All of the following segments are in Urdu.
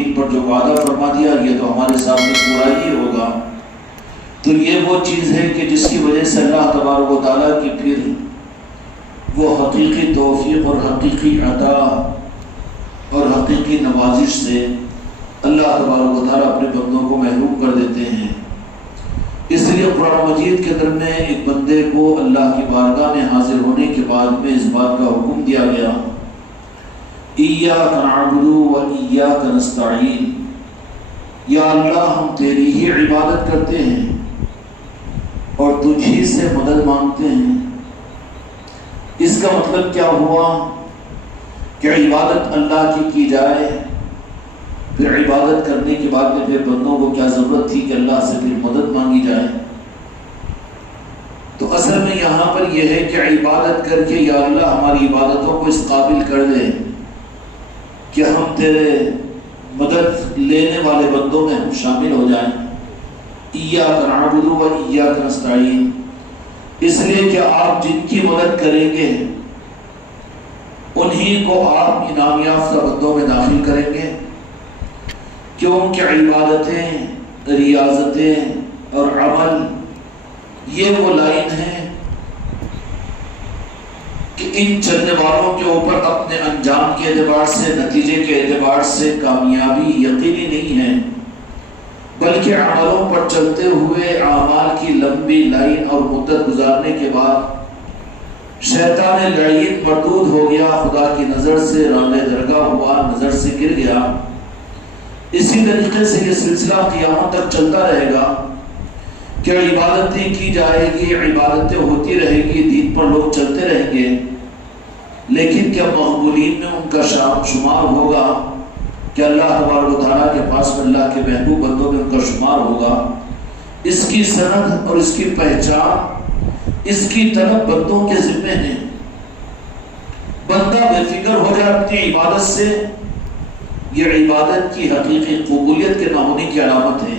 مجید پر جو وعدہ فرما دیا یہ تو ہمارے سامنے پورا ہی ہوگا، تو یہ وہ چیز ہے کہ جس کی وجہ سے اللہ تبارک و تعالیٰ کی پھر وہ حقیقی توفیق اور حقیقی عطا اور حقیقی نوازش سے اللہ تبارک و تعالیٰ اپنے بندوں کو محروم کر دیتے ہیں۔ اس لیے قرآن مجید کے اندر میں ایک بندے کو اللہ کی بارگاہ میں حاضر ہونے کے بعد میں اس بات کا حکم دیا گیا، ایاک نعبد و ایاک نستعین، یا اللہ ہم تیری ہی عبادت کرتے ہیں اور تجھ ہی سے مدد مانگتے ہیں۔ اس کا مطلب کیا ہوا کہ عبادت اللہ کی جائے، پھر عبادت کرنے کے بعد میں پھر بندوں کو کیا ضرورت تھی کہ اللہ سے پھر مدد مانگی جائے؟ تو اصل میں یہاں پر یہ ہے کہ عبادت کر کے یا اللہ ہماری عبادتوں کو اس قابل کر دے کہ ہم تیرے مدد لینے والے بندوں میں ہم شامل ہو جائیں۔ ایاک نعبد و ایاک نستعین، اس لیے کہ آپ جن کی مدد کریں گے انہی کو آپ انعام یافتہ بندوں میں داخل کریں گے، کیونکہ عبادتیں، ریاضتیں اور عمل یہ وہ لائن ہے کہ ان چلنے والوں کے اوپر اپنے انجام کے اعتبار سے، نتیجے کے اعتبار سے کامیابی یقینی نہیں ہے، بلکہ عملوں پر چلتے ہوئے اعمال کی لمبی لائن اور مدت گزارنے کے بعد شیطان لعین مردود ہو گیا، خدا کی نظر سے رام درگاہ ہوا، نظر سے گر گیا۔ اسی طریقے سے یہ سلسلہ قیامت تک چلتا رہے گا کہ عبادتیں کی جائے گی، عبادتیں ہوتی رہے گی، دین پر لوگ چلتے رہیں گے، لیکن کیا مقبولین میں ان کا شمار ہوگا کہ اللہ تبارک و تعالیٰ کے پاس میں اللہ کے محبوب بندوں میں ان کا شمار ہوگا؟ اس کی سند اور اس کی پہچان، اس کی طلب بندوں کے ذمے ہے۔ بندہ بے فکر ہو جائے اپنی عبادت سے، یہ عبادت کی حقیقی قبولیت کے نہ ہونے کی علامت ہے۔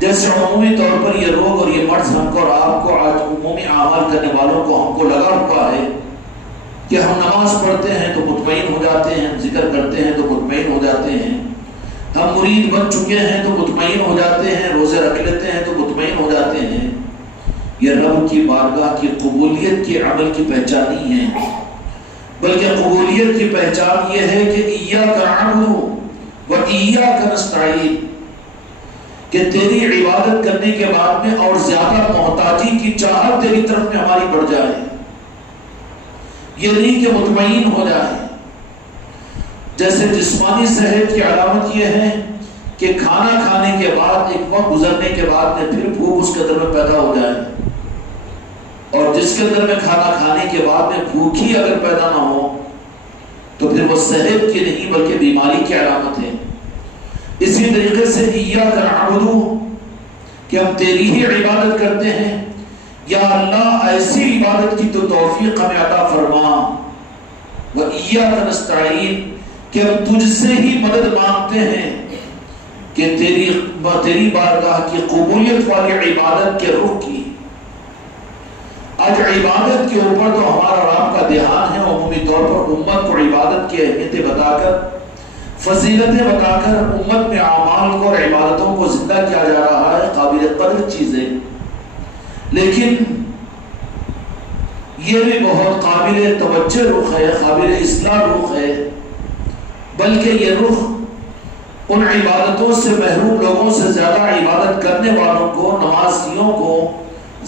جیسے عمومی طور پر یہ روگ اور یہ مرض ہم کو اور آپ کو آج عمومی اعمال کرنے والوں کو ہم کو لگا ہوا ہے کہ ہم نماز پڑھتے ہیں تو مطمئن ہو جاتے ہیں، ذکر کرتے ہیں تو مطمئن ہو جاتے ہیں، ہم مرید بن چکے ہیں تو مطمئن ہو جاتے ہیں، روزے رکھ لیتے ہیں تو مطمئن ہو جاتے ہیں۔ یہ رب کی بارگاہ کی قبولیت کے عمل کی پہچان نہیں ہے، بلکہ قبولیت کی پہچان یہ ہے کہ ایاک نعبد و ایاک نستعین، کہ تیری عبادت کرنے کے بعد میں اور زیادہ محتاجی کی چاہت تیری طرف میں ہماری بڑھ جائے، یہ نہیں کہ مطمئن ہو جائے۔ جیسے جسمانی صحت کی علامت یہ ہے کہ کھانا کھانے کے بعد ایک وقت گزرنے کے بعد میں پھر بھوک اس کے اندر میں پیدا ہو جائے، اور جس کے اندر میں کھانا کھانے کے بعد میں بھوک ہی اگر پیدا نہ ہو تو پھر وہ صحت کی نہیں بلکہ بیماری کی علامت ہے۔ اسی طریقے سے ایاک نعبد، کہ ہم تیری ہی عبادت کرتے ہیں، یا اللہ ایسی عبادت کی تو توفیق ہمیں عطا فرما، وَإِيَّاكَ نَسْتَعِينُ، کہ ہم تجھ سے ہی مدد مانگتے ہیں کہ تیری بارگاہ کی قبولیت والی عبادت کے رخ کی۔ آج عبادت کے اوپر تو ہمارا اور آپ کا دھیان ہے، عمومی طور پر امت کو عبادت کی اہمیتیں بتا کر، فضیلتیں بتا کر امت میں اعمال کو اور عبادتوں کو زندہ کیا جا رہا ہے، قابل قدر چیزیں، لیکن یہ بھی بہت قابل توجہ رخ ہے، قابل اصلاح رخ ہے، بلکہ یہ رخ ان عبادتوں سے محروم لوگوں سے زیادہ عبادت کرنے والوں کو، نمازیوں کو،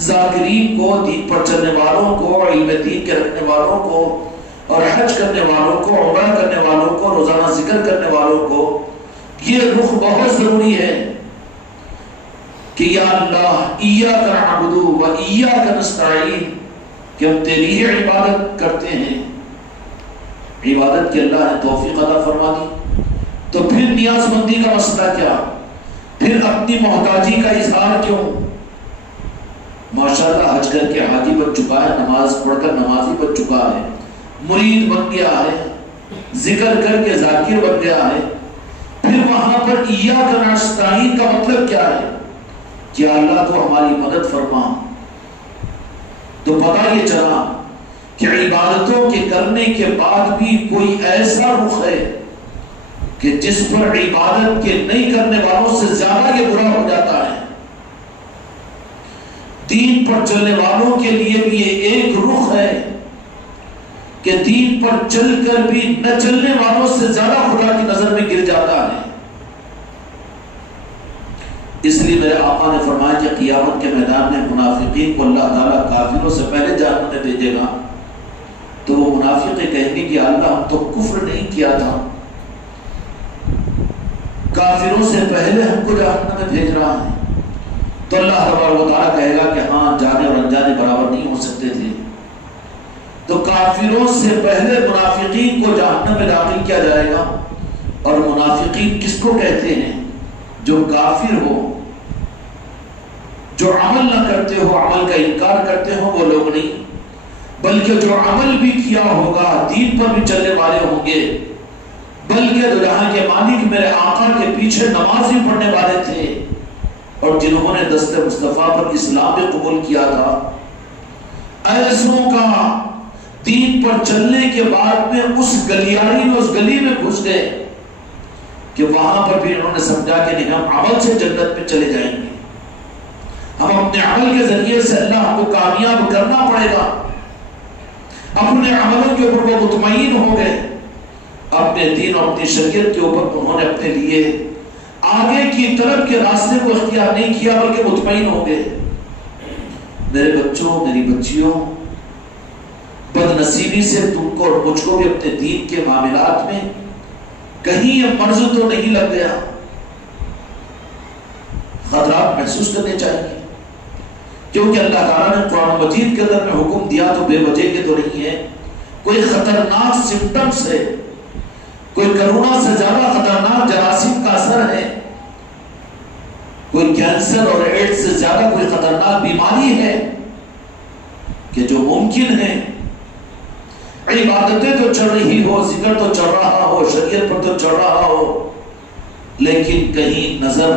ذاکرین کو، دین پر چلنے والوں کو، علم دین کے رکھنے والوں کو، اور حج کرنے والوں کو، عمرہ کرنے والوں کو، روزانہ ذکر کرنے والوں کو یہ رخ بہت ضروری ہے کہ یا اللہ ایاک نعبد و ایاک نستعین، کہ ہم تیری ہی عبادت کرتے ہیں۔ عبادت کے اللہ نے توفیق عطا فرما دی، تو پھر نیاز مندی کا مسئلہ کیا؟ پھر اپنی محتاجی کا اظہار کیوں؟ ماشاءاللہ حج کر کے حاجی بن چکا ہے، نماز پڑھ کر نمازی بن چکا ہے، مرید بن گیا ہے، ذکر کر کے ذاکر بن گیا ہے، پھر وہاں پر ایاک نستعین کا مطلب کیا ہے؟ کہ اللہ تو ہماری مدد فرما۔ تو پتہ یہ چلا کہ عبادتوں کے کرنے کے بعد بھی کوئی ایسا رخ ہے کہ جس پر عبادت کے نہیں کرنے والوں سے زیادہ یہ برا ہو جاتا ہے. دین پر چلنے والوں کے لیے بھی یہ ایک رخ ہے کہ دین پر چل کر بھی نہ چلنے والوں سے زیادہ خدا کی نظر میں گر جاتا ہے. اس لیے میرے آقا نے فرمایا کہ قیامت کے میدان میں منافقین کو اللہ تعالیٰ کافروں سے پہلے جہنم میں بھیجے گا تو وہ منافق کہیں گے کہ اللہ ہم تو کفر نہیں کیا تھا، کافروں سے پہلے ہم کو جہنم میں بھیج رہا ہے. تو اللہ تبارک و تعالیٰ کہے گا کہ ہاں جانے اور انجانے برابر نہیں ہو سکتے تھے. تو کافروں سے پہلے منافقین کو جہنم میں داخل کیا جائے گا. اور منافقین کس کو کہتے ہیں؟ جو کافر ہو، جو عمل نہ کرتے ہو، عمل کا انکار کرتے ہو، وہ لوگ نہیں، بلکہ جو عمل بھی کیا ہوگا، دین پر بھی چلنے والے ہوں گے، بلکہ جہاں کے مالک میرے آقا کے پیچھے نماز بھی پڑھنے والے تھے اور جنہوں نے دست مصطفیٰ پر اسلام قبول کیا تھا، ایسوں کا دین پر چلنے کے بعد میں اس گلیاری میں، اس گلی میں گھس گئے کہ وہاں پر بھی انہوں نے سمجھا کہ نہیں، ہم عمل سے جنت میں چلے جائیں گے، ہم اپنے عمل کے ذریعے سے اللہ ہم کو کامیاب کرنا پڑے گا. اپنے عملوں کے اوپر وہ مطمئن ہو گئے، اپنے دین اور اپنی شریعت کے اوپر انہوں نے اپنے لیے آگے کی طرف کے راستے کو اختیار نہیں کیا بلکہ مطمئن ہو گئے. میرے بچوں، میری بچیوں، بد نصیبی سے تم کو اور مجھ کو بھی اپنے دین کے معاملات میں کہیں یہ مرض تو نہیں لگ گیا. خطرات محسوس کرنے چاہیے، کیونکہ اللہ تعالیٰ نے قرآن مجید کے اندر میں حکم دیا تو بے وجہ کے تو نہیں ہے. کوئی خطرناک سمٹمز ہے، کوئی کرونا سے زیادہ خطرناک جراثیم کا اثر ہے، کوئی کینسر اور ایڈز سے زیادہ کوئی خطرناک بیماری ہے کہ جو ممکن ہے. عبادتیں تو چل رہی ہو، ذکر تو چل رہا ہو، شریعت پر تو چل رہا ہو، لیکن کہیں نظر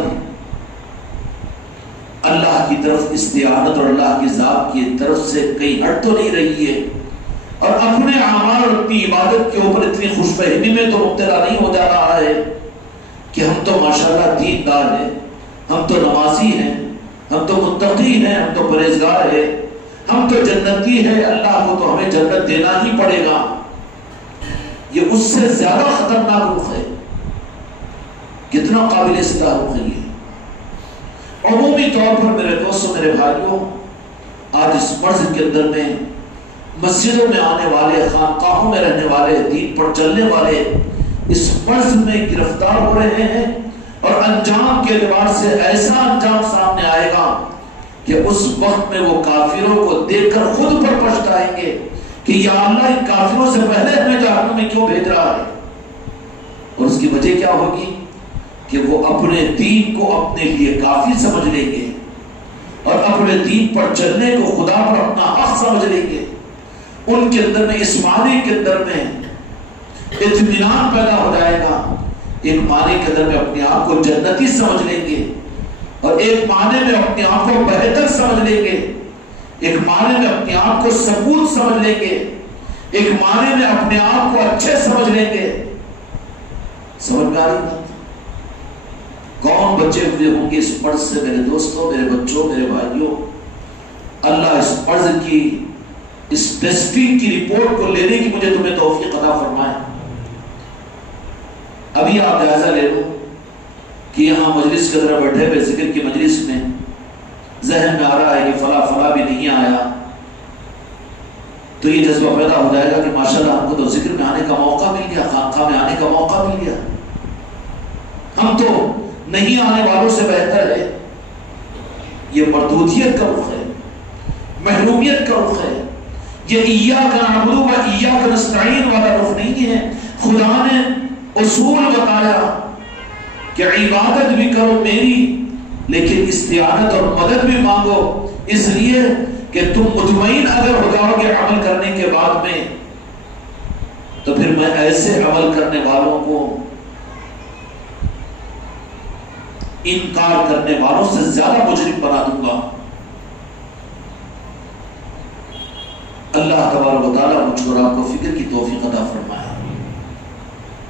اللہ کی طرف استعانت اور اللہ کی ذات کی طرف سے کہیں ہٹ تو نہیں رہی ہے، اور اپنے اعمال اور اپنی عبادت کے اوپر اتنی خوش فہمی میں تو مبتلا نہیں ہو جا رہا ہے کہ ہم تو ماشاءاللہ دیندار ہیں، ہم تو نمازی ہیں، ہم تو متقی ہیں، ہم تو پرہیزگار ہیں، ہم تو جنتی ہیں، اللہ کو تو ہمیں جنت دینا ہی پڑے گا. یہ اس سے زیادہ خطرناک رخ ہے. کتنا قابل اصلاح رخ ہے یہ. عمومی طور پر میرے دوستوں، میرے بھائیوں، آج اس مرض کے اندر میں مسجدوں میں آنے والے، خانقاہوں میں رہنے والے، دین پر چلنے والے اس مرض میں گرفتار ہو رہے ہیں، اور انجام کے اعتبار سے ایسا انجام سامنے آئے گا کہ اس وقت میں وہ کافروں کو دیکھ کر خود پر پچھتائیں گے کہ یا اللہ ان کافروں سے پہلے ہمیں جہنم میں کیوں بھیج رہا ہے. اور اس کی وجہ کیا ہوگی کہ وہ اپنے دین کو اپنے لیے کافی سمجھ لیں گے اور اپنے دین پر چلنے کو خدا پر اپنا حق سمجھ لیں گے. ان کے اندر میں، اس معنی کے اندر میں اطمینان پیدا ہو جائے گا. ایک معنی کے اندر میں اپنے آپ کو جنتی سمجھ لیں گے، اور ایک معنی میں اپنے آپ کو بہتر سمجھ لیں گے، ایک معنی میں اپنے آپ کو ثبوت سمجھ لیں گے، ایک معنی میں اپنے آپ کو اچھے سمجھ لیں گے. سمجھ میں آ رہی بات؟ کون بچے ہوئے ہوں گے اس مرض سے؟ میرے دوستوں، میرے بچوں، میرے بھائیوں، اللہ اس مرض کی، اس ٹیسٹنگ کی رپورٹ کو لینے کی مجھے تمہیں توفیق عطا فرمائے. ابھی آپ جائزہ لے لو کہ یہاں مجلس کے اندر بیٹھے ہوئے ذکر کی مجلس میں ذہن میں آ رہا ہے کہ فلاں فلاں بھی نہیں آیا، تو یہ جذبہ پیدا ہو جائے گا کہ ماشاءاللہ ہم کو تو ذکر میں آنے کا موقع مل گیا، خانقاہ میں آنے کا موقع مل گیا، ہم تو نہیں آنے والوں سے بہتر ہے. یہ مردودیت کا رخ ہے، محرومیت کا رخ ہے. یہ ایاک نعبد و ایاک نستعین والا رخ نہیں ہے. خدا نے اصول بتایا کہ عبادت بھی کرو میری، لیکن استعانت اور مدد بھی مانگو، اس لیے کہ تم مطمئن اگر ہو جاؤ گے عمل کرنے کے بعد میں، تو پھر میں ایسے عمل کرنے والوں کو، انکار کرنے والوں سے زیادہ مجرم بنا دوں گا. اللہ تبارک و تعالیٰ مجھ کو آپ کو فکر کی توفیق عطا فرمائے.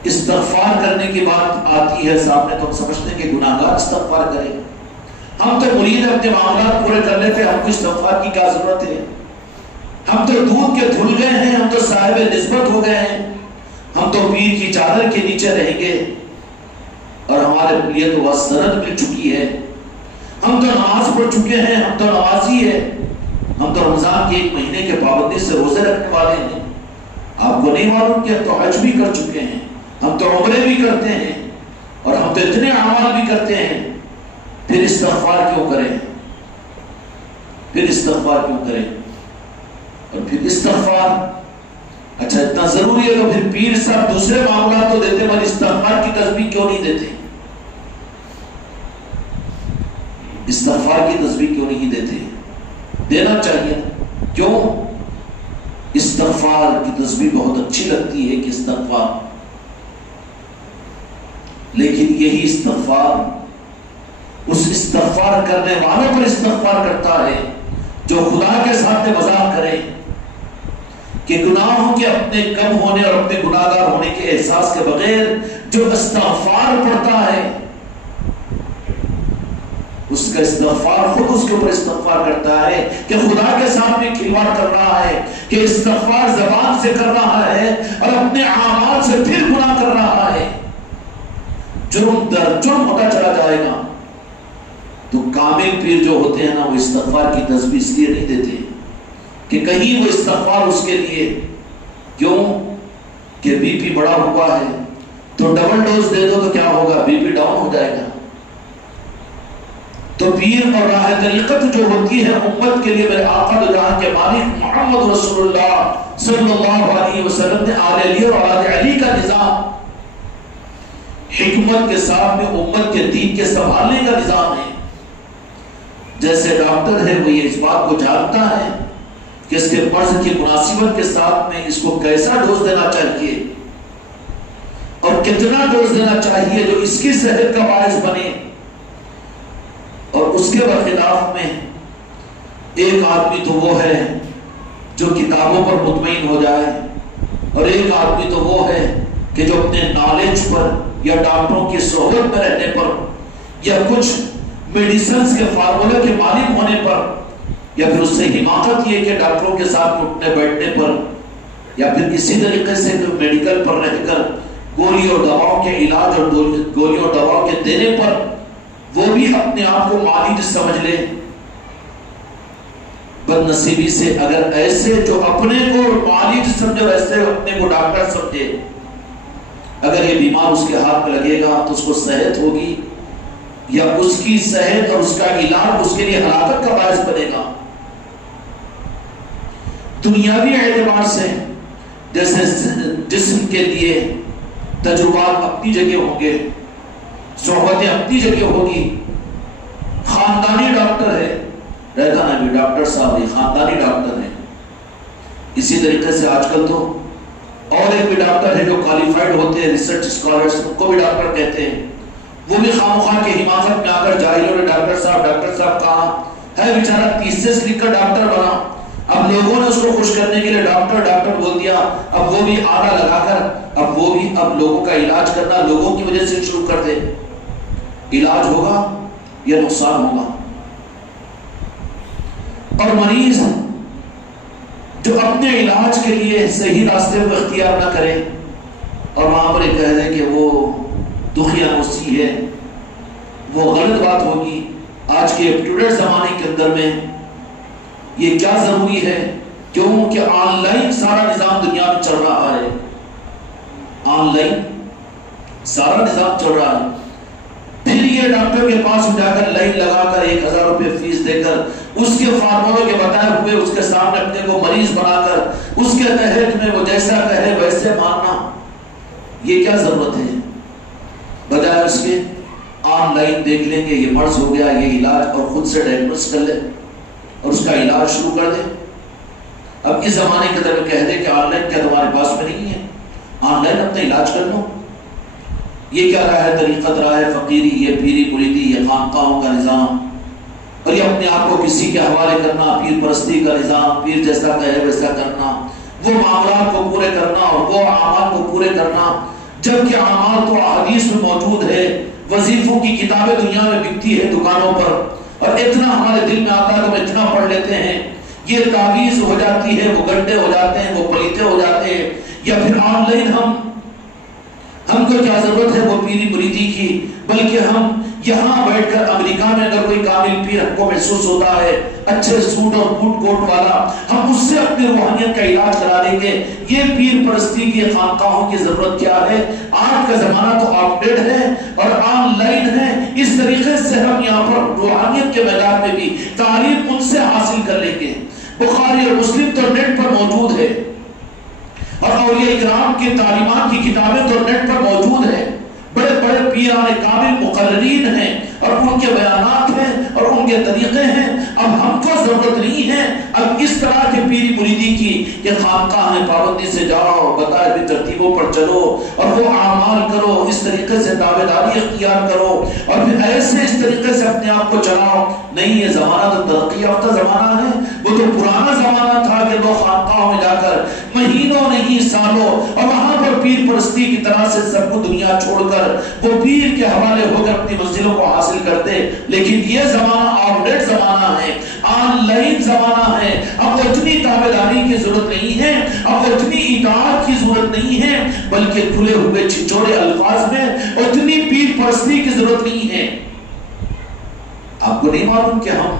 استغفار کرنے کی بات آتی ہے سامنے تو ہم سمجھتے ہیں کہ گناہگار استغفار کرے. ہم تو مرید اپنے معاملات پورے کرنے تھے، ہم کو استغفار کی کیا ضرورت ہے؟ ہم تو دودھ کے دھل گئے ہیں، ہم تو صاحب نسبت ہو گئے ہیں، ہم تو پیر کی چادر کے نیچے رہیں گے اور ہمارے لیے تو وہ سند مل چکی ہے. ہم تو نماز پڑھ چکے ہیں، ہم تو نمازی ہیں، ہم تو رمضان کے 1 مہینے کے پابندی سے روزے رکھنے والے ہیں. آپ کو نہیں معلوم کہ تو حج بھی کر چکے ہیں، ہم تو عمرے بھی کرتے ہیں اور ہم تو اتنے اعمال بھی کرتے ہیں. پھر استغفار کیوں کریں؟ پھر استغفار کیوں کریں؟ اور پھر استغفار اچھا اتنا ضروری ہے تو پھر پیر صاحب دوسرے معاملات تو دیتے مگر استغفار کی تسبیح کیوں نہیں دیتے؟ استغفار کی تسبیح کیوں نہیں دیتے؟ دینا چاہیے. کیوں؟ استغفار کی تسبیح بہت اچھی لگتی ہے کہ استغفار، لیکن یہی استغفار اس استغفار کرنے والوں پر استغفار کرتا ہے جو خدا کے سامنے مذاق کرے کہ گناہوں کے اپنے کم ہونے اور اپنے گناہگار ہونے کے احساس کے بغیر جو استغفار پڑھتا ہے اس کا استغفار خود اس کے اوپر استغفار کرتا ہے کہ خدا کے سامنے کھلواڑ کر رہا ہے، کہ استغفار زبان سے کر رہا ہے اور اپنے اعمال سے پھر گناہ کر رہا ہے. جرم در جرم ہوتا چلا جائے گا. تو کامل پیر جو ہوتے ہیں نا وہ استغفار کی تسبیح اس لیے نہیں دیتے کہ کہیں وہ استغفار اس کے لیے، کیوں کہ بی پی بڑا ہوا ہے تو ڈبل ڈوز دے دو تو کیا ہوگا؟ بی پی ڈاؤن ہو جائے گا. تو پیر اور راہ طریقت جو ہوتی ہے امت کے لیے میرے آقا دو جہاں کے مالک محمد رسول اللہ صلی اللہ علیہ وسلم نے آل علی اور آل علی کا نظام حکمت کے ساتھ میں امت کے دین کے سنبھالنے کا نظام ہے. جیسے ڈاکٹر ہے وہ یہ اس بات کو جانتا ہے کہ اس کے مرض کی مناسبت کے ساتھ میں اس کو کیسا ڈوز دینا چاہیے اور کتنا ڈوز دینا چاہیے جو اس کی صحت کا باعث بنے. اور اس کے برخلاف میں ایک آدمی تو وہ ہے جو کتابوں پر مطمئن ہو جائے اور ایک آدمی تو وہ ہے کہ جو اپنے نالج پر یا ڈاکٹروں کی صحبت میں رہنے پر یا کچھ میڈیسنز کے فارمولے کے مالک ہونے پر یا پھر اس سے حماقت یہ کہ ڈاکٹروں کے ساتھ اٹھنے بیٹھنے پر یا پھر اسی طریقے سے میڈیکل پر رہ کر گولی اور دواؤں کے علاج اور گولی اور دواؤں کے دینے پر وہ بھی اپنے آپ کو مالک سمجھ لے. بد نصیبی سے اگر ایسے جو اپنے کو مالک سمجھے ویسے اپنے کو ڈاکٹر سمجھے، اگر یہ بیمار اس کے ہاتھ میں لگے گا تو اس کو صحت ہوگی یا اس کی صحت اور اس کا علاج اس کے لیے ہلاکت کا باعث بنے گا. دنیاوی اعتبار سے جیسے جسم کے لیے تجربات اپنی جگہ ہوں گے، صحبتیں اپنی جگہ ہوگی. خاندانی ڈاکٹر ہے رہتا نا بھی ڈاکٹر صاحب یہ خاندانی ڈاکٹر ہے. اسی طریقے سے آج کل تو اور ایک بھی ڈاکٹر ہے جو کوالیفائڈ ہوتے ہیں ریسرچ اسکالرز ان کو بھی ڈاکٹر کہتے ہیں. وہ بھی خامخواہ کے حماقت میں آ کر جاہلوں نے ڈاکٹر صاحب کہا ہے، بیچارہ تیسس لکھ کر ڈاکٹر بنا. اب لوگوں نے اس کو خوش کرنے کے لیے ڈاکٹر بول دیا. اب وہ بھی آدھا لگا کر اب لوگوں کا علاج کرنا لوگوں کی وجہ سے شروع کر دے. علاج ہوگا یا نقصان ہوگا؟ اور مریض جو اپنے علاج کے لیے صحیح راستے کو اختیار نہ کرے اور وہاں پر یہ کہہ دے کہ وہ دخیا نوسی ہے، وہ غلط بات ہوگی. آج کے اپٹوڈیٹ زمانے کے اندر میں یہ کیا ضروری ہے؟ کیونکہ آن لائن سارا نظام دنیا میں چل رہا ہے. آن لائن سارا نظام چل رہا ہے. پھر یہ ڈاکٹر کے پاس جا کر لائن لگا کر 1000 روپے فیس دے کر اس کے فارمولوں کے بتائے ہوئے اس کے سامنے اپنے کو مریض بنا کر اس کے تحت میں وہ جیسا کہے ویسے ماننا، یہ کیا ضرورت ہے؟ بجائے اس کے آن لائن دیکھ لیں گے یہ مرض ہو گیا، یہ علاج، اور خود سے ڈائگنوز کر لے اور اس کا علاج شروع کر دے. اب اس زمانے کے اندر کہہ دے کہ آن لائن کیا تمہارے پاس میں نہیں ہے، آن لائن اپنا علاج کر لو. یہ کیا راہ ہے؟ طریقت راہ ہے فقیری، یہ پیری مریدی، یہ خانقاہوں کا نظام، اور یہ اپنے آپ کو کسی کے حوالے کرنا، پیر پرستی کا نظام، پیر جیسا کہے ویسا کرنا، وہ معاملات کو پورے کرنا اور وہ اعمال کو پورے کرنا جبکہ اعمال تو حدیث میں موجود ہے، وظیفوں کی کتابیں دنیا میں بکتی ہے دکانوں پر، اور اتنا ہمارے دل میں آتا ہے کہ ہم اتنا پڑھ لیتے ہیں، یہ تعویذ ہو جاتی ہے، وہ گڈھے ہو جاتے ہیں، وہ پلیتے ہو جاتے ہیں، یا پھر آن لائن ہم کو کیا ضرورت ہے وہ پیری مریدی کی، بلکہ ہم یہاں بیٹھ کر امریکہ میں اگر کوئی کامل پیر ہم کو محسوس ہوتا ہے اچھے سوٹ اور بوٹ کوٹ والا، ہم اس سے اپنی روحانیت کا علاج کرا لیں گے۔ یہ پیر پرستی کی خانقاہوں کی ضرورت کیا ہے؟ آج کا زمانہ تو اپ ڈیٹ ہے اور آن لائن ہے، اس طریقے سے ہم یہاں پر روحانیت کے میدان میں بھی تعلیم ان سے حاصل کر لیں گے۔ بخاری اور مسلم تو نیٹ پر موجود ہے، اور اولیاء کرام کی تعلیمات کی کتابیں تو نیٹ پر موجود ہیں، بڑے بڑے پیران کامل مقررین ہیں اور ان کے بیانات ہیں اور ان کے طریقے ہیں۔ اب ہم کو ضرورت نہیں ہے اب اس طرح کی پیری مریدی کی کہ خانقاہ میں پابندی سے جاؤ، بتائے ہوئی ترتیبوں پر چلو اور وہ اعمال کرو، اس طریقے سے دعویداری اختیار کرو اور پھر ایسے اس طریقے سے اپنے آپ کو چلاؤ۔ نہیں، یہ زمانہ تو ترقی یافتہ زمانہ ہے، وہ تو پرانا زمانہ تھا کہ لوگ خانقاہوں میں جا کر مہینوں نہیں سالوں اور وہاں پر پیر پرستی کی طرح سے سب کو دنیا چھوڑ کر وہ پیر کے حوالے ہو کر اپنی منزلوں کو حاصل کرتے۔ لیکن یہ زمانہ آؤٹ ڈیٹ زمانہ ہے، آن لائن زمانہ ہے، اب اتنی تابعداری کی ضرورت نہیں ہے، اب اتنی اطاعت کی ضرورت نہیں ہے، بلکہ کھلے ہوئے چھچوڑے الفاظ میں اتنی پیر پرستی کی ضرورت نہیں ہے۔ آپ کو نہیں معلوم کہ ہم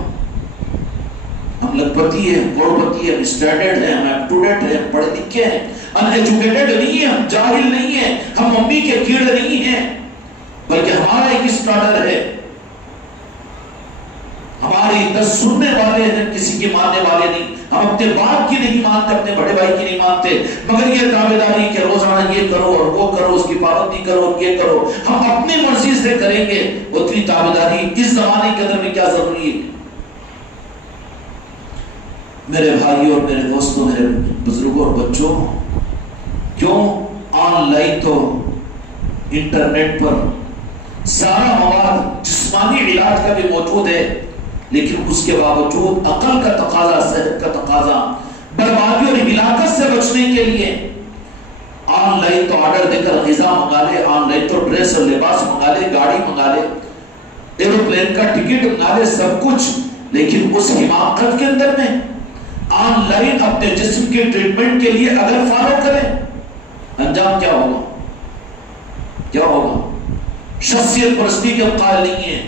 لکھپتی ہیں، کروڑپتی ہیں، اسٹینڈرڈ ہیں، ہم اپ ٹو ڈیٹ ہیں، پڑھے لکھے ہیں، ان ایجوکیٹڈ نہیں ہیں، ہم جاہل نہیں ہیں، ہم ممی کے کیڑے نہیں ہیں، بلکہ ہمارا ایک اسٹارٹر ہے، ہماری 10 سننے والے ہیں، کسی کی ماننے والے نہیں۔ ہم اپنے باپ کی نہیں مانتے، اپنے بڑے بھائی کی نہیں مانتے، مگر یہ تابعداری کہ روزانہ یہ کرو اور وہ کرو، اس کی پابندی کرو اور یہ کرو، ہم اپنی مرضی سے کریں گے۔ اتنی تابعداری اس زمانے کے اندر میں کیا ضروری ہے؟ میرے بھائیوں اور میرے دوستوں، میرے بزرگوں اور بچوں، کیوں آن لائن تو انٹرنیٹ پر سارا مواد جسمانی علاج کا بھی موجود ہے، لیکن اس کے باوجود عقل کا تقاضا، صحت کا تقاضا، بربادی اور ہلاکت سے بچنے کے لیے آن لائن تو آرڈر دے کر غذا منگا لے، آن لائن تو ڈریس اور لباس منگا لے، گاڑی منگا لے، ایروپلین کا ٹکٹ منگا لے، سب کچھ، لیکن اس حماقت کے اندر میں آن لائن اپنے جسم کے ٹریٹمنٹ کے لیے اگر فالو کریں، انجام کیا ہوگا؟ کیا ہوگا؟ شخصیت پرستی کے ہم قائل نہیں ہیں،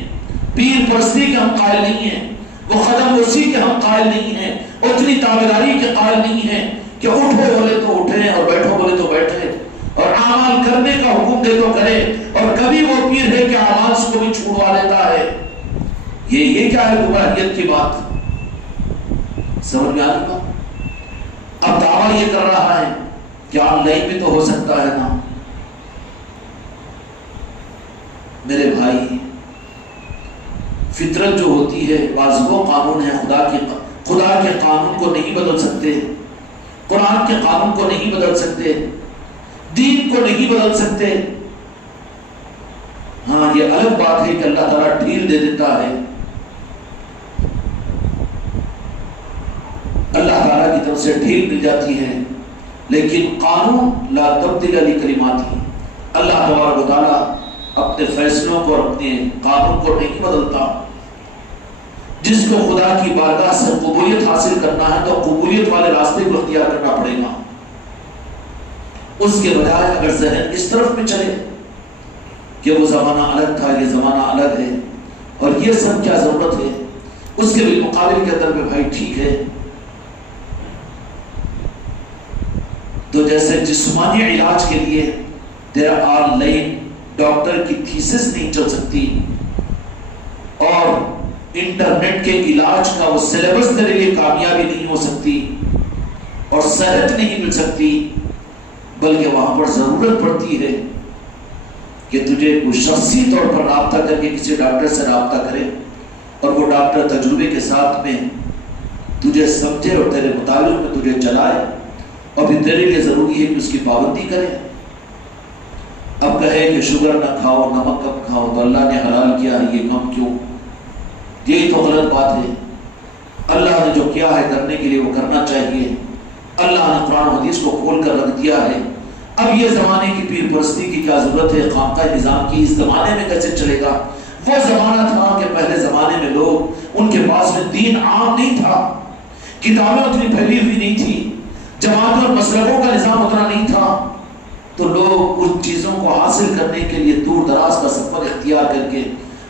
پیر پرستی کے ہم قائل نہیں ہیں، وہ قدم رسی کے ہم قائل نہیں ہیں، اتنی تابعداری کے قائل نہیں ہیں کہ اٹھو بولے تو اٹھیں اور بیٹھو بولے تو بیٹھیں اور اعمال کرنے کا حکم دے تو کرے، اور کبھی وہ پیر ہے کہ اعمال سے کو بھی چھوڑوا لیتا ہے۔ یہ کیا ہے گمراہیت کی بات؟ سمجھ میں آنے کا؟ اب دعویٰ یہ کر رہا ہے کہ آن لائن بھی تو ہو سکتا ہے نا۔ میرے بھائی، فطرت جو ہوتی ہے واضح قانون ہے، خدا کے قانون کو نہیں بدل سکتے، قرآن کے قانون کو نہیں بدل سکتے، دین کو نہیں بدل سکتے۔ ہاں، یہ الگ بات ہے کہ اللہ تعالیٰ ڈھیل دے دیتا ہے، اللہ تعالیٰ کی طرف سے ڈھیل مل جاتی ہے، لیکن قانون لا تبدیل لکلماتہ، اللہ تبارک و تعالیٰ اپنے فیصلوں کو اور اپنے قانون کو نہیں بدلتا۔ جس کو خدا کی بارگاہ سے قبولیت حاصل کرنا ہے تو قبولیت والے راستے کو اختیار کرنا پڑے گا، اس کے بجائے اگر ذہن اس طرف میں چلے کہ وہ زمانہ الگ تھا، یہ زمانہ الگ ہے اور یہ سب کیا ضرورت ہے، اس کے بالمقابل کے اندر میں بھائی ٹھیک ہے، تو جیسے جسمانی علاج کے لیے تیرا آن لائن ڈاکٹر کی تھیسس نہیں چل سکتی اور انٹرنیٹ کے علاج کا وہ سلیبس تیرے لیے کامیابی نہیں ہو سکتی اور صحت نہیں مل سکتی، بلکہ وہاں پر ضرورت پڑتی ہے کہ تجھے کوئی شخصی طور پر رابطہ کر کے کسی ڈاکٹر سے رابطہ کرے اور وہ ڈاکٹر تجربے کے ساتھ میں تجھے سمجھے اور تیرے مطابق میں تجھے چلائے، اور پھر تیرے لیے ضروری ہے کہ اس کی پابندی کرے۔ اب کہے کہ شوگر نہ کھاؤ، نمک کم کھاؤ، تو اللہ نے حلال کیا ہے، یہ کم کیوں؟ یہی تو غلط بات ہے۔ اللہ نے جو کیا ہے کرنے کے لیے وہ کرنا چاہیے۔ اللہ نے قرآن و حدیث کو کھول کر رکھ دیا ہے، اب یہ زمانے کی پیر پرستی کی کیا ضرورت ہے، خانقاہ نظام کی اس زمانے میں کیسے چلے گا؟ وہ زمانہ تھا کہ پہلے زمانے میں لوگ ان کے پاس میں دین عام نہیں تھا، کتابیں اتنی پھیلی ہوئی نہیں تھی، جماعتوں اور مسلکوں کا نظام اتنا نہیں تھا، تو لوگ ان چیزوں کو حاصل کرنے کے لیے دور دراز کا سفر اختیار کر کے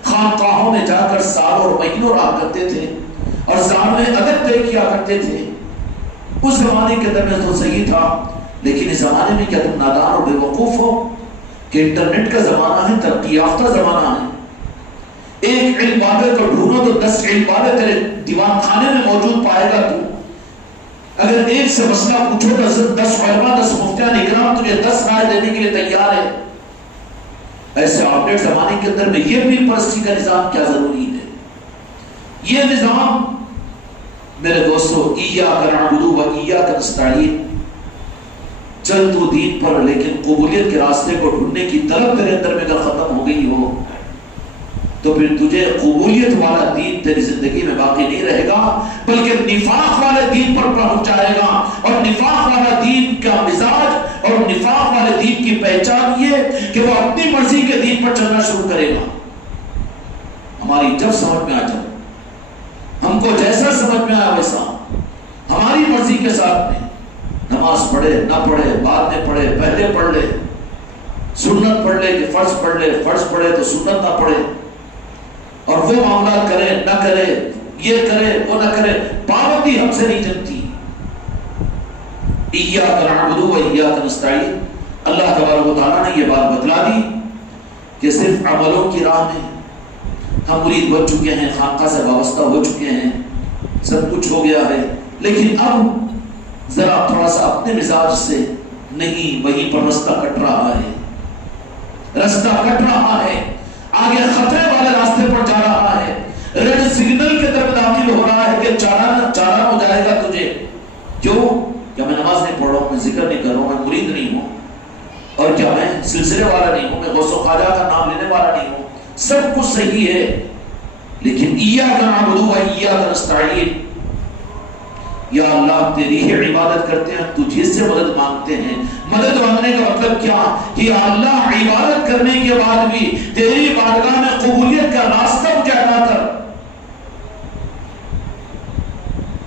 خانقاہوں میں جا کر سالوں اور مہینوں رہا کرتے تھے اور سال میں ادب طے کیا کرتے تھے۔ اس زمانے کے اندر میں تو صحیح تھا، لیکن اس زمانے میں کیا تم نادان اور بے وقوف ہو کہ انٹرنیٹ کا زمانہ ہے، ترقی یافتہ زمانہ ہے، ایک علم والے کو ڈھونڈو تو 10 علم والے تیرے دیوان خانے میں موجود پائے گا۔ تو اگر ایک سے مسئلہ پوچھو تو 10 علماء 10 مفتیان اکرام تجھے 10 رائے دینے کے لیے تیار ہے۔ ایسے اپڈیٹ زمانے کے اندر میں یہ پیر پرستی کا نظام کیا ضروری ہے؟ یہ نظام میرے دوستو ایاک نعبد و ایاک نستعین، چل تو دین پر لیکن قبولیت کے راستے کو ڈھونڈنے کی طلب تیرے اندر میں اگر ختم ہو گئی ہو تو پھر تجھے قبولیت والا دین تیری زندگی میں باقی نہیں رہے گا، بلکہ نفاق والے دین پر پہنچ جائے گا۔ اور نفاق والا دین کا مزاج اور نفاق والے دین کی پہچان یہ کہ وہ اپنی مرضی کے دین پر چلنا شروع کرے گا۔ ہماری جب سمجھ میں آ جائے، ہم کو جیسا سمجھ میں آیا ویسا ہماری مرضی کے ساتھ میں نماز پڑھے نہ پڑھے، بعد میں پڑھے، پہلے پڑھ لے، سنت پڑھ لے کہ فرض پڑھ لے، فرض پڑھے تو سنت نہ پڑھے، اور وہ معاملات کرے نہ کرے، یہ کرے وہ نہ کرے، پابندی ہم سے نہیں جمتی۔ ایاک نعبد و ایاک نستعین، اللہ تبارک و تعالیٰ نے یہ بات بتلا دی کہ صرف عملوں کی راہ میں ہم مرید بن چکے ہیں، خانقاہ سے وابستہ ہو چکے ہیں، سب کچھ ہو گیا ہے، لیکن اب ذرا تھوڑا سا اپنے مزاج سے نہیں، وہیں پر رستہ کٹ رہا ہے، رستہ کٹ رہا ہے، آگے خطرے والے راستے پر جا رہا ہے، ریڈ سگنل کے طرف داخل ہو رہا ہے کہ چالان ہو جائے گا تجھے۔ کیوں؟ کیا میں نماز نہیں پڑھ رہا ہوں، میں ذکر نہیں کر رہا ہوں، میں مرید نہیں ہوں، اور کیا میں سلسلے والا نہیں ہوں، میں غوث و خواجہ کا نام لینے والا نہیں ہوں، سب کچھ صحیح ہے، لیکن ایاک نعبد و ایاک نستعین، یا اللہ تیری ہی عبادت کرتے ہیں، تجھے سے مدد مانگتے ہیں۔ مدد مانگنے کا مطلب کیا؟ کہ اللہ عبادت کرنے کے بعد بھی تیری بارگاہ میں قبولیت کا راستہ مجھے عطا کر۔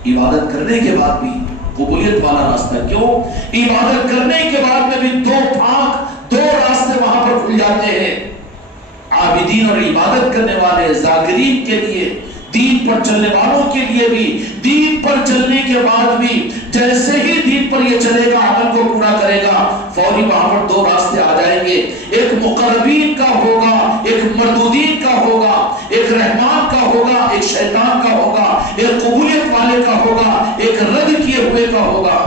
عبادت کرنے کے بعد بھی قبولیت والا راستہ، کیوں؟ عبادت کرنے کے بعد میں بھی دو راستے وہاں پر کھل جاتے ہیں، عابدین اور عبادت کرنے والے ذاکرین کے لیے، دین پر چلنے والوں کے لیے بھی، دین پر چلنے کے بعد بھی جیسے ہی دین پر یہ چلے گا، عمل کو پورا کرے گا، فوری وہاں پر 2 راستے آ جائیں گے، ایک مقربین کا ہوگا، ایک مردودین کا ہوگا، ایک رحمان کا ہوگا، ایک شیطان کا ہوگا، ایک قبولیت والے کا ہوگا، ایک رد کیے ہوئے کا ہوگا۔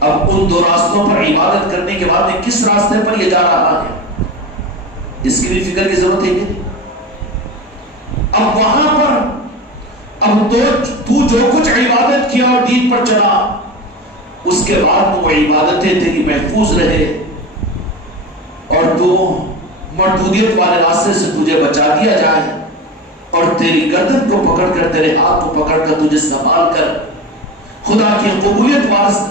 اب ان 2 راستوں پر عبادت کرنے کے بعد میں کس راستے پر یہ جا رہا ہے، اس کی بھی فکر کی ضرورت ہے کہ اب وہاں پر اب تو جو کچھ عبادت کیا اور دین پر چلا، اس کے بعد وہ عبادتیں تیری محفوظ رہے اور تو مردودیت والے راستے سے تجھے بچا دیا جائے، اور تیری گردن کو پکڑ کر، تیرے ہاتھ کو پکڑ کر تجھے سنبھال کر خدا کی قبولیت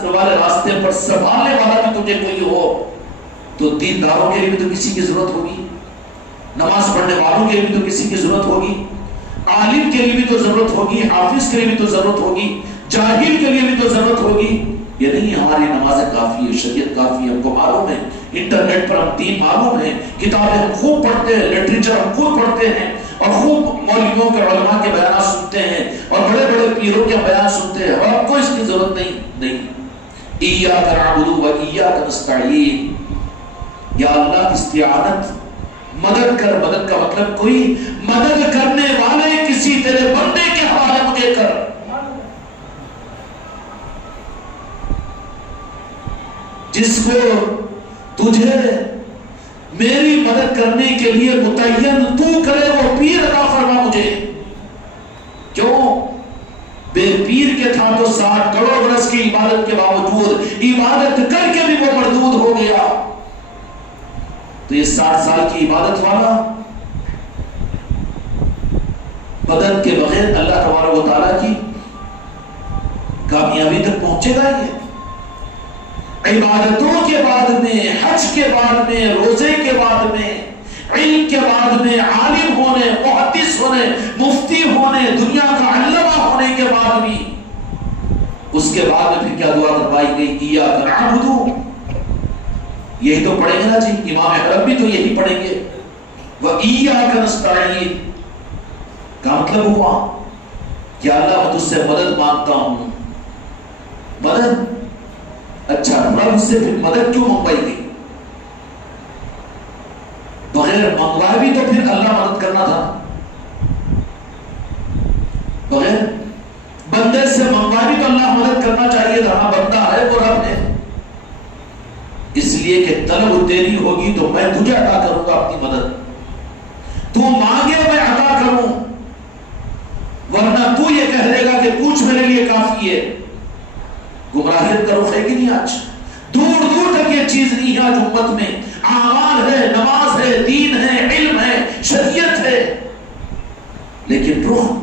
والے راستے پر سنبھالنے والا بھی تجھے کوئی ہو، تو دینداروں کے لیے بھی تو کسی کی ضرورت ہوگی، نماز پڑھنے والوں کے لیے بھی تو کسی کی ضرورت ہوگی، عالم کے لیے بھی تو ضرورت ہوگی، حافظ کے لیے بھی تو ضرورت ہوگی، جاہل کے لیے بھی تو ضرورت ہوگی۔ یہ نہیں ہماری نمازیں کافی ہے، شریعت کافی ہے، ہم کو معلوم ہے، انٹرنیٹ پر ہم دین معلوم ہے، کتابیں ہم خوب پڑھتے ہیں، لٹریچر ہم خوب پڑھتے ہیں، اور خوب مولویوں کے علماء کے بیانات سنتے ہیں، اور بڑے بڑے پیروں کے بیان سنتے ہیں، اور آپ کو اس کی ضرورت نہیں۔ ایاک نعبد و ایاک نستعین، یا اللہ استعانت، مدد کر۔ مدد کا مطلب کوئی مدد کرنے والے کسی تیرے بندے کے حوالے مجھے کر، جس کو تجھے میری مدد کرنے کے لیے متعین تو کرے، وہ پیر عطا فرما مجھے۔ کیوں؟ بے پیر کے تھا تو 60 کروڑ برس کی عبادت کے باوجود عبادت کر کے بھی وہ مردود ہو گیا، تو یہ 60 سال کی عبادت والا مدد کے بغیر اللہ تبارک و تعالیٰ کی کامیابی تک پہنچے گا؟ یہ عبادتوں کے بعد میں، حج کے بعد میں، روزے کے بعد میں، علم کے بعد میں، عالم ہونے، محدث ہونے، مفتی ہونے، دنیا کا علامہ ہونے کے بعد بھی اس کے بعد میں پھر کیا دعا کروائی گئی؟ ایاک نعبد، یہی تو پڑھیں گے نا جی، امام حرم بھی تو یہی پڑھیں گے، وَإِيَّاكَ نَسْتَعِينُ۔ کا مطلب ہوا کہ اللہ میں تجھ سے مدد مانگتا ہوں۔ مدد، اچھا رب سے پھر مدد کیوں منگوائی گئی؟ بغیر منگوائے بھی تو پھر اللہ مدد کرنا تھا، بغیر بندے سے منگوائے بھی تو اللہ مدد کرنا چاہیے تھا۔ ہاں بندہ ہے وہ رب ہے، اس لیے کہ طلب تیری ہوگی تو میں تجھے عطا کروں گا اپنی مدد، تو مانگے میں عطا کروں، ورنہ تو یہ کہہ دے گا کہ کچھ میرے لیے کافی ہے۔ گمراہیت کا رخ ہے کہ نہیں آج؟ دور دور تک یہ چیز نہیں ہے آج امت میں، اعمال ہے، نماز ہے، دین ہے، علم ہے، شریعت ہے، لیکن رخ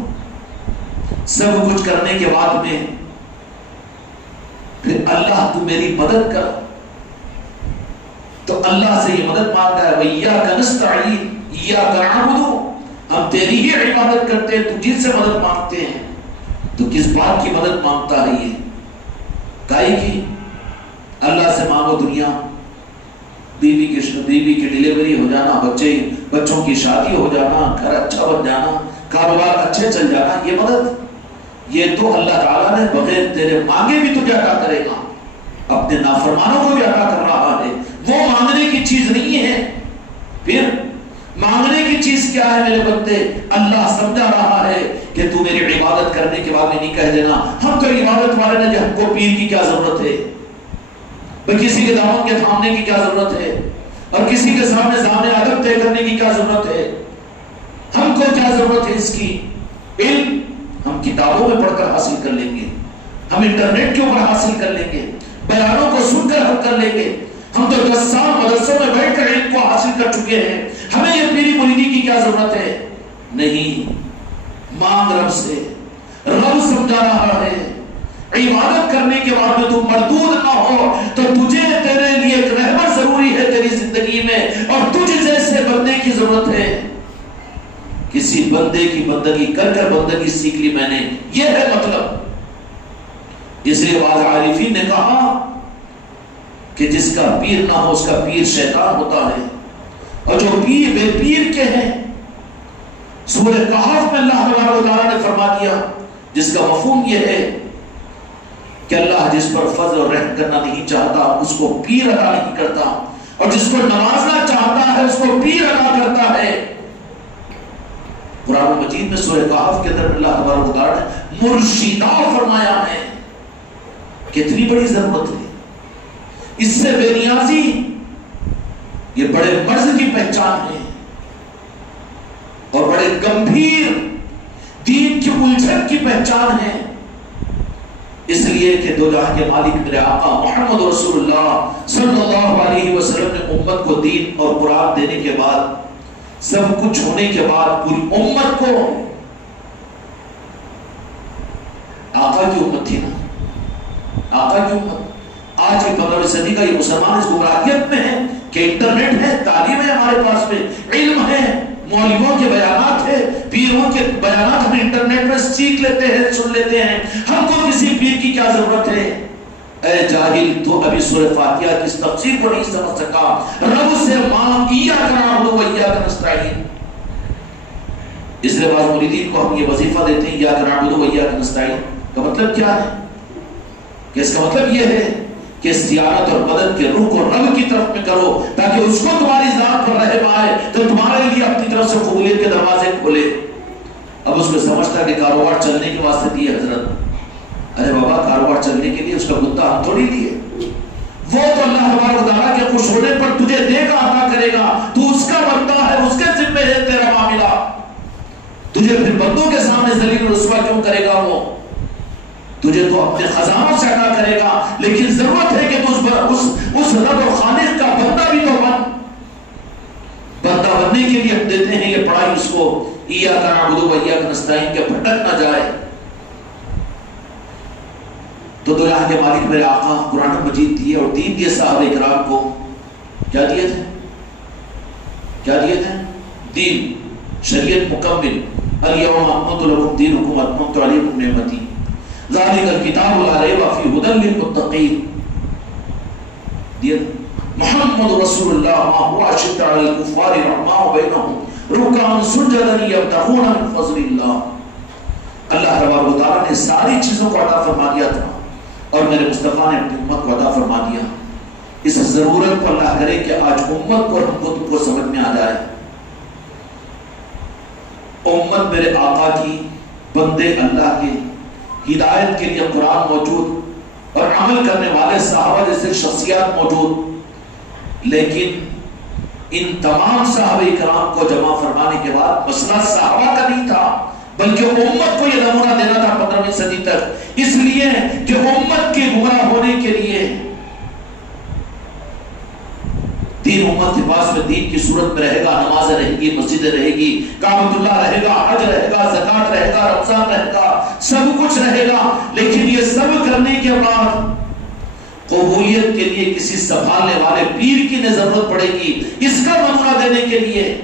سب کچھ کرنے کے بعد میں پھر اللہ تو میری مدد کر، تو اللہ سے یہ مدد مانگتا ہے، وَإِيَّاكَ نَسْتَعِينُ إِيَّاكَ نَعْبُدُ، ہم تیری ہی عبادت کرتے ہیں، تو جن سے مدد مانگتے ہیں، تو کس بات کی مدد مانگتا ہے یہ؟ کائی کی؟ اللہ سے مانگو دنیا، بیوی کی ڈیلیوری ہو جانا، بچوں کی شادی ہو جانا، گھر اچھا بن جانا، کاروبار اچھے چل جانا، یہ مدد؟ یہ تو اللہ تعالیٰ نے بغیر تیرے مانگے بھی تجھے عطا کرے گا، اپنے نافرمانوں کو بھی عطا کر رہا ہے، وہ مانگنے کی چیز نہیں ہے۔ پھر مانگنے کی چیز کیا ہے میرے بندے؟ اللہ سمجھا رہا ہے کہ تو میری عبادت کرنے کے بعد میں نہیں کہہ دینا ہم تو عبادت والے نے، ہم کو پیر کی کیا ضرورت ہے، کسی کے دامن کے تھامنے کی کیا ضرورت ہے، اور کسی کے سامنے ادب طے کرنے کی کیا ضرورت ہے، ہم کو کیا ضرورت ہے اس کی؟ علم ہم کتابوں میں پڑھ کر حاصل کر لیں گے، ہم انٹرنیٹ کے اوپر حاصل کر لیں گے، بیانوں کو سن کر حل کر لیں گے، ہم تو 10 سال مدرسوں میں بیٹھ کر علم کو حاصل کر چکے ہیں، ہمیں یہ پیری مریدی کی کیا ضرورت ہے؟ نہیں، مانگ رب سے، رب سمجھا رہا ہے، عبادت کرنے کے بعد میں تو مردود نہ ہو، تو تجھے تیرے لیے ایک رہبر ضروری ہے تیری زندگی میں، اور تجھ جیسے بندے کی ضرورت ہے۔ کسی بندے کی بندگی کر کر بندگی سیکھ لی میں نے، یہ ہے مطلب۔ اس لیے بعض عارفین نے کہا کہ جس کا پیر نہ ہو اس کا پیر شیطان ہوتا ہے، اور جو پیر بے پیر کے ہیں، سورہ کہف میں اللہ تبارک و تعالیٰ نے فرما دیا، جس کا مفہوم یہ ہے کہ اللہ جس پر فضل اور رحم کرنا نہیں چاہتا اس کو پیر عطا نہیں کرتا، اور جس کو نوازنا چاہتا ہے اس کو پیر عطا کرتا ہے۔ قرآن مجید میں سورہ کہف کے اندر اللہ تبارک و تعالیٰ نے مرشدہ فرمایا ہے، کتنی بڑی ضرورت ہے، اس سے بے نیازی یہ بڑے مرض کی پہچان ہے، اور بڑے گمبھیر دین کی الجھن کی پہچان ہے۔ اس لیے کہ دو جہاں کے مالک میرے آقا محمد رسول اللہ صلی اللہ علیہ وسلم نے امت کو دین اور قرآن دینے کے بعد، سب کچھ ہونے کے بعد، پوری امت کو، آقا کی امت تھی نا، آقا کی امت۔ آج کی 15ویں صدی کا یہ مسلمان اس گمراہیت میں ہے کہ انٹرنیٹ ہے، تعلیم ہے ہمارے پاس میں، علم ہے، مولویوں کے بیانات ہے، پیروں کے بیانات ہم انٹرنیٹ میں سیکھ لیتے ہیں، سن لیتے ہیں، ہم کو کسی پیر کی کیا ضرورت ہے؟ اے جاہل، تو ابھی سورہ فاتحہ کی اس تفسیر کو نہیں سمجھ سکا۔ رب سے مانگ، ایاک نعبد و ایاک نستعین۔ اس لیے بعض مریدین کو ہم یہ وظیفہ دیتے ہیں، ایاک نعبد و ایاک نستعین کا مطلب کیا ہے؟ کہ اس کا مطلب یہ ہے کہ استعانت اور مدد کے روح کو رب کی طرف میں کرو، تاکہ اس کو تمہاری ذات پر رحم آئے تو تمہارے لیے اپنی طرف سے قبولیت کے دروازے کھولے۔ اب اس کو سمجھتا ہے کہ کاروبار چلنے کے واسطے دیے حضرت، ارے بابا کاروبار چلنے کے لیے اس کا مدعا ہم تھوڑی لیے، وہ تو اللہ تبارک و تعالیٰ کے خوش ہونے پر تجھے دے گا، عطا کرے گا، تو اس کا بندہ ہے، اس کے ذمہ ہے تیرا معاملہ، تجھے پھر بندوں کے سامنے ذلیل و رسوا کیوں کرے گا؟ وہ تجھے تو اپنے خزانوں سے عطا کرے گا، لیکن ضرورت ہے کہ اس رب و خالق کا بندہ بھی تو بن۔ بندہ بننے کے لیے ہم دیتے ہیں یہ پڑھائی اس کو، ایاک نعبد و ایاک نستعین کے بھٹک نہ جائے۔ تو دنیا کے مالک میرے آقا قرآن مجید دیے اور دین دیے صحابہ اکرام کو. کیا دیے تھے؟ کیا دیے تھے؟ دین، شریعت مکمل. الیوم اکملت لکم دینکم واتممت علیکم نعمتی ذالک الکتاب لا ریب فیہ ھدی للمتقین. دیے محمد رسول اللہ ما هو اشد علی الکفار رحماء بینہم رکعا سجدا یبتغون من فضل اللہ. اللہ تبارک و تعالیٰ نے ساری چیزوں کو عطا فرما دیا تھا اور میرے مصطفیٰ نے اپنی امت کو عطا فرما دیا. اس ضرورت کو اللہ کرے کہ آج امت کو ہم کو تم کو سمجھ میں آ جائے. امت میرے آقا کی، بندے اللہ کے، ہدایت کے لیے قرآن موجود اور عمل کرنے والے صحابہ جیسے شخصیات موجود، لیکن ان تمام صحابہ کرام کو جمع فرمانے کے بعد مسئلہ صحابہ کا نہیں تھا بلکہ امت کو یہ نمونہ دینا تھا 15ویں صدی تک. اس لیے کہ امت کے گمراہ ہونے کے لیے دین امت کے پاس میں دین کی صورت میں رہے گا، نمازیں رہے گی، مسجدیں رہے گی، کعبۃ اللہ رہے گا، حج رہے گا، زکات رہے گا، رمضان رہے گا، سب کچھ رہے گا. لیکن یہ سب کرنے کے بعد قبولیت کے لیے کسی سنبھالنے والے پیر کی ضرورت پڑے گی. اس کا نمونہ دینے کے لیے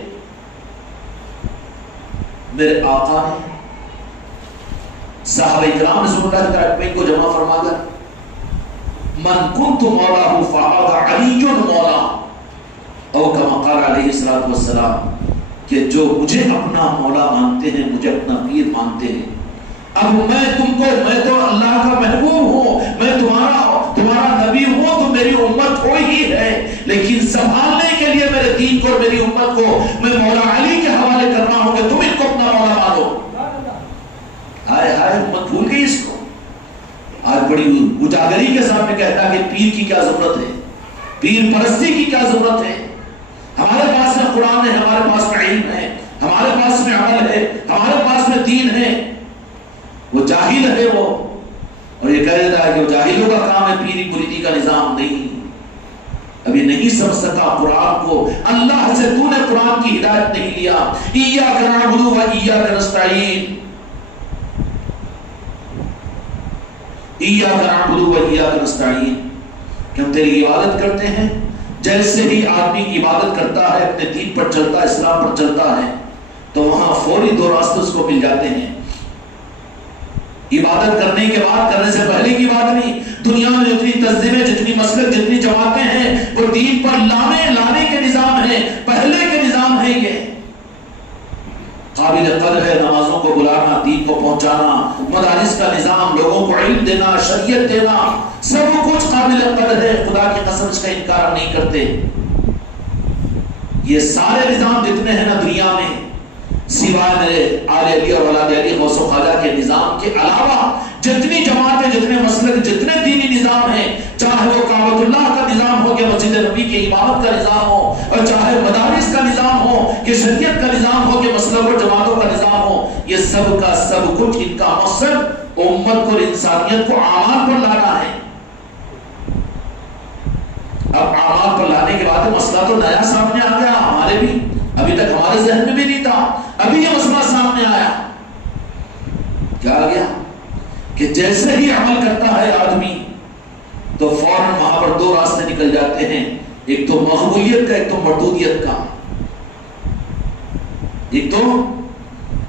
میرے آقا نے صحابہ کرام رضوان اللہ تعالیٰ کو جمع فرما کر من کنت مولاہ فہذا علی مولا او کما قال علیہ الصلوۃ والسلام کہ جو مجھے اپنا مولا مانتے ہیں، مجھے اپنا پیر مانتے ہیں. اب میں تو اللہ کا محبوب ہوں، میں تمہارا نبی ہوں، تو میری امت ہو ہی ہے، لیکن سنبھالنے کے لیے میرے دین کو اور میری امت کو میں مولا علی کے حوالے کرنا ہوں کہ تم ان کو اپنا مولا مانو. ہائے ہائے امت بھول گئی اس کو. آج بڑی اجاگری کے سامنے کہتا کہ پیر کی کیا ضرورت ہے، پیر پرستی کی کیا ضرورت ہے. ہمارے پاس میں قرآن ہے، ہمارے پاس میں علم ہے، ہمارے پاس میں عمل ہے، ہمارے پاس میں دین ہے. وہ جاہل ہے وہ، اور یہ کہہ دیتا ہے کہ وہ جاہلوں کا کام ہے پیری مریدی کا نظام. نہیں، ابھی نہیں سمجھ سکا قرآن کو. اللہ سے تو نے قرآن کی ہدایت نہیں لیا. ایاک نعبد و ایاک نستعین، ایاک نعبد و ایاک نستعین کہ ہم تیری عبادت کرتے ہیں. جیسے ہی آدمی عبادت کرتا ہے، اپنے دین پر چلتا ہے، اسلام پر چلتا ہے، تو وہاں فوری دو راستے اس کو مل جاتے ہیں. عبادت کرنے کے بعد، کرنے سے پہلے کی بات نہیں، دنیا میں جتنی تنظیمیں، جتنی مسلک، جتنی جماعتیں ہیں، وہ دین پر لانے کے نظام ہے، پہلے کے نظام ہے. یہ قابل قدر ہے نمازوں کو بلانا، دین کو پہنچانا، مدارس کا نظام، لوگوں کو علم دینا، شریعت دینا، سب کچھ قابل قدر ہے. خدا کی قسم اس کا انکار نہیں کرتے. یہ سارے نظام جتنے ہیں نا دنیا میں، سوائے میرے آل علی اور اولاد علی غوث و خواجہ کے نظام کے علاوہ جتنی جماعتیں، جتنے مسلک، جتنے دینی نظام ہیں، چاہے وہ کعبۃ اللہ کا نظام ہو کہ مسجد نبی کی عبادت کا نظام ہو، اور چاہے مدارس کا نظام ہو کہ شریعت کا نظام ہو کہ مسلک اور جماعتوں کا نظام ہو، یہ سب کا سب کچھ ان کا مقصد امت کو اور انسانیت کو اعمال پر لانا ہے. اب اعمال پر لانے کے بعد مسئلہ تو نیا سامنے آ گیا. ہمارے بھی ابھی تک ہمارے ذہن میں بھی نہیں تھا، ابھی یہ مسئلہ سامنے آیا. کیا آ گیا کہ جیسے ہی عمل کرتا ہے آدمی تو فوراً وہاں پر دو راستے نکل جاتے ہیں، ایک تو مقبولیت کا، ایک تو مردودیت کا. ایک تو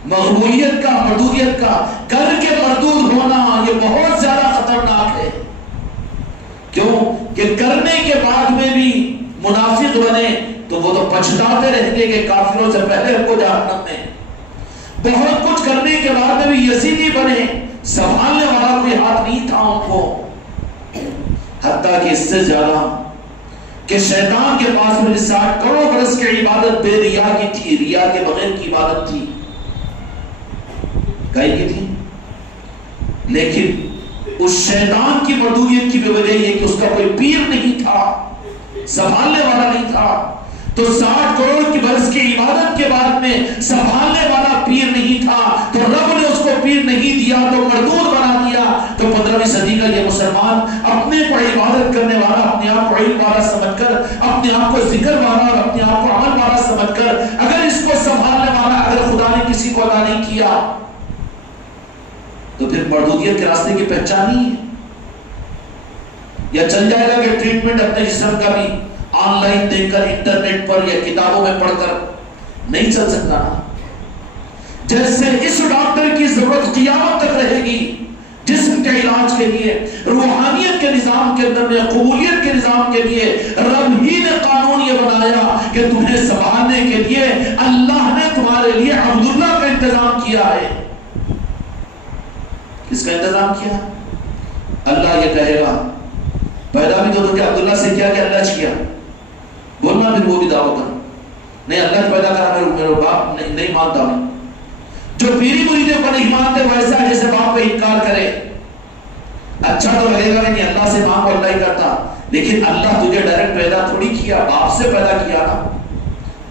مقبولیت کا، مردودیت کا. کر کے مردود ہونا یہ بہت زیادہ خطرناک ہے. کیوں کہ کرنے کے بعد میں بھی منافق بنے تو وہ تو پچھتاتے رہیں گے کہ کافروں سے پہلے ہم کو جہنم میں. بہت کچھ کرنے کے بعد میں بھی یزیدی بنے، سنبھالنے والا کوئی ہاتھ نہیں تھا ان کو. حتیٰ کہ اس سے زیادہ کہ شیطان کے پاس میں 60 کروڑ برس کی عبادت بے ریا کی تھی، ریا کے بغیر کی عبادت تھی، کہیں کی تھی. لیکن اس شیطان کی مردودیت کی وجہ یہ کہ اس کا کوئی پیر نہیں تھا، سنبھالنے والا نہیں تھا. تو 60 کروڑ کی برس کی عبادت کے بعد میں سنبھالنے والا پیر نہیں تھا، تو رب نے اس کو پیر نہیں دیا تو مردود بنا دیا. تو 15ویں صدی کا یہ مسلمان اپنے کو عبادت کرنے والا، اپنے آپ کو علم والا سمجھ کر، اپنے آپ کو ذکر والا اور اپنے آپ کو عمل والا سمجھ کر، اگر اس کو سنبھالنے والا، اگر خدا نے کسی کو عطا نہیں کیا تو پھر مردودیت کے راستے کی پہچان نہیں ہے. یا چل جائے گا کہ ٹریٹمنٹ اپنے جسم کا بھی آن لائن دیکھ کر انٹرنیٹ پر یا کتابوں میں پڑھ کر؟ نہیں چل سکتا نا۔ جیسے اس ڈاکٹر کی ضرورت قیامت تک رہے گی جسم کے علاج کے لیے، روحانیت کے نظام کے اندر میں، قبولیت کے نظام کے لیے رب ہی نے قانون یہ بنایا کہ تمہیں سنبھالنے کے لیے اللہ نے تمہارے لیے عبداللہ کا انتظام کیا ہے۔ کس کا انتظام کیا؟ اللہ یہ کہے گا پیدا بھی تو کیا عبداللہ سے کیا کہ اللہ سے کیا؟ بولنا پھر وہ بھی دعویٰ کر نہیں اللہ نے پیدا کرا میرے باپ نہیں مانتا ہوں۔ جو پیری مریدوں کو نہیں مانتے ویسا جیسے باپ پہ انکار کرے۔ اچھا تو لگے گا نہیں اللہ سے مانگو اللہ ہی کرتا، لیکن اللہ تجھے ڈائریکٹ پیدا تھوڑی کیا، باپ سے پیدا کیا نا۔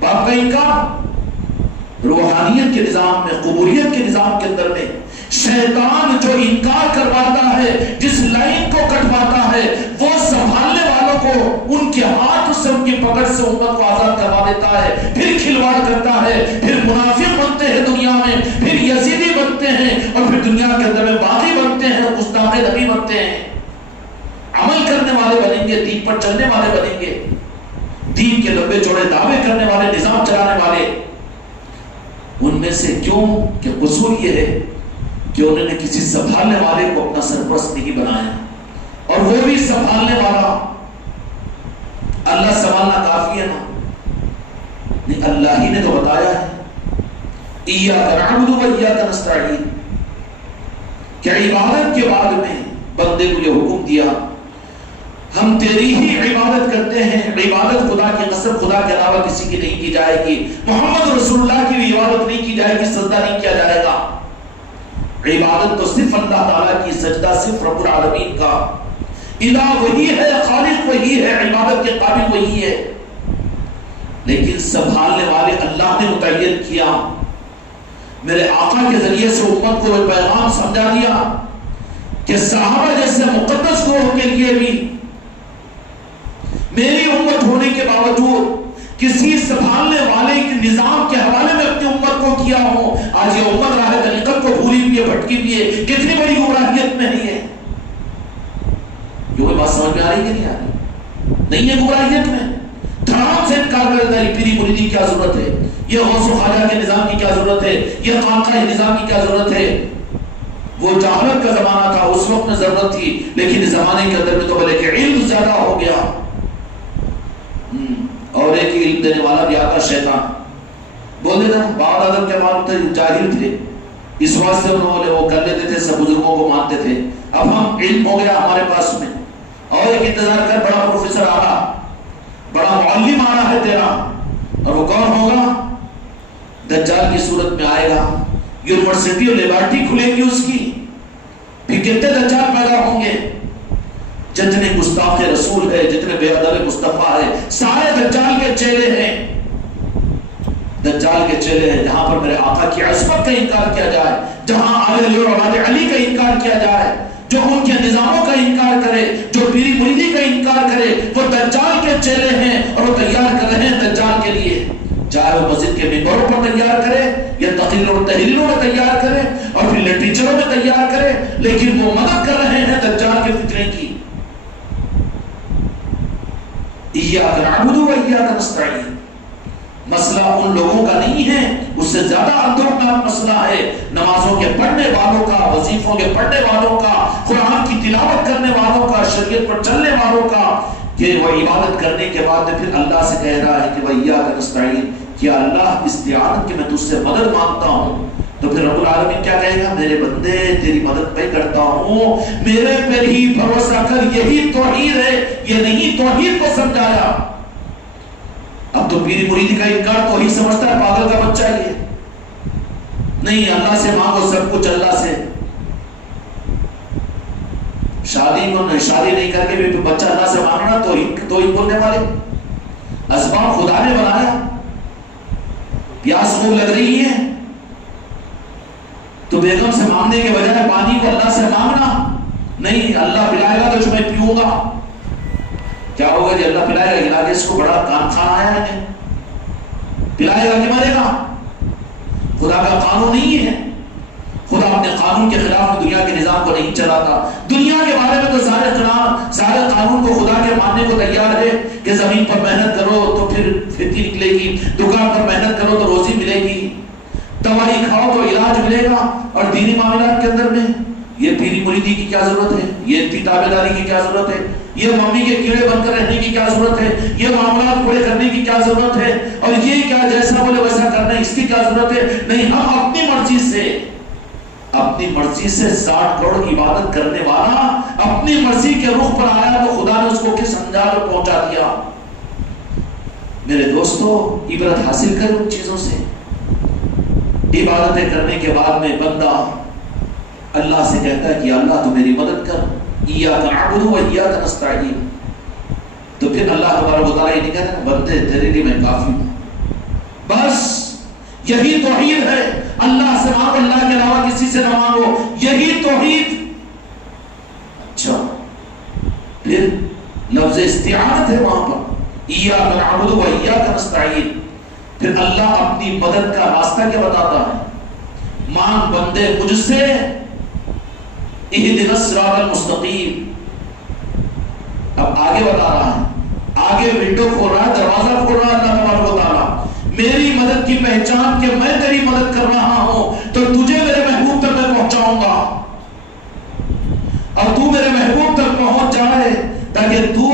باپ کا انکار روحانیت کے نظام میں، قبولیت کے نظام کے اندر میں شیطان جو انکار کرواتا ہے، جس لائن کو کٹواتا ہے، وہ سنبھالنے والوں کو ان کے ہاتھ سے ان کی پکڑ سے امت کو آزاد کروا دیتا ہے، پھر کھلواڑ کرتا ہے، پھر منافق بنتے ہیں دنیا میں، پھر یزیدی بنتے ہیں، اور پھر دنیا کے اندر میں باغی بنتے ہیں، گستاخ نبی بنتے ہیں، عمل کرنے والے بنیں گے، دین پر چلنے والے بنیں گے، دین کے لمبے چوڑے دعوے کرنے والے، نظام چلانے والے۔ ان میں سے کیوں کہ قصور یہ ہے کہ انہوں نے کسی سنبھالنے والے کو اپنا سرپرست نہیں بنایا، اور وہ بھی سنبھالنے والا اللہ سنبھالنا کافی ہے نا؟ نہیں، اللہ ہی نے تو بتایا ہے ایاک نعبد و ایاک نستعین، کہ عبادت کے بعد میں بندے کو یہ حکم دیا ہم تیری ہی عبادت کرتے ہیں، عبادت خدا کی قسم خدا کے علاوہ کسی کی نہیں کی جائے گی، محمد رسول اللہ کی بھی عبادت نہیں کی جائے گی، سجدہ نہیں کیا جائے گا۔ عبادت تو صرف اللہ تعالیٰ کی، سجدہ صرف رب العالمین کا، الہ وہی ہے، خالق وہی ہے، عبادت کے قابل وہی ہے، لیکن سنبھالنے والے اللہ نے متعین کیا۔ میرے آقا کے ذریعے سے امت کو وہ پیغام سمجھا دیا کہ صحابہ جیسے مقدس گروہ کے لیے بھی میری امت ہونے کے باوجود کسی سنبھالنے والے کے نظام کے حوالے میں اپنی امت کو کیا ہوں۔ آج یہ امت راہ طریقت کو بھولی ہوئی ہے، بھٹکی ہوئی ہے، کتنی بڑی گمراہیت میں نہیں ہے۔ جو بات سمجھ میں آ رہی ہے کہ نہیں آ رہی؟ نہیں ہے گمراہیت میں، دھڑام سے انکار کرتا ہے۔ پیری مریدی کی کیا ضرورت ہے؟ یہ غوث و خواجہ کے نظام کی کیا ضرورت ہے؟ یہ خانقاہ نظام کی کیا ضرورت ہے؟ وہ جہالت کا زمانہ تھا، اس وقت میں ضرورت تھی، لیکن اس زمانے کے اندر میں تو بولے کہ علم زیادہ ہو گیا، اور ایک علم دینے والا بھی آتا شیطان۔ بولے نا باپ دادا کیا معلوم تھے، جاہل تھے، اس واسطے انہوں نے وہ کر لیتے تھے، سب بزرگوں کو مانتے تھے۔ اب ہم علم ہو گیا ہمارے پاس میں، اور ایک انتظار کر بڑا پروفیسر آ رہا، بڑا معلم آ رہا ہے تیرا، اور وہ کون ہوگا؟ دجال کی صورت میں آئے گا، یونیورسٹی اور لیبارٹری کھلے گی اس کی، پھر کتنے دجال پیدا ہوں گے؟ جتنے گستاخ رسول ہے، جتنے بے ادب مصطفیٰ ہے، سارے دجال کے چیلے ہیں، دجال کے چیلے ہیں۔ جہاں پر میرے آقا کی عصمت کا انکار کیا جائے، جہاں علی اور اولاد علی کا انکار کیا جائے، جو ان کے نظاموں کا انکار کرے، جو پیری مریدی کا انکار کرے، وہ دجال کے چیلے ہیں، اور وہ تیار کر رہے ہیں دجال کے لیے، چاہے وہ مسجد کے ممبروں پر تیار کرے یا تقریروں اور تحریروں میں تیار کرے اور پھر لٹریچروں میں تیار کرے، لیکن وہ مدد کر رہے ہیں دجال کے فتنے کی۔ ایاک نعبد و ایاک نستعین مسئلہ ان لوگوں کا نہیں ہے، اس سے زیادہ اندرونات مسئلہ ہے نمازوں کے پڑھنے والوں کا، وظیفوں کے پڑھنے والوں کا، قرآن کی تلاوت کرنے والوں کا، شریعت پر چلنے والوں کا، کہ وہ عبادت کرنے کے بعد پھر اللہ سے کہہ رہا ہے کہ وَإِيَّاكَ نَسْتَعِينُ، کیا اللہ استعانت کہ میں تجھ سے مدد مانگتا ہوں، تو پھر رب العالمین کیا کہے گا؟ میرے بندے تیری مدد میں کرتا ہوں، میرے پر ہی بھروسہ کر، یہی توحید ہے، یہ نہیں توحید کو سمجھایا۔ اب تو پیری مریدی کا انکار تو ہی سمجھتا ہے پاگل کا بچہ یہ، نہیں اللہ سے مانگو سب کچھ اللہ سے، شادی نہیں کر کے بھی بچہ اللہ سے مانگنا تو ہی بولنے والے، اسباب خدا نے بنایا، پیاس خوب لگ رہی ہے تو بیگم سے مانگنے کے بجائے پانی کو اللہ سے مانگنا، نہیں اللہ پلائے گا تو میں پیوں گا، کیا ہوگا جی اللہ پلائے گا، علاج اس کو بڑا کان کھانا آیا ہے، پلائے گا کہ مرے گا، خدا کا قانون نہیں ہے، خدا اپنے قانون کے خلاف دنیا کے نظام کو نہیں چلاتا. دنیا کے بارے میں تو سارے قانون کو خدا کے ماننے کو تیار ہے کہ زمین پر محنت کرو تو پھر کھیتی نکلے گی, دکان پر محنت کرو تو روزی ملے گی, دوائی کھاؤ تو علاج ملے گا. اور دینی معاملات کے اندر میں یہ پیری مریدی کی کیا ضرورت ہے, یہ تابع داری کی کیا ضرورت ہے, یہ ممی کے کیڑے بن کر رہنے کی کیا ضرورت ہے, یہ معاملات پورے کرنے کی کیا ضرورت ہے, اور یہ کیا جیسا بولے ویسا کرنا اس کی کیا ضرورت ہے. نہیں, ہم اپنی مرضی سے 60 کروڑ عبادت کرنے والا اپنی مرضی کے رخ پر آیا تو خدا نے اس کو کس انجام میں پہنچا دیا. میرے دوستو, عبرت حاصل کریں ان چیزوں سے. عبادتیں کرنے کے بعد میں بندہ اللہ سے کہتا ہے کہ اللہ تو میری مدد کر, ایاک نعبد و ایاک نستعین. تو پھر اللہ تبارک و تعالیٰ یہ نہیں کہتا بندے تیرے لیے میں کافی ہوں. بس یہی توحید ہے, اللہ سے مانگو, اللہ کے علاوہ کسی سے نہ مانگو, یہی توحید. اچھا, پھر لفظ استعانت ہے وہاں پر, ایاک نعبد و ایاک نستعین. پھر اللہ اپنی مدد کا راستہ کیا بتاتا ہے, مانگ بندے مجھ سے اہدنا الصراط المستقیم. اب آگے بتا رہا ہے, آگے ونڈو کھول رہا ہے, دروازہ کھول رہا ہے اللہ تبارک و تعالیٰ. میری مدد کی پہچان کہ میں تیری مدد کر رہا ہوں تو تجھے میرے محبوب تک میں پہنچاؤں گا, اور تو میرے محبوب تک پہنچ جائے تاکہ تو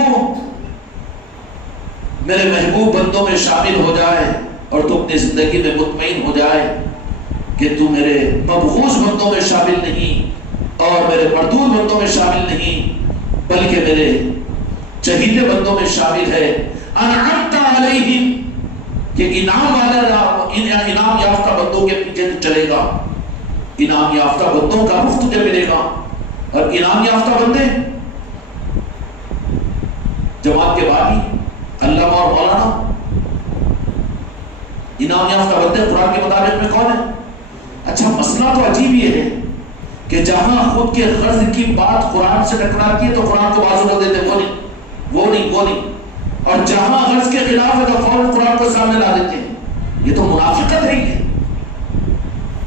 میرے محبوب بندوں میں شامل ہو جائے, اور تو اپنی زندگی میں مطمئن ہو جائے کہ تو میرے مبغوض بندوں میں شامل نہیں اور میرے مردود بندوں میں شامل نہیں, بلکہ میرے چہیتے بندوں میں شامل ہے. انعمت علیہم, کہ انعام یافتہ بندوں کے پیچھے چلے گا, انعام یافتہ بندوں کا رخ تجھے ملے گا. اور انعام یافتہ بندے جماعت کے بانی علامہ اور مولانا, انعام یافتہ بندے قرآن کے مطابق میں کون ہے؟ اچھا, مسئلہ تو عجیب یہ ہے کہ جہاں خود کے غرض کی بات قرآن سے ٹکراتی ہے تو قرآن کو بازو کر دیتے, وہ نہیں, اور جہاں غرض کے خلاف ہے تو فوراً قرآن کو سامنے لا دیتے ہیں. یہ تو منافقت ہے,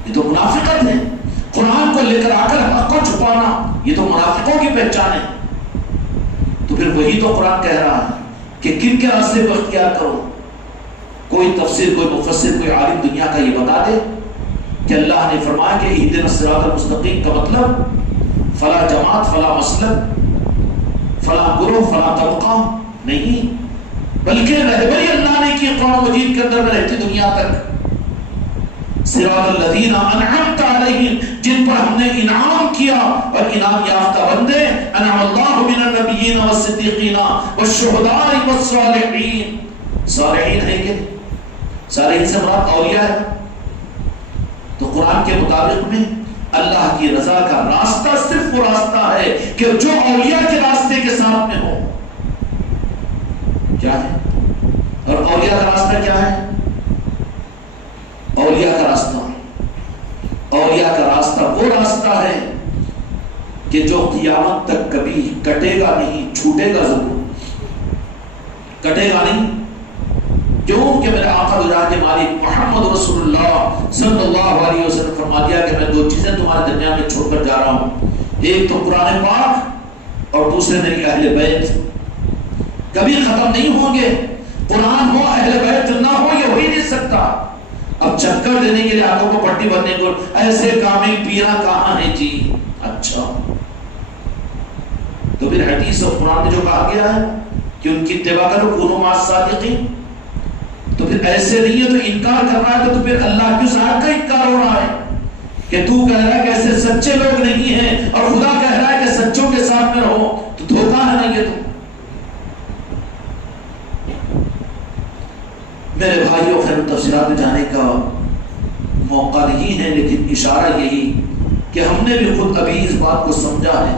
یہ تو منافقت ہے. قرآن کو لے کر آ کر حق کو چھپانا یہ تو منافقوں کی پہچان ہے. تو پھر وہی تو قرآن کہہ رہا ہے کہ کن کے راستے کو اختیار کرو. کوئی تفسیر, کوئی مفسر, کوئی عالم دنیا کا یہ بتا دے کہ اللہ نے فرمایا کہ اہدنا الصراط المستقیم کا مطلب فلا جماعت, فلا مسلک, فلا گروہ, فلا طبقہ نہیں, بلکہ رہبری اللہ نے کی قرآن مجید کے اندر میں رہتی دنیا تک. صراط الذین انعمت علیہم, جن پر ہم نے انعام کیا, اور انعام یافتہ بندے انعم اللہ من النبیین والصدیقین والشہداء والصالحین. صالحین ہے کہ صالحین سے مراد اولیاء ہے. تو قرآن کے مطابق میں اللہ کی رضا کا راستہ صرف وہ راستہ ہے کہ جو اولیاء کے راستے کے ساتھ میں ہو. کیا ہے, اور اولیاء کا راستہ کیا ہے؟ اولیاء کا راستہ وہ راستہ ہے کہ جو قیامت تک کبھی کٹے گا نہیں, چھوٹے گا ضرور, کٹے گا نہیں. کیوں کہ میرے آقا دجا کے مالک محمد رسول اللہ صلی اللہ علیہ وسلم فرما دیا کہ میں 2 چیزیں تمہارے درمیان میں چھوڑ کر جا رہا ہوں, ایک تو قرآن پاک اور دوسرے میری اہل بیت. کبھی ختم نہیں ہوں گے. قرآن ہو, اہل بیت نہ ہو, یہ ہو ہی نہیں سکتا. اب چکر دینے کے لیے آنکھوں کو پٹی بننے کو ایسے کامل پیرا کہاں ہے جی. اچھا, تو پھر حدیث اور قرآن میں جو کہا گیا ہے کہ ان کی اتباع کرو کونوا مع الصادقین, تو پھر ایسے نہیں ہے تو انکار کر رہا ہے. تو پھر اللہ کی ذات کا انکار ہو رہا ہے کہ تو کہہ رہا ہے کہ ایسے سچے لوگ نہیں ہیں, اور خدا کہہ رہا ہے کہ سچوں کے ساتھ میں رہو. تو دھوکہ ہے نا یہ. تو میرے بھائیوں, خیر تفسیرات میں جانے کا موقع نہیں ہے, لیکن اشارہ یہی کہ ہم نے بھی خود ابھی اس بات کو سمجھا ہے.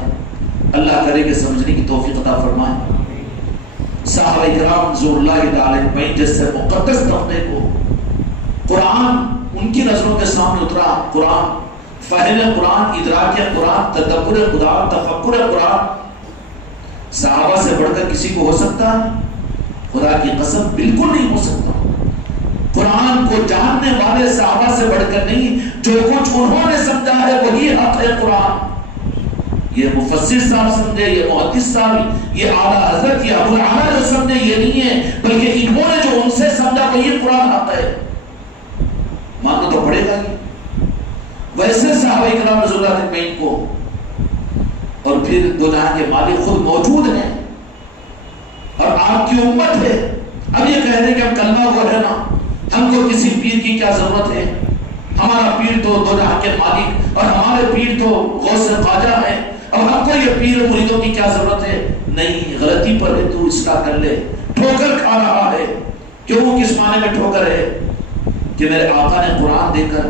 اللہ کرے کہ سمجھنے کی توفیق عطا فرمائے. صحابہ کرام رضوان اللہ تعالی اجمعین جیسے مقدس طبقے کو قرآن ان کی نظروں کے سامنے اترا. قرآن, فہم قرآن, ادراک قرآن, تدبر قرآن, تفکر قرآن, صحابہ سے بڑھ کر کسی کو ہو سکتا ہے؟ خدا کی قسم بالکل نہیں ہو سکتا. قرآن کو جاننے والے صحابہ سے بڑھ کر نہیں, جو کچھ انہوں نے سمجھا ہے ہے وہی حق ہے قرآن. یہ مفسر صاحب سمجھے، یہ محدث صاحب، یہ اعلیٰ حضرت، یہ ابو العالیٰ جو سمجھے یہ نہیں ہے، بلکہ انہوں نے جو ان سے سمجھا وہی قرآن حق ہے. ماننا تو پڑے گا یہ. ویسے صحابہ کرام رضی اللہ اجمعین کو، اور پھر دو جہاں کے مالک خود موجود ہیں اور آپ کی امت ہے. اب یہ کہہ رہے کہ ہم کلمہ گو ہے نا، ہم کو کسی پیر کی کیا ضرورت ہے، ہمارا پیر تو دو جہاں کے مالک اور ہمارے پیر تو غوث خواجہ ہے، اب ہم کو یہ پیر مریدوں کی کیا ضرورت ہے. نہیں، غلطی پر ہے، تو اصلاح کر لے. ٹھوکر کھا رہا ہے. کیوں؟ کس معنی میں ٹھوکر ہے؟ کہ میرے آقا نے قرآن دے کر،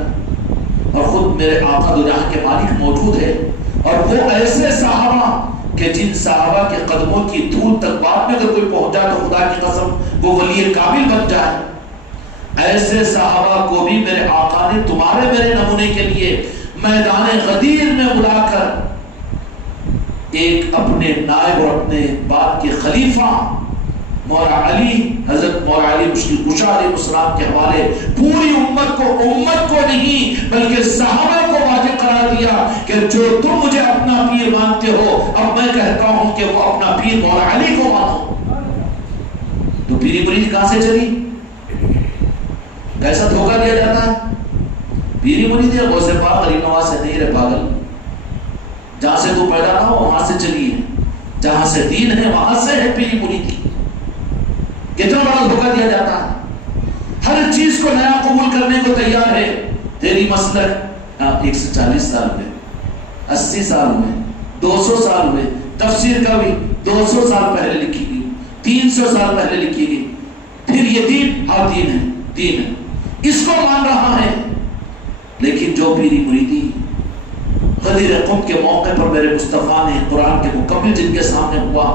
اور خود میرے آقا دو جہاں کے مالک موجود ہے، اور وہ ایسے صحابہ کہ جن صحابہ کے قدموں کی دھول تک بعد میں اگر کوئی پہنچا تو خدا کی قسم وہ ولی کامل بن جائے. ایسے صحابہ کو بھی میرے آقا نے تمہارے میرے نمونے کے لیے میدان غدیر میں بلا کر ایک اپنے نائب اور اپنے باپ کے خلیفہ مولا علی، حضرت مولا علی مشکل کشا علیہ السلام کے حوالے پوری امت کو نہیں بلکہ صحابہ کو واجب قرار دیا کہ جو تم مجھے اپنا پیر مانتے ہو، اب میں کہتا ہوں کہ وہ اپنا پیر مولا علی کو مانو. تو پیری مرید کہاں سے چلی؟ کیسا دھوکہ دیا جاتا ہے؟ پیری مرید ہے غوث پاک غریب نواز سے نہیں رہے پاگل. جہاں سے تو پیدا نہ ہو وہاں سے چلی ہے، جہاں سے دین ہے وہاں سے ہے پیری مریدی. کتنا بڑا دھوکہ دیا جاتا ہے. ہر چیز کو نیا قبول کرنے کو تیار ہے. تیری مسلک 140 سال ہوئے، 80 سال ہوئے، 200 سال ہوئے. تفسیر کا بھی 200 سال پہلے لکھی گئی، 300 سال پہلے لکھی گئی. پھر یہ دین، ہاں دین ہے، دین ہے، اس کو مان رہا ہے. لیکن جو پیری مریدی غدیر قم کے موقع پر میرے مصطفیٰ نے قرآن کے مکمل جن کے سامنے ہوا،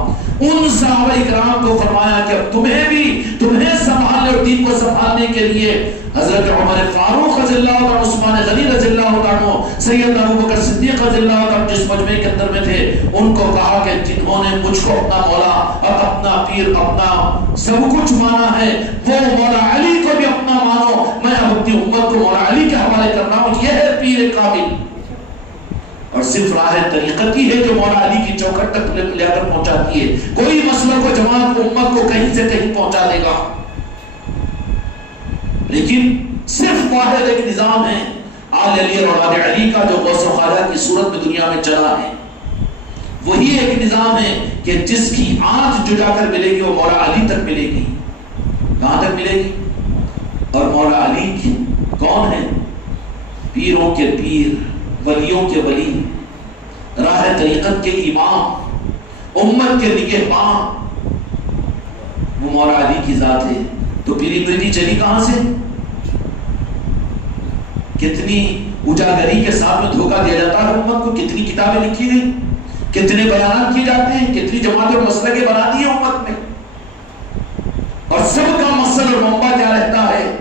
ان صحابہ اکرام کو فرمایا کہ اب تمہیں سنبھالنے اور دین کو سنبھالنے کے لیے حضرت عمر فاروق رضی اللہ عنہ، عثمان غنی رضی اللہ عنہ، سید ابوبکر صدیق رضی اللہ عنہ جس مجمع کے اندر میں تھے، ان کو کہا کہ جنہوں نے مجھ کو اپنا مولا اور اپنا پیر، اپنا سب کچھ مانا ہے، وہ مولا علی کو بھی اپنا مانو. میں اب اپنی امت کو مولا علی کے حوالے کر رہا ہوں. یہ ہے پیر کامل، اور صرف راہ طریقت ہی ہے جو مولا علی کی چوکھٹ تک لے کر پہنچاتی ہے. کوئی مسئلہ کو، جماعت کو، امت کو کہیں سے کہیں پہنچا دے گا. لیکن صرف واحد ایک نظام ہے آل علی اور اولاد علی کا، جو غوث و خواجہ کی صورت میں دنیا میں چلا ہے. وہی ایک نظام ہے کہ جس کی آنچ جو جا کر ملے گی وہ مولا علی تک ملے گی. کہاں تک ملے گی؟ اور مولا علی کون ہے؟ پیروں کے پیر، ولیوں کے ولی، راہ طریقت کے امام، امت کے نگہبان، وہ مولا علی کی ذات ہے. تو پیری مریدی چلی کہاں سے؟ کتنی اجاگری کے ساتھ میں دھوکہ دیا جاتا ہے امت کو. کتنی کتابیں لکھی گئی، کتنے بیانات کیے جاتے ہیں، کتنی جماعتیں اور مسلکیں بنا دی ہیں امت میں، اور سب کا مقصد اور منبع کیا رہتا ہے؟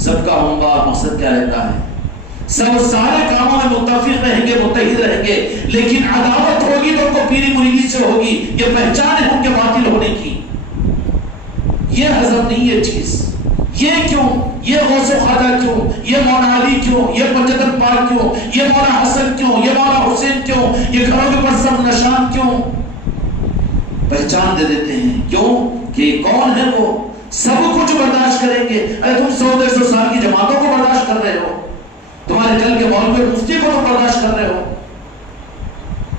سب کا منبع اور مقصد کیا رہتا ہے؟ سب سارے کاموں میں متفق رہیں گے، متحد رہیں گے، لیکن عداوت ہوگی تو ان کو پیری مریدی سے ہوگی. یہ پہچان ہے ان کے باطل ہونے کی. یہ ہضم نہیں ہے چیز. یہ کیوں؟ یہ غوث و خواجہ کیوں؟ یہ مولا علی کیوں؟ یہ پنجتن پاک کیوں؟ یہ مولا حسن کیوں؟ یہ مولا حسین کیوں؟ یہ گھروں کے پر سب نشان کیوں؟ پہچان دے دیتے ہیں. کیوں؟ کہ کون ہے وہ؟ سب کچھ برداشت کریں گے. ارے تم 100-150 سال کی جماعتوں کو برداشت کر رہے ہو، تمہارے کل کے مولوی مفتی کو تم برداشت کر رہے ہو.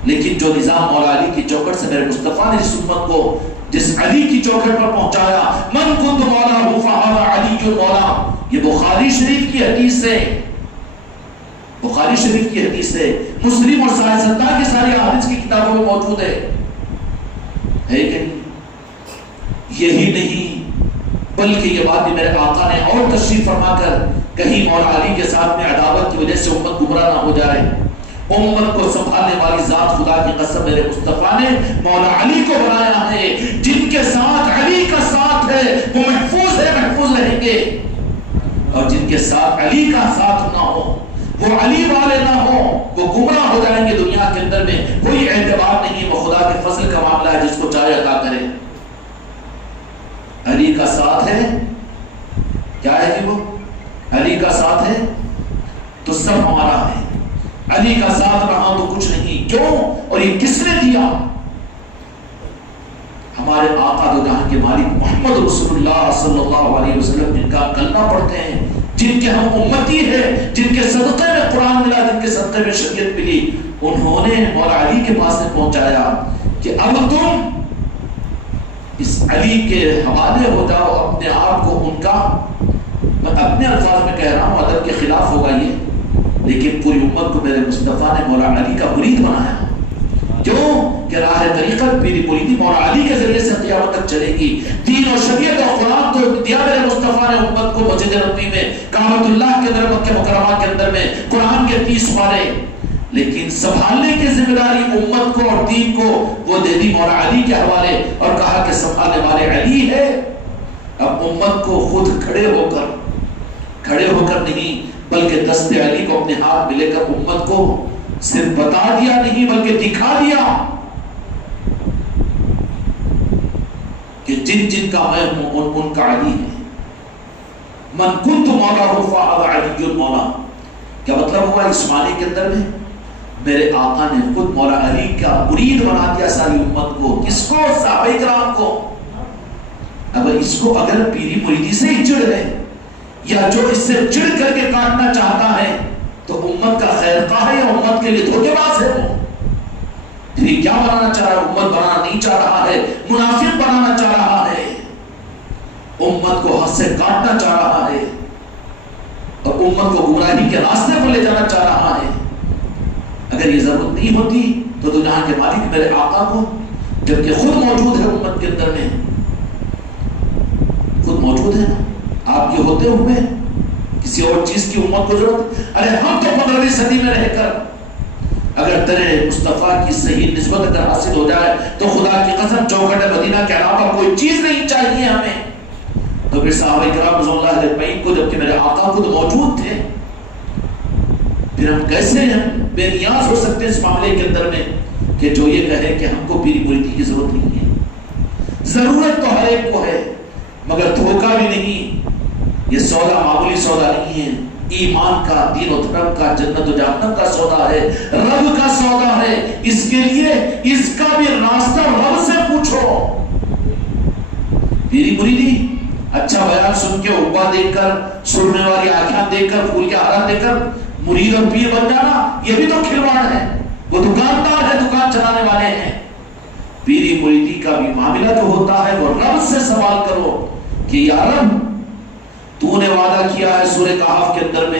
لیکن جو نظام مولا علی کی چوکھٹ سے میرے مصطفیٰ نے جس امت کو جس علی کی چوکھٹ پر پہنچایا، من کنت مولا فہذا علی مولا، یہ بخاری شریف کی حدیث ہے. بخاری شریف کی حدیث ہے، مسلم اور صحیح ستار کی ساری احادیث کی کتابوں میں موجود ہے کہ نہیں؟ یہی نہیں بلکہ یہ بات بھی میرے آقا نے اور تشریف فرما کر کہیں مولا علی کے ساتھ میں عداوت کی وجہ سے امت گمراہ نہ ہو جائے. امت کو سنبھالنے والی ذات خدا کی قسم میرے مصطفیٰ نے مولا علی کو بنایا ہے. جن کے ساتھ علی کا ساتھ ہے وہ محفوظ ہے، محفوظ رہیں گے، اور جن کے ساتھ علی کا ساتھ نہ ہو، وہ علی والے نہ ہو، وہ گمراہ ہو جائیں گے. دنیا کے اندر میں کوئی اعتبار نہیں، وہ خدا کے فضل کا معاملہ ہے، جس کو چاہے عطا کرے. علی کا ساتھ ہے، کیا ہے جی؟ وہ علی کا ساتھ ہے. تو سب ہمارا ہے، علی کا ساتھ رہا تو کچھ نہیں۔ کیوں؟ اور یہ کس نے دیا؟ ہمارے آقا دو جہاں کے مالک محمد رسول اللہ صلی اللہ علیہ وسلم جن کا کلمہ پڑھتے ہیں، جن کے ہم امتی ہیں، جن کے صدقے میں قرآن ملا، جن کے صدقے میں شریعت ملی، انہوں نے مولا علی کے پاس نے پہنچایا کہ اب تم اس علی کے حوالے ہو جاؤ، اپنے آپ کو ان کا، میں اپنے الفاظ میں کہہ رہا ہوں، ادب کے خلاف ہوگا یہ، لیکن پوری امت کو میرے مصطفیٰ نے مولا علی کا مرید بنایا۔ کیوں؟ کہ راہ طریقت پیری مریدی مولا علی کے ذریعے سے قیامت تک چلے گی۔ دین اور شریعت اور قرآن تو دیا میرے مصطفیٰ نے امت کو مسجد نبوی میں، کعبۃ اللہ کے اندر، مکہ مکرمہ کے اندر میں، قرآن کے 30 پارے، لیکن سنبھالنے کی ذمہ داری امت کو اور دین کو وہ دے دی مولا علی کے حوالے، اور کہا کہ سنبھالنے والے علی ہے۔ اب امت کو خود کھڑے ہو کر نہیں، بلکہ دست علی کو اپنے ہاتھ میں لے کر امت کو صرف بتا دیا نہیں بلکہ دکھا دیا کہ جن جن کا میں ہوں ان کا علی ہے۔ من کنت مولا فهذا علی المولا۔ کیا مطلب ہوا؟ اس معنی کے اندر میں میرے آقا نے خود مولا علی کا مرید بنا دیا ساری امت کو۔ کس کو؟ صحابہ کرام کو۔ اگر اس کو اگر پیری مریدی سے ہی چڑ ہے، یا جو اس سے چڑ کر کے کاٹنا چاہتا ہے، تو امت کا خیر خواہ ہے یا امت کے لیے دھوکے باز ہے؟ وہ پھر کیا بنانا چاہ رہا ہے؟ امت بنانا نہیں چاہ رہا ہے، منافق بنانا چاہ رہا ہے، امت کو حق سے کاٹنا چاہ رہا ہے، اور امت کو گمراہی کے راستے پر لے جانا چاہ رہا ہے۔ اگر یہ ضرورت نہیں ہوتی تو دنیا کے مالک میرے آقا کو، جبکہ خود موجود ہے امت کے اندر میں، خود موجود ہے نا، آپ کے ہوتے ہوئے کسی اور چیز کی امت کو ضرورت؟ ارے ہم تو 15ویں صدی میں رہ کر اگر تیرے مصطفیٰ کی صحیح نسبت اگر حاصل ہو جائے تو خدا کی قسم چوکھٹ مدینہ کے علاوہ کوئی چیز نہیں چاہیے ہمیں۔ تو پھر صحابہ کرام رضی اللہ علیہ اجمعین کو، جبکہ میرے آقا خود موجود تھے، پھر ہم کیسے بے نیاز ہو سکتے ہیں اس معاملے کے اندر میں کہ جو یہ کہے کہ ہم کو پیری مریدی کی ضرورت نہیں ہے؟ ضرورت تو ہر ایک کو ہے، مگر دھوکہ بھی نہیں۔ یہ سودا معمولی سودا نہیں ہے، ایمان کا، دین و دھرم کا، جنت و جہنم کا سودا ہے، رب کا سودا ہے۔ اس کے لیے اس کا بھی راستہ رب سے پوچھو۔ پیری مریدی اچھا بیان سن کے اوپا دیکھ کر، سننے والی آنکھیں دیکھ کر، پھول کے ہارا دیکھ کر مرید اور پیر بن جانا، یہ بھی تو کھلواڑ ہے۔ وہ دکاندار ہے، دکان چلانے والے ہیں۔ پیری مریدی کا بھی معاملہ جو ہوتا ہے وہ رب سے سوال کرو کہ یا رب، تو نے وعدہ کیا ہے سورہ کہف کے اندر میں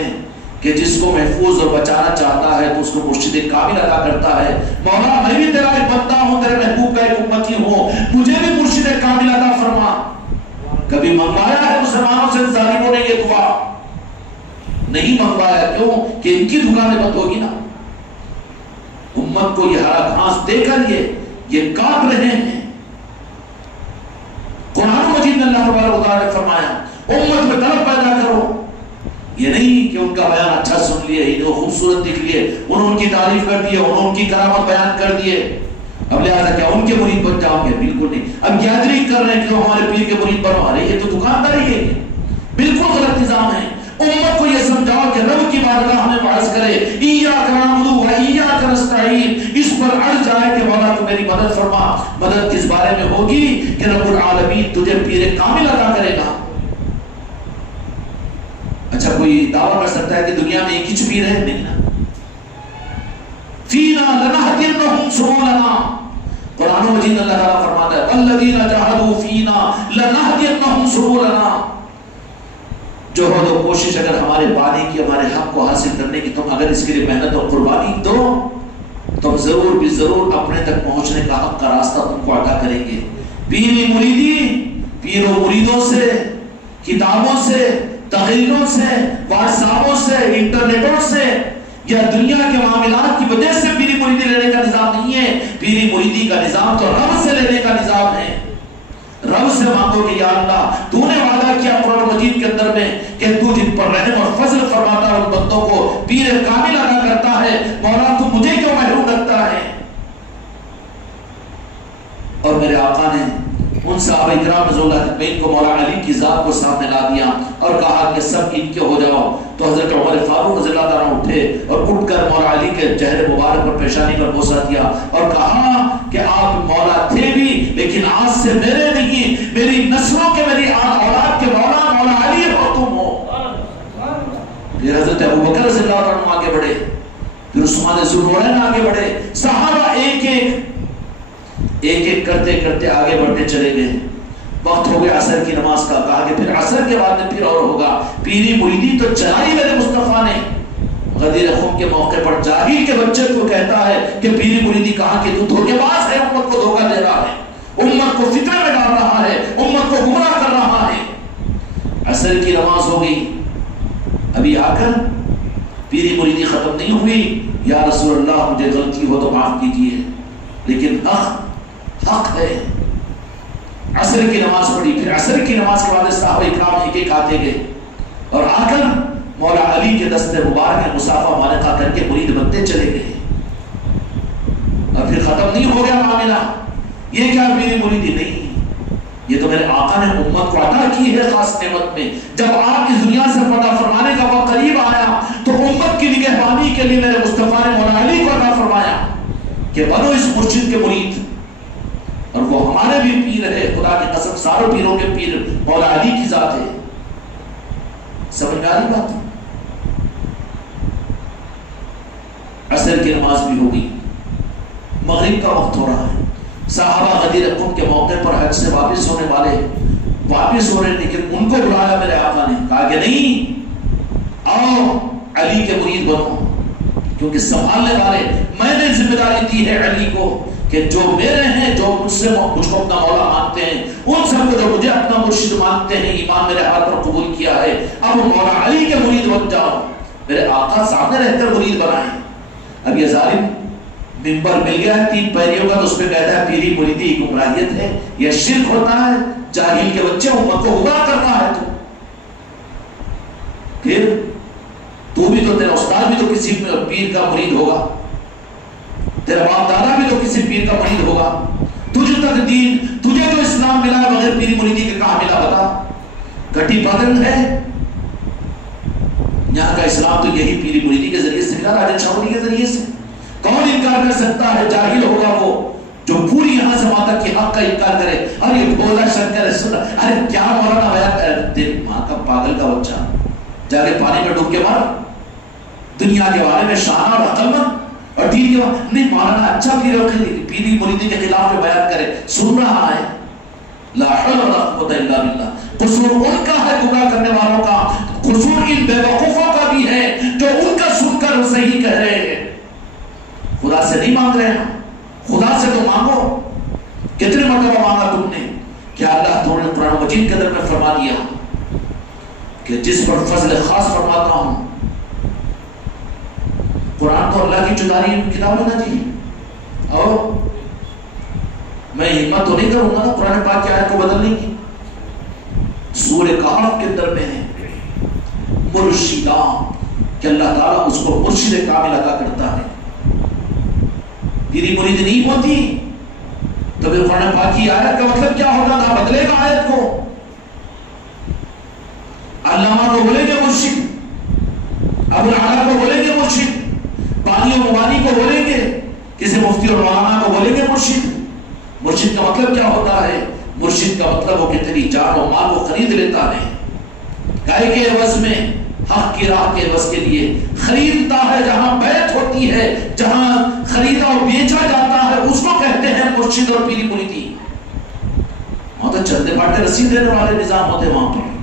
کہ جس کو محفوظ اور بچانا چاہتا ہے تو اس کو مرشد کامل ادا کرتا ہے۔ مولا میں بھی تیرا ایک بندہ ہوں، تیرے محبوب کا ایک امتی ہوں، مجھے بھی مرشد کامل ادا فرما۔ کبھی منگوایا ہے مسلمانوں سے ظالموں نے یہ دعا؟ نہیں منگوایا۔ کیوں؟ کہ ان کی دکانیں بند ہوگی نا۔ امت کو یہ ہرا گھاس دے کر یہ کاٹ رہے ہیں۔ قرآن مجید میں اللہ تبارک و تعالیٰ نے فرمایا امت میں طلب پیدا کرو۔ یہ نہیں کہ ان کا بیان اچھا سن لیے، انہیں خوبصورت دکھ لیے، انہوں ان کی تعریف کر دیے، انہوں ان کی کرامت بیان کر دیے، اب لہٰذا کیا ان کے مرید بن جاؤ گے؟ بالکل نہیں۔ اب گیدرنگ کر رہے ہیں کہ ہمارے پیر کے مرید بنو رہے، یہ تو دکانداری ہے، بالکل غلط نظام ہے۔ امت کو یہ سمجھاؤ کہ رب کی بارگاہ ہمیں واعظ کرے، ایاک نعبد و ایاک نستعین، اس پر اڑ جائے کہ مولا تو میری مدد فرما۔ مدد کس بارے میں ہوگی؟ کہ رب العالمین تجھے پیر کامل عطا کرے گا۔ اچھا کوئی دعویٰ کر سکتا ہے کہ دنیا میں ایک ہی پیر ہے؟ نہیں نا۔ فینا لنہدینہم سبلنا، قرآن مجید میں اللہ تعالیٰ فرماتا ہے والذین جاہدوا فینا لنہدینہم سبلنا۔ جو ہو تو کوشش اگر ہمارے پانے کی، ہمارے حق کو حاصل کرنے کی، تم اگر اس کے لیے محنت اور قربانی دو تو ضرور بھی ضرور اپنے تک پہنچنے کا حق کا راستہ تم کو عطا کریں گے۔ پیری مریدی، پیر و مریدوں سے، کتابوں سے، تحریروں سے، واٹس ایپوں سے، انٹرنیٹوں سے یا دنیا کے معاملات کی وجہ سے پیری مریدی لینے کا نظام نہیں ہے۔ پیری مریدی کا نظام تو رب سے لینے کا نظام ہے۔ رب سے مانگو کہ یا اللہ تو نے وعدہ کیا قرآن مجید کے اندر میں کہ تو جن پر رحم اور فضل فرماتا ہے ان بندوں کو پیر کامل ادا کرتا ہے، مولا تو مجھے کیوں محروم رکھتا ہے؟ اور میرے آقا نے ان صحابہ کرام رضی اللہ عنہم کو مولا علی کی ذات کو سامنے لا دیا اور کہا کہ سب ان کے ہو جاؤ۔ تو حضرت عمر فاروق رضی اللہ عنہ اور اٹھ کر مولا علی کے چہرے مبارک پر پیشانی پر بوسہ دیا اور کہا کہ آپ مولا تھے بھی لیکن آج سے میرے نہیں، میری نسلوں کے، میری اولاد کے مولا مولا علی ہو تم ہو۔ پھر حضرت ابوبکر رضی اللہ عنہ آگے بڑھے، پھر عثمان ذوالنورین آگے بڑھے، صحابہ ایک کرتے کرتے آگے بڑھتے چلے گئے۔ وقت ہو گیا عصر کی نماز کا، کہا کہ پھر عصر کے بعد میں پھر اور ہوگا۔ پیری مریدی تو چلائی میرے مصطفیٰ نے۔ غدیر خم کے موقع پر جاہل کے بچے کو کہتا ہے کہ پیری مریدی کہاں کہ تو دھوکے باز ہے، امت کو دھوکہ دے رہا ہے، امت کو فتنہ میں ڈال رہا ہے، امت کو گمراہ کر رہا ہے۔ عصر کی نماز ہو گئی، ابھی آ کر پیری مریدی ختم نہیں ہوئی۔ یا رسول اللہ مجھے غلطی ہو تو معاف کیجیے، لیکن حق ہے۔ عصر کی نماز پڑھی، پھر عصر کی نماز کے بعد صحابہ اکرام ایک ایک آتے گئے اور آ کر مولا علی کے دست مبارک مصافہ مالکہ کر کے مرید بنتے چلے گئے۔ اور پھر ختم نہیں ہو گیا معاملہ، یہ کیا میری مریدی نہیں، یہ تو میرے آقا نے امت کو عطا کی ہے خاص نعمت میں۔ جب آپ اس دنیا سے پردہ فرمانے کا وقت قریب آیا تو امت کی نگہبانی کے لیے میرے مصطفیٰ نے مولا علی کو عطا فرمایا کہ بنو اس مرشد کے مرید، اور وہ ہمارے بھی پیر ہے، خدا کی قسم ساروں پیروں کے پیر مولا علی کی ذات ہے۔ سمجھ میں آ رہی بات؟ عصر کی نماز بھی ہو گئی، مغرب کا وقت ہو رہا ہے۔ صحابہ غدیر خم کے موقع پر حج سے واپس ہونے والے واپس ہو رہے، لیکن ان کو بلایا میرے آقا نے، کہا کہ نہیں، آؤ علی کے مرید بنو، کیونکہ سنبھالنے والے میں نے ذمہ داری دی ہے علی کو کہ جو میرے ہیں، جو مجھ کو اپنا مولا مانتے ہیں، ان سب کو جو مجھے اپنا مرشد مانتے ہیں، ایمان میرے ہاتھ پر قبول کیا ہے، اب مولا علی کے مرید بن جاؤ۔ میرے آقا سامنے رہ کر مرید بنائیں۔ اب یہ ظالم منبر مل گیا ہے 3 پیریوں کا، تو اس پہ کہتا ہے پیری مریدی گمراہیت ہے، یہ شرک ہوتا ہے، جاہل کے بچے امت کو گمراہ کرنا ہے۔ پھر تو بھی تو، تیرا استاد بھی تو کسی پیر کا مرید ہوگا، تیرا باپ دادا بھی تو کسی پیر کا مرید ہوگا، تجھے تک دین، تجھے تو اسلام ملا بغیر پیری مریدی کے کہاں ملا بتا؟ گھٹی پتنگ ہے یہاں کا اسلام تو یہی پیری مریدی کے ذریعے سے ملا، راجن شاہوری کے ذریعے سے۔ کون انکار کر سکتا ہے؟ جاہل ہوگا وہ جو پوری یہاں سے وہاں تک کی حق کا انکار کرے۔ ارے بولا شنکر ارے کیا مولانا بیان، دل ماں کا پاگل کا بچہ جا کے پانی میں ڈوب کے مار، دنیا کے بارے میں شانہ اور عقل مند اور دین کے بارے نہیں، مولانا اچھا پیری مریدی کے خلاف میں بیان کرے، سن رہا ہے۔ لا حول ولا قوت الا باللہ۔ قصور ان کا ہے گمراہ کرنے والوں کا، قصور ان بے وقوفوں کا بھی ہے جو ان کا سن کر صحیح کہہ رہے ہیں۔ خدا سے نہیں مانگ رہے ہیں، خدا سے تو مانگو۔ کتنے مرتبہ مانگا تم نے؟ کیا اللہ تم نے قرآن مجید کے اندر میں فرما دیا کہ جس پر فضل خاص فرماتا ہوں۔ قرآن تو اللہ کی جداری کتاب ہے نا جی، اور میں ہمت تو نہیں کروں گا نا قرآن پاک کی آیت کو بدلنے کی۔ سورہ کہف کے اندر میں ہے مرشدہ کہ اللہ تعالیٰ اس کو مرشد کامل عطا کرتا ہے۔ پیری مرید نہیں ہوتی تو پھر قرآن پاک کی آیت کا مطلب کیا ہوگا؟ کہاں بدلے گا آیت کو؟ علامہ کو بولیں گے مرشد، ابو العلا کو بولیں گے مرشد، بانی و مبانی کو بولیں گے، کسی مفتی اور مولانا کو بولیں گے مرشد۔ مرشد کا مطلب کیا ہوتا ہے؟ مرشد کا مطلب وہ کہ تیری جان و مال کو خرید لیتا ہے، گائے کے عوض میں، حق کی راہ کے عوض کے لیے خریدتا ہے۔ جہاں بیعت ہوتی ہے، جہاں خریدا اور بیچا جاتا ہے، اس کو کہتے ہیں مرشد اور پیری مریدی۔ وہاں تو چندے پاٹے رسید دینے والے نظام ہوتے، وہاں پر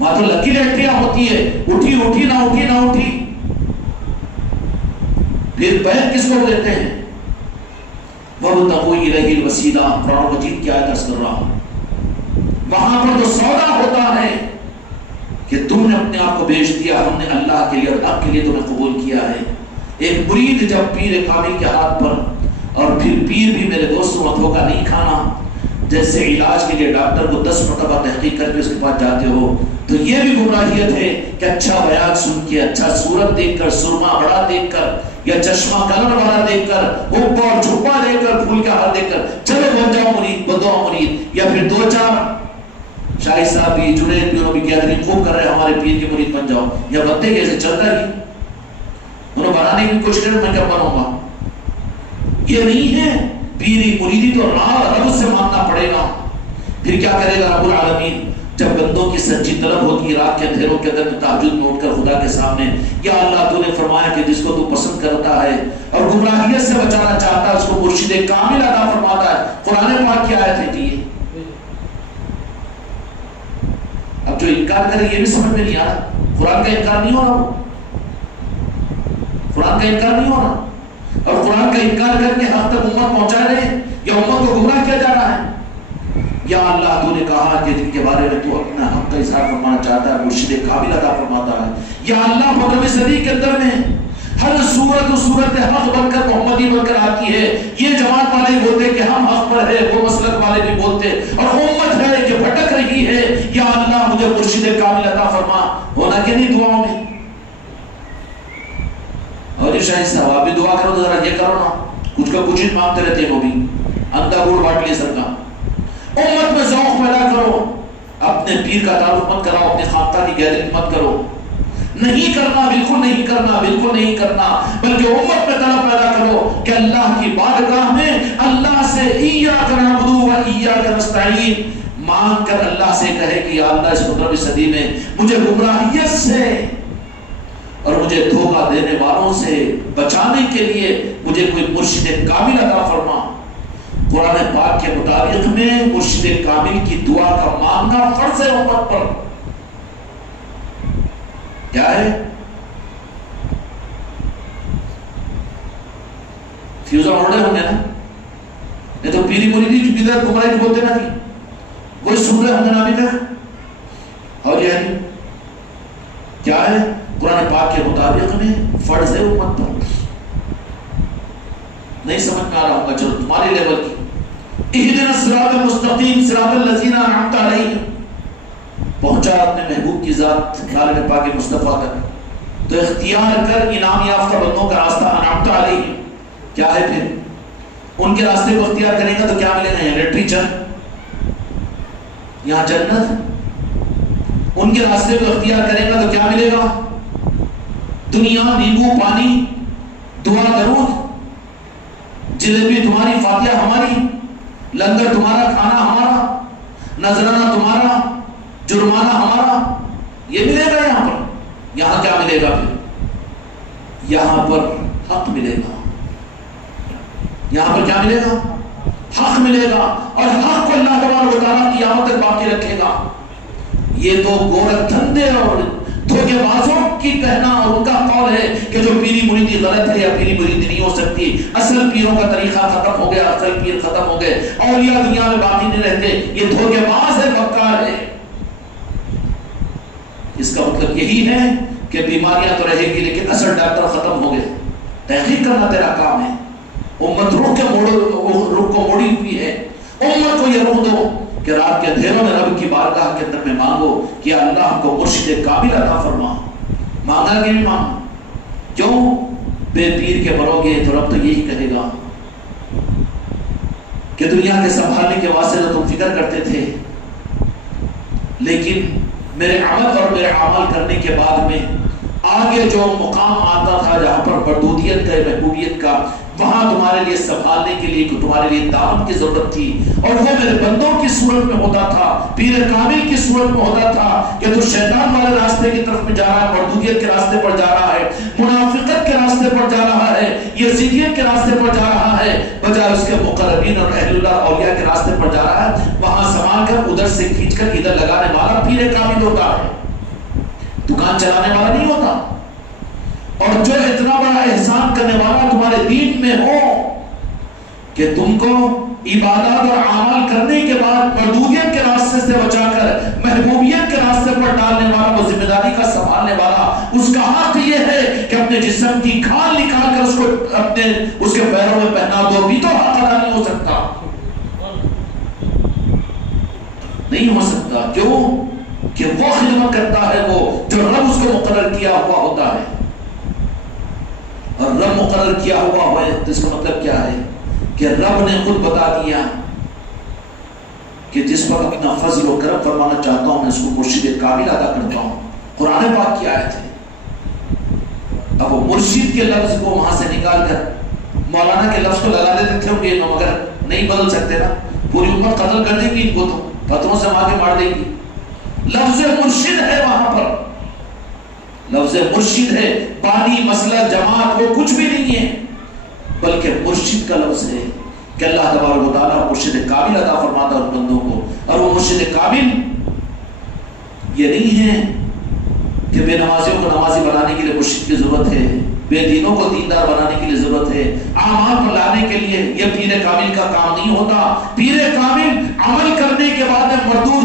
وہاں تو لکیریں اٹھیاں ہوتی ہے، اٹھی اٹھی نہ اٹھی نہ اٹھی۔ پھر بیعت کس کو دیتے ہیں؟ وَابْتَغُوا إِلَيْهِ الْوَسِيلَةَ، قرآن مجید کی آیت عرض کر رہا ہوں۔ وہاں پر تو سودا ہوتا ہے کہ تم نے اپنے آپ کو بیچ دیا، ہم نے اللہ کے لیے اور حق کے لیے تمہیں قبول کیا ہے۔ ایک مرید جب پیر کامل کے ہاتھ پر، اور پھر پیر بھی میرے دوستوں دھوکہ نہیں کھانا، جیسے علاج کے لیے ڈاکٹر کو 10 مرتبہ تحقیق کر کے اس کے پاس جاتے ہو، تو یہ بھی گمراہیت ہے کہ اچھا بیان سن کے، اچھا صورت دیکھ کر، سرما بڑا دیکھ کر، یا چشمہ کلر والا دیکھ کر، اوپر چھپا دیکھ کر، پھول کا ہار دیکھ کر چلو بن جاؤ مرید، بدو مرید، یا پھر 2-4 شاہد صاحب بھی، جنید بھی، انہوں بھی گیدرنگ خوب کر رہے ہیں ہمارے پیر کے مرید بن جاؤ، یا بنتے کیسے؟ چلتا ہی بنانے کی کوشش کرے میں کیا بنوں گا؟ یہ نہیں ہے. پیری مریدی تو رب سے ماننا پڑے گا. پھر کیا کرے گا رب العالمین؟ جب بندوں کی سچی طلب ہوتی ہے رات کے اندھیروں کے اندر تہجد میں اٹھ کر خدا کے سامنے، یا اللہ تو نے فرمایا کہ جس کو تو پسند کرتا ہے اور گمراہیت سے بچانا چاہتا ہے اس کو مرشد کامل عطا فرماتا ہے. قرآن پاک کی آیت ہے جی. اب جو انکار کرے یہ بھی سمجھ میں نہیں آ رہا. قرآن کا انکار نہیں ہو رہا، قرآن کا انکار نہیں ہو رہا. اور قرآن کا انکار کر کے حق تک امت پہنچا رہے ہیں یا امت کو گمراہ کیا جا رہا ہے. یا اللہ تو نے کہا کہ جن کے بارے میں تو اپنا حق کا اظہار فرمانا چاہتا ہے مرشد کامل عطا فرماتا ہے. یا اللہ 15ویں صدی کے اندر میں ہر صورت و صورت حق بن کر محمدی بن کر آتی ہے. یہ جماعت والے بولتے کہ ہم حق پر ہے، وہ مسلک والے بھی بولتے، اور امت ہے کہ بھٹک رہی ہے. یا اللہ مجھے مرشد کامل عطا فرما. ہونا کہ نہیں دعاؤں میں؟ اور یہ شاہد صاحب آپ بھی دعا کرو تو ذرا یہ کرو نا، کچھ کا کچھ ہی مانگتے رہتے ہیں وہ بھی. اندھا گوڑ بانٹ لیے سر کا. امت میں ذوق پیدا کرو. اپنے پیر کا تعلق مت کراؤ، اپنے خانقاہ کی گیدرنگ مت کرو. نہیں کرنا، بالکل نہیں کرنا، بالکل نہیں کرنا. بلکہ امت میں طلب پیدا کرو کہ اللہ کی بارگاہ میں اللہ سے ایاک نعبد و ایاک نستعین مانگ کر اللہ سے کہے کہ یا اللہ اس 15ویں صدی میں مجھے گمراہیت سے اور مجھے دھوکہ دینے والوں سے بچانے کے لیے مجھے کوئی مرشد کامل عطا فرما. قرآن پاک کے مطابق میں مرشد کامل کی دعا کا مانگنا فرض ہے امت پر. کیا ہے؟ فیوزہ اڑے ہوں گے نا، نہیں تو پیری مریدی جو بدعت گمراہی بولتے نا جی وہی سن رہے ہوں گے نا ابھی تک. اور یہ ہے کیا ہے؟ قرآن پاک کے مطابق میں فرض ہے امت پر. نہیں سمجھ میں آ رہا ہوگا، چلو تمہاری لیول کی. اہدنا الصراط المستقیم صراط الذین انعمت علیہم پہنچا اپنے محبوب کی ذات غالب پاک مصطفیٰ تک. تو اختیار کر انعام یافتہ بندوں کا راستہ انعمت علیہم. کیا ہے پھر؟ ان کے راستے کو اختیار کرے گا تو کیا ملے گا؟ یہاں لٹریچر، یہاں جنت. ان کے راستے کو اختیار کرے گا تو کیا ملے گا؟ دنیا، نیمبو پانی، دعا درود، جلیبی تمہاری، فاتحہ ہماری، لنگر تمہارا، کھانا ہمارا، نذرانہ تمہارا، جرمانہ ہمارا. یہ ملے گا یہاں پر. یہاں کیا ملے گا پھر؟ یہاں پر حق ملے گا. یہاں پر کیا ملے گا؟ حق ملے گا. اور حق کو اللہ تبارک و تعالیٰ قیامت تک باقی رکھے گا. یہ تو گورکھ دھندے اور دھوکے بازوں کی کہنا اور ان کا قول ہے کہ جو پیری مریدی غلط ہے یا پیری مریدی نہیں ہو سکتی. اصل پیروں کا طریقہ ختم ہو گیا، اصل پیر ختم ہو گئے، اولیاء دنیا میں باقی نہیں رہتے. یہ دھوکے باز ہے، بکار ہے. اس کا مطلب یہی ہے کہ بیماریاں تو رہے گی لیکن اصل ڈاکٹر ختم ہو گئے. تحقیق کرنا تیرا کام ہے. امت رخ کو موڑی ہوئی ہے. امت کو یہ روح دو کہ رات کے اندھیروں میں رب کی بارگاہ کے اندر میں مانگو کہ اللہ ہم کو مرشد کامل عطا فرما. مانگا کہ نہیں مانگا؟ کیوں؟ بے پیر کے مرو گے تو رب تو یہی کہے گا کہ دنیا کے سنبھالنے کے واسطے تو تم فکر کرتے تھے، لیکن میرے عمل اور میرے اعمال کرنے کے بعد میں آگے جو مقام آتا تھا جہاں پر بردودیت کا، محبوبیت کا، وہاں تمہارے لیے سنبھالنے کے لیے تمہارے لیے دامن کی ضرورت تھی. اور وہ میرے بندوں کی صورت میں ہوتا تھا، پیر کامل کی صورت میں ہوتا تھا کہ تو شیطان والے راستے کی طرف میں جا رہا ہے، بردودیت کے راستے پر جا رہا ہے، منافقت کے راستے پر جا رہا ہے، یزیدیت کے راستے پر جا رہا ہے، بجائے اس کے مقربین اور اہل اللہ اولیاء کے راستے پر جا رہا ہے. وہاں سنبھال کر ادھر سے کھینچ کر ادھر لگانے والا پیر کامل ہوتا ہے، دکان چلانے والا نہیں ہوتا. اور جو اتنا بڑا احسان کرنے والا تمہارے دین میں ہو کہ تم کو عبادات اور اعمال کرنے کے بعد مردودیت کے راستے سے بچا کر محبوبیت کے راستے پر ڈالنے والا، وہ ذمہ داری کا سنبھالنے والا، اس کا حق یہ ہے کہ اپنے جسم کی کھال نکال کر اس کو اپنے اس کے پیروں میں پہنا دو. بھی تو حق ادا نہیں ہو سکتا، نہیں ہو سکتا. کیوں؟ کہ وہ خدمت کرتا ہے وہ جو رب اس کو مقرر کیا ہوا ہوتا ہے. اور رب مقرر کیا ہوا ہے تو اس کا مطلب کیا ہے کہ رب نے خود بتا دیا کہ جس پر اپنا فضل و کرم فرمانا چاہتا ہوں میں اس کو مرشد کامل عطا کرتا ہوں. قرآن پاک کی آیت ہے. اب وہ مرشد کے لفظ کو وہاں سے نکال کر مولانا کے لفظ کو لگا دیتے تھے کہ مگر نہیں بدل سکتے نا، پوری امت قتل کر دے گی ان کو، تو پتھروں سے مار کے مار دے گی. لفظ مرشد ہے وہاں پر، لفظ مرشد ہے، بانی مسلک جماعت وہ کچھ بھی نہیں ہے، بلکہ مرشد کا لفظ ہے کہ اللہ تبارک و تعالیٰ مرشد کامل عطا فرماتا ہے ان بندوں کو. اور وہ مرشد کامل یہ نہیں ہے کہ بے نمازیوں کو نمازی بنانے کے لیے مرشد کی ضرورت ہے، بے دینوں کو دیندار بنانے کے لیے ضرورت ہے، اعمال پر لانے کے لیے یہ پیر کامل کا کام نہیں ہوتا. پیر کامل عمل کرنے کے بعد مردود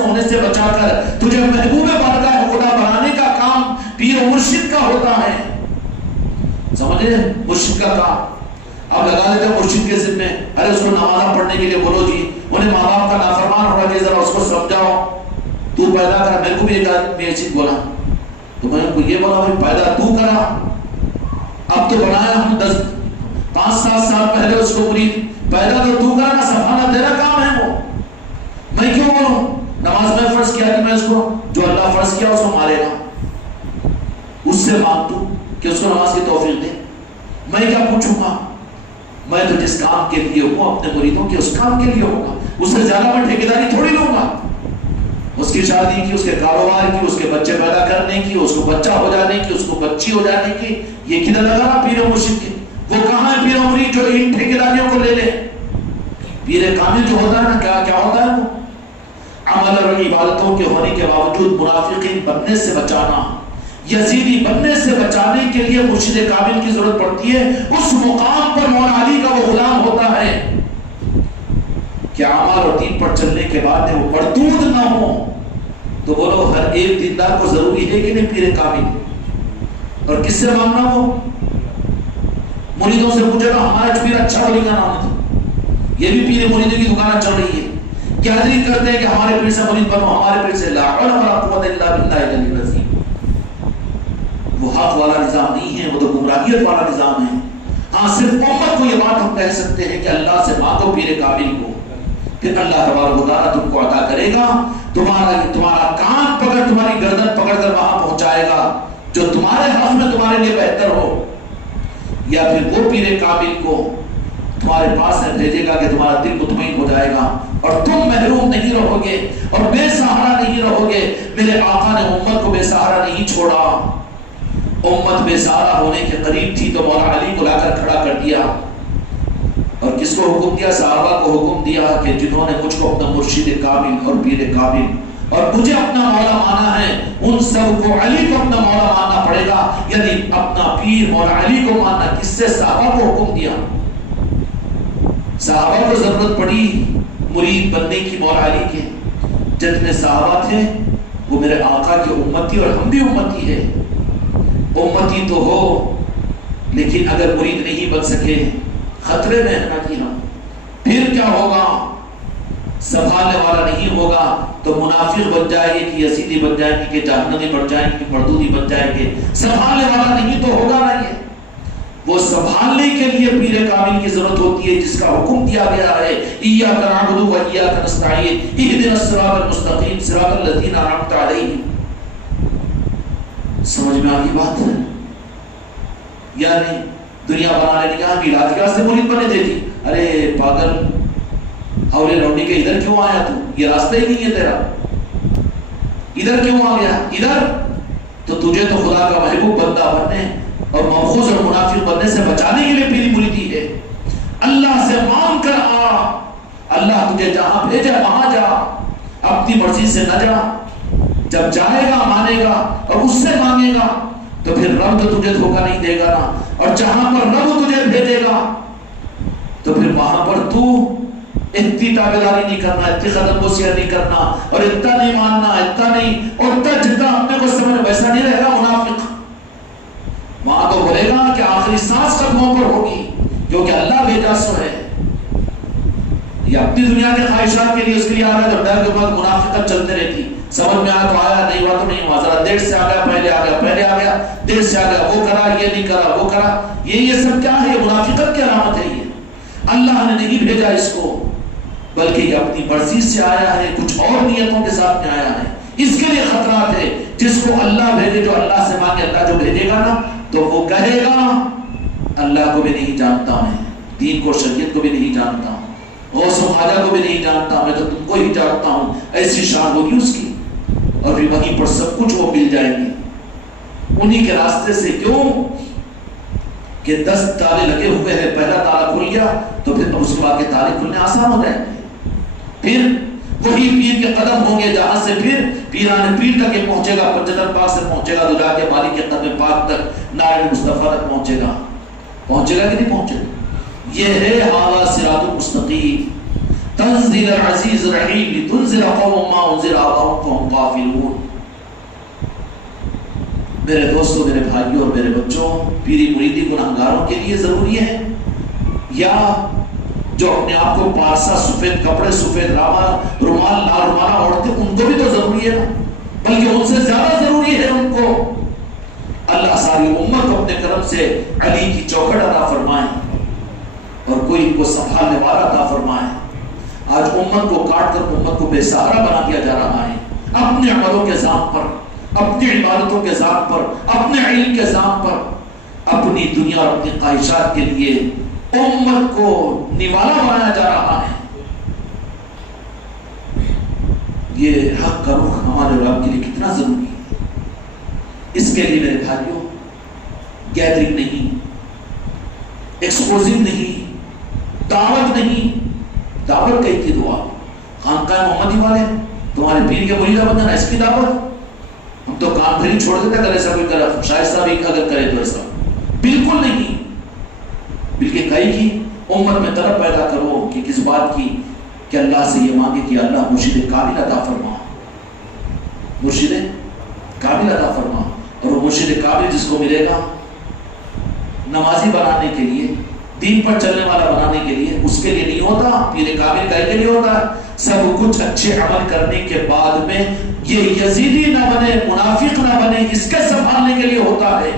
ہونے سے بچا کر تجھے محبوب بارگاہ خدا بنانے کا کام پیر و مرشد کا ہوتا ہے. سمجھے؟ مرشد کا کام اب لگا دیتے ہیں مرشد کے ذمہ، ارے اس کو نماز پڑھنے کے لیے بولو جی، انہیں ماں باپ کا نافرمان ہو رہا ہے، ذرا اس کو سمجھاؤ، تو پیدا کرا. میرے کو بھی ایک آدمی یہ چیز بولا تو میں نے یہ بولا بھائی پیدا تو کرا، اب تو بنایا ہم 5-7 سال پہلے اس کو مرید، پیدا تو کرا نا، سنبھالنا تیرا کام ہے. وہ میں کیوں بولوں؟ نماز میں فرض کیا کہ میں اس کو جو اللہ فرض کیا اس کو مارے گا، اس سے مانگ تو کہ اس کو نماز کی توفیق دے. میں کیا پوچھوں گا؟ میں تو جس کام کے لیے ہوں اپنے مریدوں کے اس کام کے لیے ہوگا، اس سے زیادہ میں ٹھیکیداری تھوڑی لوں گا. اس کی شادی کی، اس کے کاروبار کی، اس کے بچے پیدا کرنے کی، اس کو بچہ ہو جانے کی، اس کو بچی ہو جانے کی، یہ کدھر لگا رہا پیر و مرشد کی؟ وہ کہاں ہے پیر و مرید جو ان ٹھیکیداریوں کو لے لے؟ پیر کامل جو ہوتا ہے نا، کیا ہوتا ہے وہ؟ عمل اور عبادتوں کے ہونے کے باوجود منافقین بننے سے بچانا، یزیدی بننے سے بچانے کے لیے مرشد کامل کی ضرورت پڑتی ہے. اس مقام پر مولا علی کا وہ غلام ہوتا ہے کہ اعمال اور دین پر چلنے کے بعد وہ مردود نہ ہو. تو بولو ہر ایک دیندار کو ضروری ہے کہ نہیں پیر کامل؟ اور کس سے مانگنا؟ وہ مریدوں سے پوچھے گا ہمارا پیر اچھا ولی کا نام تھا، یہ بھی پیر مریدوں کی دکانیں چل رہی ہے، کیا دلیل کرتے ہیں کہ ہمارے پیر سے مرید بنو، ہمارے پیر سے لا حول ولا قوت الا باللہ العلی العظیم. وہ حق والا نظام نہیں ہے، وہ تو گمراہیت والا نظام ہے. ہاں صرف امت کو یہ بات ہم کہہ سکتے ہیں کہ اللہ سے مانگو پیر کامل کو، پھر اللہ تبارک و تعالیٰ تم کو عطا کرے گا. تمہارا کان پکڑ، تمہاری گردن پکڑ کر وہاں پہنچائے گا جو تمہارے حق میں تمہارے لیے بہتر ہو، یا پھر وہ پیر کامل کو تمہارے پاس بھیجے گا کہ تمہارا دل مطمئن ہو جائے گا اور تم محروم نہیں رہو گے اور بے سہارا نہیں رہو گے. میرے آقا نے امت کو بے سہارا نہیں چھوڑا. امت بے سہارا ہونے کے قریب تھی تو مولا علی کو لا کر کھڑا کر دیا. اور کس کو حکم دیا؟ صحابہ کو حکم دیا کہ جنہوں نے مجھ کو اپنا مرشد کامل اور پیر کامل اور مجھے اپنا مولا مانا ہے، ان سب کو علی کو اپنا مولا ماننا پڑے گا. یعنی اپنا پیر مولا علی کو ماننا. کس سے؟ صحابہ کو حکم دیا. صحابہ کو ضرورت پڑی مرید بننے کی مولا علی کے. جتنے صحابہ تھے وہ میرے آقا کے امتی، اور ہم بھی امتی ہے. امتی تو ہو لیکن اگر مرید نہیں بن سکے خطرے میں ہے کہ ہم پھر کیا ہوگا؟ سنبھالنے والا نہیں ہوگا تو منافق بن جائے گے کہ یزیدی بن جائیں گے کہ جہنمی بن جائیں گے کہ مردودی بن جائیں گے. سنبھالنے والا نہیں تو ہوگا نا. یہ وہ سنبھالنے کے لیے پیر کامل کی ضرورت ہوتی ہے جس کا حکم دیا گیا ہے ایاک نعبد و ایاک نستعین اهدنا الصراط المستقیم صراط الذین انعمت علیہم. سمجھ میں آگی بات ہے؟ یعنی دنیا بنانے نے کہا میلاد کے واسطے مرید بنے دیتی. ارے پاگل ہولے لوٹی کے ادھر کیوں آیا تو؟ یہ راستہ ہی نہیں ہے تیرا. ادھر کیوں آ گیا؟ ادھر تو تجھے تو خدا کا محبوب بندہ بننے اور موخوذ اور منافق بننے سے بچانے کے لیے پیری مریدی ہے. اللہ سے مانگ کر آ. اللہ تجھے جہاں بھیجے وہاں جا، اپنی مرضی سے نہ جا. جب جائے گا مانے گا اور اس سے مانگے گا تو پھر رب تو تجھے دھوکہ نہیں دے گا نا. اور جہاں پر رب تجھے بھیجے گا تو پھر وہاں پر تو اتنی تابعداری نہیں کرنا، اتنی قدم بوسیاں نہیں کرنا اور اتنا نہیں ماننا، اتنا نہیں، اور جتنا اپنے کو سمجھ ویسا نہیں رہے گا منافق. وہاں تو بولے گا کہ آخری سانس قدموں پر ہوگی کیونکہ اللہ بھیجا سو ہے. یہ اپنی دنیا کے خواہشات کے لیے اس کے لیے آ رہا ہے تو ڈر کے بعد منافقت چلتے رہتی. سمجھ میں آیا تو آیا، نہیں ہوا تو نہیں ہوا. ذرا دیر سے آ گیا، پہلے آ گیا، پہلے آ گیا، دیر سے آ گیا، وہ کرا، یہ نہیں کرا، وہ کرا. یہ سب کیا ہے؟ یہ منافقت کی علامت ہے. یہ اللہ نے نہیں بھیجا اس کو، بلکہ یہ اپنی مرضی سے آیا ہے، کچھ اور نیتوں کے ساتھ میں آیا ہے. اس کے لیے خطرات ہے. جس کو اللہ بھیجے، جو اللہ سے مانگے، اللہ جو بھیجے گا نا تو وہ کہے گا اللہ کو بھی نہیں جانتا میں، دین کو شریعت کو بھی نہیں جانتا ہوں، غوث و خواجہ کو بھی نہیں جانتا، میں تو تم کو ہی جانتا ہوں، ایسی شان ہوگی اس کی، اور پھر وہیں پر سب کچھ وہ مل جائے گی انہی کے راستے سے۔ کیوں کہ 10 تالے لگے ہوئے ہیں، پہلا تالا کھل گیا تو پھر اس کے بعد کے تالے کھلنے آسان ہو جائیں گے، پھر وہی پیر کے قدم ہوں گے جہاں سے پھر پیران پیر تک یہ پہنچے گا، پنجتن پاک سے پہنچے گا، دجا کے مالک کے قدم پاک تک، نائل مصطفیٰ تک پہنچے گا کہ نہیں پہنچے گا؟ یہ ہے ھذا صراط مستقیم تنزیل العزیز الرحیم لتنذر قوما ما انذر آباؤہم فہم غافلون۔ میرے دوستوں، میرے بھائیوں اور میرے بچوں، پیری مریدی گناہگاروں کے لیے ضروری ہے یا جو اپنے آپ کو پارسا سفید کپڑے سفید رومال لال رومالہ اوڑھتے ان کو بھی تو ضروری ہے نا، بلکہ ان سے زیادہ ضروری ہے ان کو۔ اللہ ساری امت کو اپنے کرم سے علی کی چوکھٹ عطا فرمائے اور کوئی ان کو سنبھالنے والا عطا فرمائے۔ آج امت کو کاٹ کر امت کو بے سہارا بنا دیا جا رہا ہے، اپنے عملوں کے ذات پر، اپنی عبادتوں کے ذات پر، اپنے علم کے ذات پر، اپنی دنیا اور اپنی خواہشات کے لیے امت کو نوالا بنایا جا رہا ہے۔ یہ حق کا رخ ہمارے رب کے لیے کتنا ضروری ہے۔ اس کے لیے میرے بھائیوں گیدرنگ نہیں، ایکسپوزنگ نہیں، دعوت نہیں، دعوت کئی کی دعا، خانقاہ محمدی والے تمہارے پیر کے مریدہ بن جانا، اس کی دعوت؟ ہم تو کام پھر ہی چھوڑ دیتے اگر ایسا کوئی کرے، شائستہ بھی اگر کرے تو ایسا بالکل نہیں، بلکہ کئی کی امت میں طلب پیدا کرو کہ کس بات کی، کہ اللہ سے یہ مانگے کہ اللہ مرشد کامل عطا فرما، مرشد کامل عطا فرما۔ اور وہ مرشد کامل جس کو ملے گا نمازی بنانے کے لیے، دین پر چلنے والا بنانے کے لیے، اس کے لیے نہیں ہوتا، پیر کامل کا کے لیے ہوتا ہے۔ سب کچھ اچھے عمل کرنے کے بعد میں یہ یزیدی نہ بنے، منافق نہ بنے، اس کے سنبھالنے کے لیے ہوتا ہے۔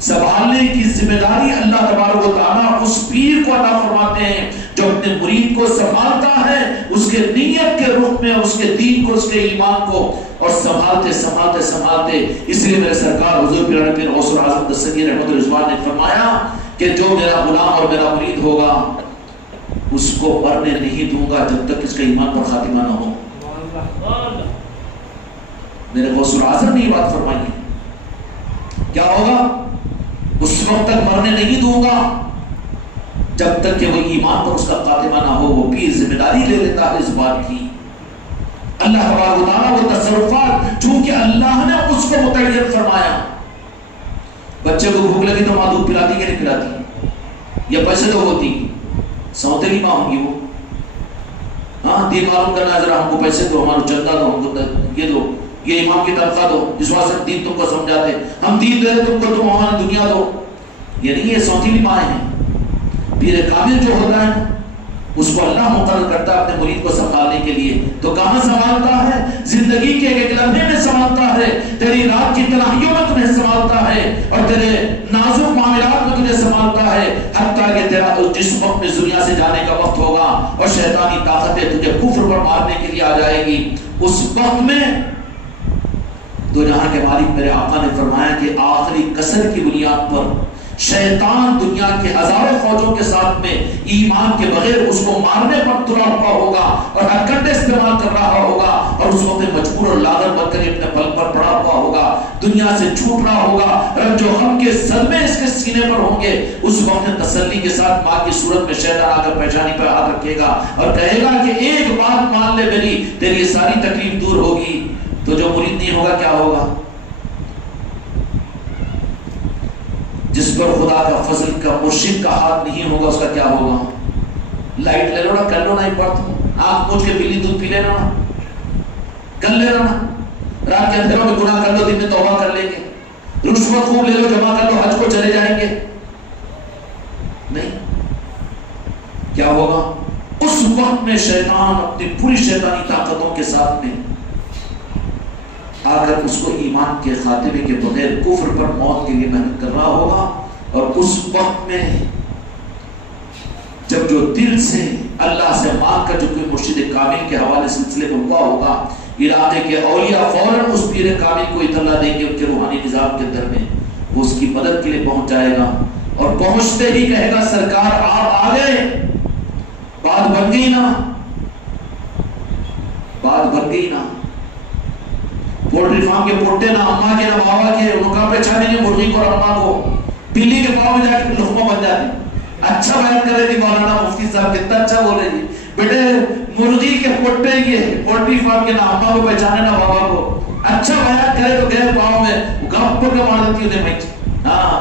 سنبھالنے کی ذمہ داری اللہ تبارک و تعالیٰ اس پیر کو عطا فرماتے ہیں جو اپنے مرید کو سنبھالتا ہے، اس کے نیت کے رخ میں، اس کے دین کو، اس کے ایمان کو، اور سنبھالتے سنبھالتے سنبھالتے۔ اس لیے میرے سرکار حضور پیران پیر غوث العظم دستگیر رحمت الرضوان نے فرمایا کہ جو میرا غلام اور میرا مرید ہوگا اس کو مرنے نہیں دوں گا جب تک اس کا ایمان پر خاتمہ نہ ہو۔ میرے غوث العظم نے یہ بات فرمائی ہے، کیا ہوگا؟ اس وقت تک مرنے نہیں دوں گا جب تک کہ وہ ایمان پر اس کا خاتمہ نہ ہو۔ وہ پیر ذمہ داری لے لیتا ہے اس بات کی۔ اللہ تبارک و تعالیٰ وہ تصرفات چونکہ اللہ نے اس کو متعین فرمایا۔ بچے کو بھوک لگی تو ماں دودھ پلاتی کہ نہیں پلاتی؟ یا پیسے تو ہوتی، سوتیلی ماں ہوں گی وہ، ہاں دین معلوم کرنا ہے، ذرا ہم کو پیسے دو، ہمارا چندہ دو، ہم کو یہ دو، یہ امام کی تنخواہ دو، جس واسطے دین تم کو سمجھاتے، ہم دین دے تم کو، تم ہماری دنیا دو۔ یہ نہیں، یہ سوتیلی ماں ہیں۔ پیر کامل جو ہوتا ہے اس کو اللہ مقرر کرتا ہے اپنے مرید کو سنبھالنے کے لیے، تو کہاں سنبھالتا ہے؟ زندگی کے ایک لمحے میں سنبھالتا ہے، تیری رات کی تنہائیوں میں تمہیں سنبھالتا ہے، اور تیرے نازک معاملات میں تجھے سنبھالتا ہے، حتیٰ کہ تیرا جس وقت میں دنیا سے جانے کا وقت ہوگا اور شیطانی طاقتیں تجھے کفر پر مارنے کے لیے آ جائے گی، اس وقت میں دو جہاں کے مالک میرے آقا نے فرمایا کہ آخری کسر کی بنیاد پر شیطان دنیا کے ہزاروں فوجوں کے ساتھ میں ایمان کے بغیر اس کو مارنے پر تلا ہوا ہوگا اور ہتھکڑے استعمال کر رہا ہوگا، اور اس وقت مجبور اور لاغر بن کر اپنے پل پر پڑا ہوا ہوگا، دنیا سے چھوٹ رہا ہوگا، رنج و غم کے صدمے اس کے سینے پر ہوں گے۔ اس وقت تسلی کے ساتھ ماں کی صورت میں شیطان آ کر پیشانی پر ہاتھ رکھے گا اور کہے گا کہ ایک بات مان لے میری، تیری یہ ساری تکلیف دور ہوگی۔ تو جو مرید نہیں ہوگا کیا ہوگا؟ جس پر خدا کا فضل کا مرشد کا ہاتھ نہیں ہوگا اس کا کیا ہوگا؟ لائٹ لے لو نا، کر لو نا ایک بار، تم آنکھ پوچھ کے بلی دودھ پی لینا نا، کر لینا نا، رات کے اندھیروں میں گناہ کر لو، دن میں توبہ کر لیں گے، رشوت خوب لے لو، جمع کر لو، حج کو چلے جائیں گے، نہیں، کیا ہوگا؟ اس وقت میں شیطان اپنی پوری شیطانی طاقتوں کے ساتھ میں آ کر اس کو ایمان کے خاتمے کے بغیر کفر پر موت کے لیے محنت کر رہا ہوگا، اور اس وقت میں جب جو دل سے اللہ سے مانگ کر جو کوئی مرشد کامل کے حوالے سلسلے میں ہوا ہوگا، علاقے کے اولیاء فوراً اس پیر کامل کو اطلاع دیں گے ان کے روحانی نظام کے اندر میں، وہ اس کی مدد کے لیے پہنچ جائے گا اور پہنچتے ہی کہے گا سرکار آپ آ گئے، بات بن گئی نا، بات بن گئی نا۔ پولٹری فارم کے پوٹے نہ اماں کے نہ بابا کے، ان کا پہچانے گے مرغی کو اور اماں کو، بلی کے پاؤں میں جا کے لقمہ بن جاتی۔ اچھا بیان کر رہے تھی مولانا مفتی صاحب، کتنا اچھا بول رہے تھی، بیٹے مرغی کے پوٹے یہ پولٹری فارم کے نہ اماں کو پہچانے نہ بابا کو، اچھا بیان کرے تو گئے پاؤں میں گپ پر کے مار دیتی انہیں مچ۔ ہاں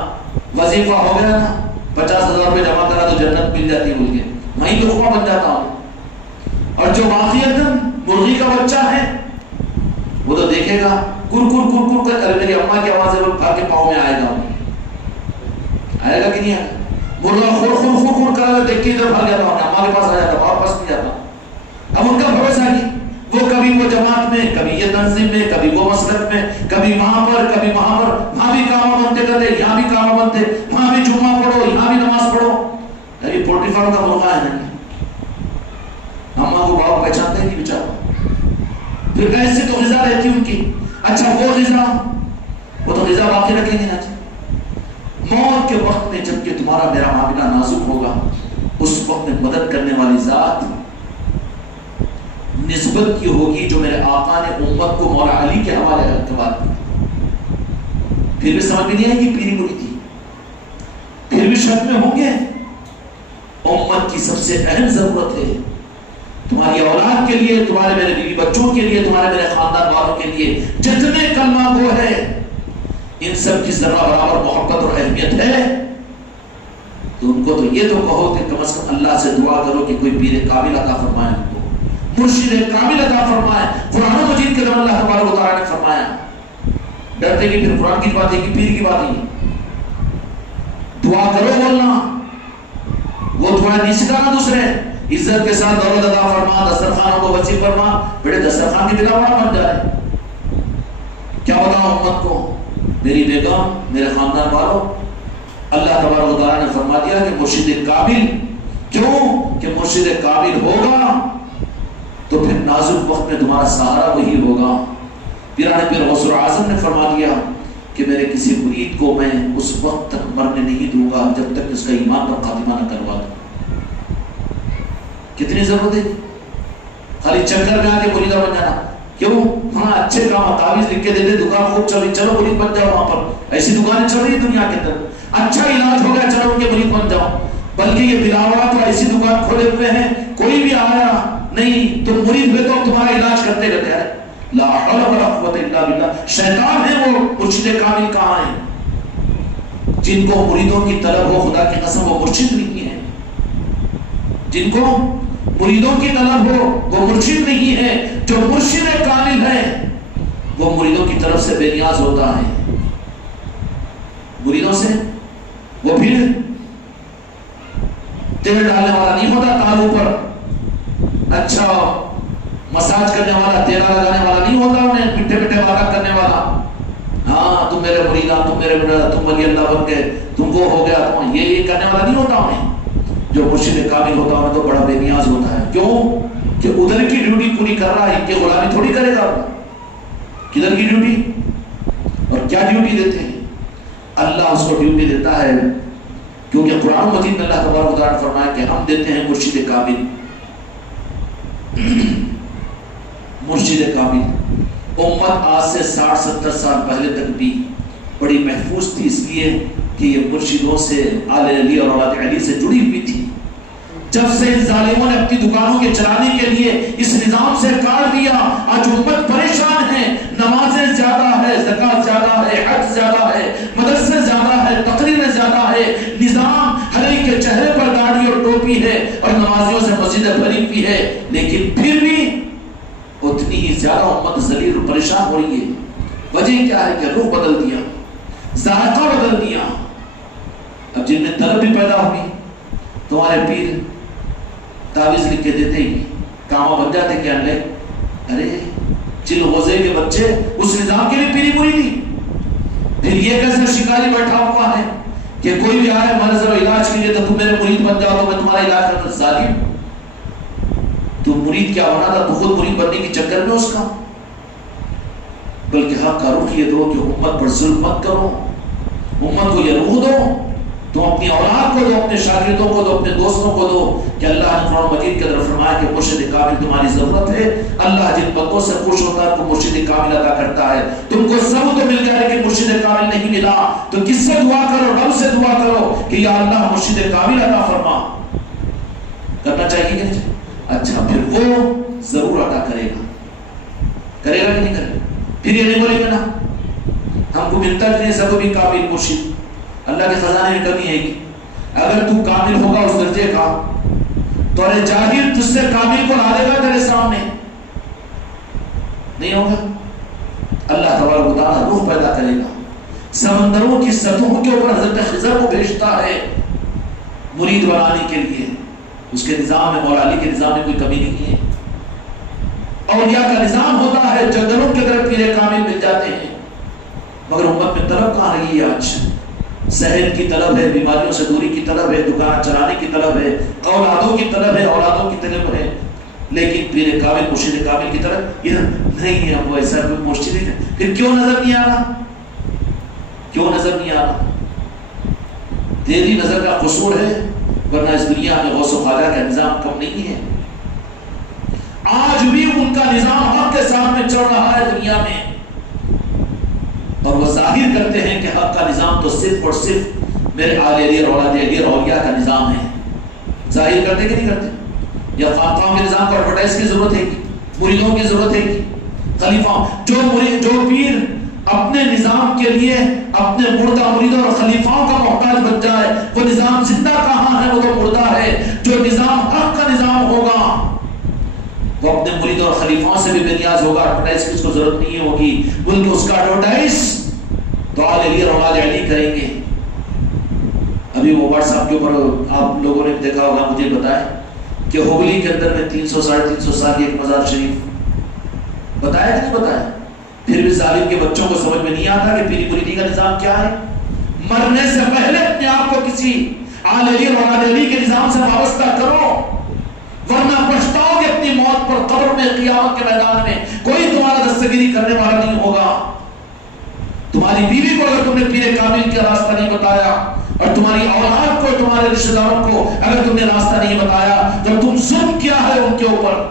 وظیفہ ہو گیا نا، 50,000 روپے جمع کرا تو جنت مل جاتی، بول کے وہیں لقمہ بن جاتا ہوں۔ اور جو واقعیتاً مرغی کا بچہ ہے وہ تو دیکھے گا کر کر کر کر کر، ارے میری اماں کی آواز ہے، وہ کھا کے پاؤں میں آئے گا، آئے گا کہ نہیں آئے گا؟ مرغا خور خور خور خور کر رہا، دیکھ کے ادھر بھاگ جاتا ہوں، اماں کے پاس آ جاتا، واپس نہیں جاتا۔ اب ان کا بھروسہ نہیں، وہ کبھی وہ جماعت میں، کبھی یہ تنظیم میں، کبھی وہ مسلک میں، کبھی وہاں پر کبھی وہاں پر، وہاں بھی کامہ بنتے کرتے، یہاں بھی کامہ بنتے، وہاں بھی جمعہ پڑھو، یہاں بھی نماز پڑھو۔ ابھی پولٹری فارم کا مرغا ہے نہیں، اماں کو باپ پہچانتے ہیں کہ بیچارہ، پھر ایسی تو غذا رہتی ان کی۔ اچھا وہ غذا، وہ تو غذا باقی رکھیں گے نا۔ موت کے وقت میں جب کہ تمہارا میرا معاملہ نازک ہوگا، اس وقت میں مدد کرنے والی ذات نسبت کی ہوگی جو میرے آقا نے امت کو مولا علی کے حوالے کروا دی۔ پھر بھی سمجھ میں نہیں آئے گی پیری بری تھی، پھر بھی شک میں ہوں گے۔ امت کی سب سے اہم ضرورت ہے تمہاری اولاد کے لیے، تمہارے میرے بیوی بچوں کے لیے، تمہارے میرے خاندان والوں کے لیے جتنے کلمہ گو ہے، ان سب کی ذرہ برابر محبت اور اہمیت ہے تو ان کو تو یہ تو کہو کہ کم از کم اللہ سے دعا کرو کہ کوئی پیر کامل عطا فرمائے، ان کو مرشد کامل عطا فرمائے۔ قرآن مجید کے اندر اللہ تبارک و تعالیٰ نے فرمایا، ڈرتے کہ پھر قرآن کی بات ہے کہ پیر کی بات ہے، دعا کرو بولنا، وہ تمہارا نہیں سکھانا دوسرے، عزت کے ساتھ دولت عطا فرما، دسترخوانوں کو وسیع فرما، بیٹے دسترخوان کی بلا بڑا بن جائے۔ کیا بتاؤں امت کو، میری بیگم، میرے خاندان والوں، اللہ تبارک و تعالیٰ نے فرما دیا کہ مرشد کامل، کیوں کہ مرشد کامل ہوگا تو پھر نازک وقت میں تمہارا سہارا وہی ہوگا۔ پیرانے پیر غوث اعظم نے فرما دیا کہ میرے کسی مرید کو میں اس وقت تک مرنے نہیں دوں گا جب تک اس کا ایمان پر خاتمہ نہ کروا دوں۔ کتنی ضرورت ہے خالی چکر میں آ کے مریدہ بن جانا، کیوں؟ ہاں اچھے کام تعویذ لکھ کے دیتے، دکان خوب چل رہی، چلو مرید بن جاؤ، وہاں پر ایسی دکانیں چل رہی دنیا کے اندر، اچھا علاج ہو گیا، چلو ان کے مرید بن جاؤ۔ بلکہ یہ بلاوڑا تو ایسی دکان کھولے ہوئے ہیں، کوئی بھی آیا نہیں تو مرید ہوئے تو تمہارا علاج کرتے رہتے ہیں۔ لا حول ولا قوت الا باللہ، شیطان ہے وہ مرشد کامل کہاں ہیں؟ جن کو مریدوں کی طلب ہو، خدا کی قسم وہ مرشد نہیں ہے، جن کو مریدوں کی طلب ہو وہ مرشد نہیں ہے۔ جو مرشد کامل ہے وہ مریدوں کی طرف سے بے نیاز ہوتا ہے، مریدوں سے وہ پھر تیل ڈالنے والا نہیں ہوتا تالو پر، اچھا مساج کرنے والا، تیلا لگانے والا نہیں ہوتا، انہیں مٹھے مٹھے باتیں کرنے والا، ہاں تم میرے مریدہ، تم میرے مریدہ، تم ولی اللہ بن گئے، تم وہ ہو گیا، تم یہ کرنے والا نہیں ہوتا انہیں۔ جو مرشد کامل ہوتا ہے تو بڑا بے نیاز ہوتا ہے، کیوں کہ ادھر کی ڈیوٹی پوری کر رہا ہے، ان کی غلامی تھوڑی کرے گا۔ کدھر کی ڈیوٹی اور کیا ڈیوٹی دیتے ہیں؟ اللہ اس کو ڈیوٹی دیتا ہے، کیونکہ قرآن مجید میں اللہ تبارک و تعالیٰ نے فرمایا کہ ہم دیتے ہیں مرشد کامل۔ مرشد کامل امت آج سے 60-70 سال پہلے تک بھی بڑی محفوظ تھی، اس لیے کہ یہ مرشدوں سے، آل علی اور اولاد علی سے جڑی ہوئی تھی۔ جب سے ان ظالموں نے اپنی دکانوں کے چلانے کے لیے اس نظام سے کاٹ دیا، آج امت پریشان ہے، نمازیں زیادہ ہے، زکوٰۃ زیادہ ہے، حج زیادہ ہے، مدرسے زیادہ ہے، تقریریں زیادہ ہے، نظام ہر ایک کے چہرے پر داڑھی اور ٹوپی ہے اور نمازیوں سے مسجدیں بھری ہوئی ہے، لیکن پھر بھی اتنی ہی زیادہ امت ذلیل اور پریشان ہو رہی ہے۔ وجہ کیا ہے کہ روح بدل دیا، ذائقہ بدل دیا۔ اب جن میں طلب بھی پیدا ہوئی، تمہارے پیر تعویذ لکھ کے دیتے ہی کامہ بن جاتے، کیا لے ارے چل غوزے کے بچے اس نظام کے لیے پیری پوری تھی۔ پھر یہ کیسے شکاری بیٹھا ہوا ہے کہ کوئی بھی آئے مرض اور علاج کے لیے تو تم میرے مرید بن جاؤ تو میں تمہارا علاج کرتا۔ ظالم، تو مرید کیا ہونا تھا؟ تو خود مرید بننے کی چکر میں اس کا، بلکہ حق کا رخ یہ دو کہ امت پر ظلم مت کرو، امت کو یہ روح دو، تو اپنی اولاد کو دو، اپنے شاگردوں کو دو، اپنے دوستوں کو دو کہ اللہ نے قرآن مجید کے اندر فرمایا کہ مرشد کامل تمہاری ضرورت ہے۔ اللہ جن بندوں سے خوش ہوتا ہے تو مرشد کامل عطا کرتا ہے۔ تم کو سب تو مل گیا لیکن مرشد کامل نہیں ملا، تو کس سے دعا کرو؟ رب سے دعا کرو کہ یا اللہ مرشد کامل عطا فرما۔ کرنا چاہیے کہ نہیں؟ اچھا، پھر وہ ضرور عطا کرے گا، کرے گا کہ نہیں کرے گا؟ پھر یہ نہیں بولے گا نا ہم کو ملتا نہیں سب بھی کامل مرشد، اللہ کے خزانے میں کمی ہے گی۔ اگر تو کامل ہوگا اس درجے کا تو ارے جاہل تجھ سے کامل کو لا دے گا تیرے سامنے، نہیں ہوگا۔ اللہ تبارک و تعالیٰ روح پیدا کرے گا، سمندروں کی سطحوں کے اوپر حضرت خضر کو بھیجتا ہے مرید بنانے کے لیے۔ اس کے نظام میں، مولا علی کے نظام میں کوئی کمی نہیں ہے۔ اولیاء کا نظام ہوتا ہے، جنگلوں کے طرف پیرے کامل مل جاتے ہیں، مگر امت میں طلب کہاں رہی ہے آج؟ صحت کی طلب ہے، بیماریوں سے دوری کی طلب ہے، دکان چلانے کی طلب ہے، اولادوں کی طلب ہے، اولادوں کی طلب ہے، لیکن پیر کامل مرشد کامل کی طرف یہ نہیں ہے۔ وہ ایسا کوئی مرشد نہیں ہے، پھر کیوں نظر نہیں آ رہا؟ کیوں نظر نہیں آ رہا؟ تیری نظر کا قصور ہے، ورنہ اس دنیا میں غوث و خواجہ کا نظام کم نہیں ہے۔ آج بھی ان کا نظام حق کے سامنے چل رہا ہے دنیا میں، اور وہ ظاہر کرتے ہیں کہ حق کا نظام تو صرف اور صرف میرے آل علی اور اولاد علی اور اولیاء کا نظام ہے۔ ظاہر کرتے کہ نہیں کرتے؟ یا خانقاہوں کے نظام کو ایڈورٹائز کی ضرورت ہے، مریدوں کی ضرورت ہے، خلیفہ جو پیر اپنے نظام کے لیے اپنے مردہ مریدوں اور خلیفاؤں کا محتاج بن جائے، وہ نظام زندہ کہاں ہے؟ وہ تو مردہ ہے۔ جو نظام حق کا نظام ہوگا وہ اپنے مریدوں اور خلیفاؤں سے بھی بے نیاز ہوگا، ایڈورٹائز کی اس کو ضرورت نہیں ہوگی، بلکہ اس کا ایڈورٹائز تو آل علی اور اولاد علی کریں گے۔ ابھی وہ واٹس ایپ کے اوپر آپ لوگوں نے دیکھا ہوگا، مجھے بتائیں کہ ہگلی کے اندر میں 300 ساڑھے 300 سال کی ایک مزار شریف بتایا کہ نہیں بتایا؟ پھر بھی ظالم کے بچوں کو سمجھ میں نہیں آتا کہ پیری مریدی کا نظام کیا ہے۔ مرنے سے پہلے اپنے آپ کو کسی آل علی اور اولاد علی کے نظام سے وابستہ کرو، ورنہ پچھتاؤ گے اپنی موت پر۔ قبر میں، قیامت کے میدان میں کوئی تمہارا دستگیری کرنے والا نہیں ہوگا۔ تمہاری بیوی کو اگر تم نے پیر کامل کا راستہ نہیں بتایا، اور تمہاری اولاد کو، تمہارے رشتہ داروں کو اگر تم نے راستہ نہیں بتایا، تو تم ظلم کیا ہے ان کے اوپر؟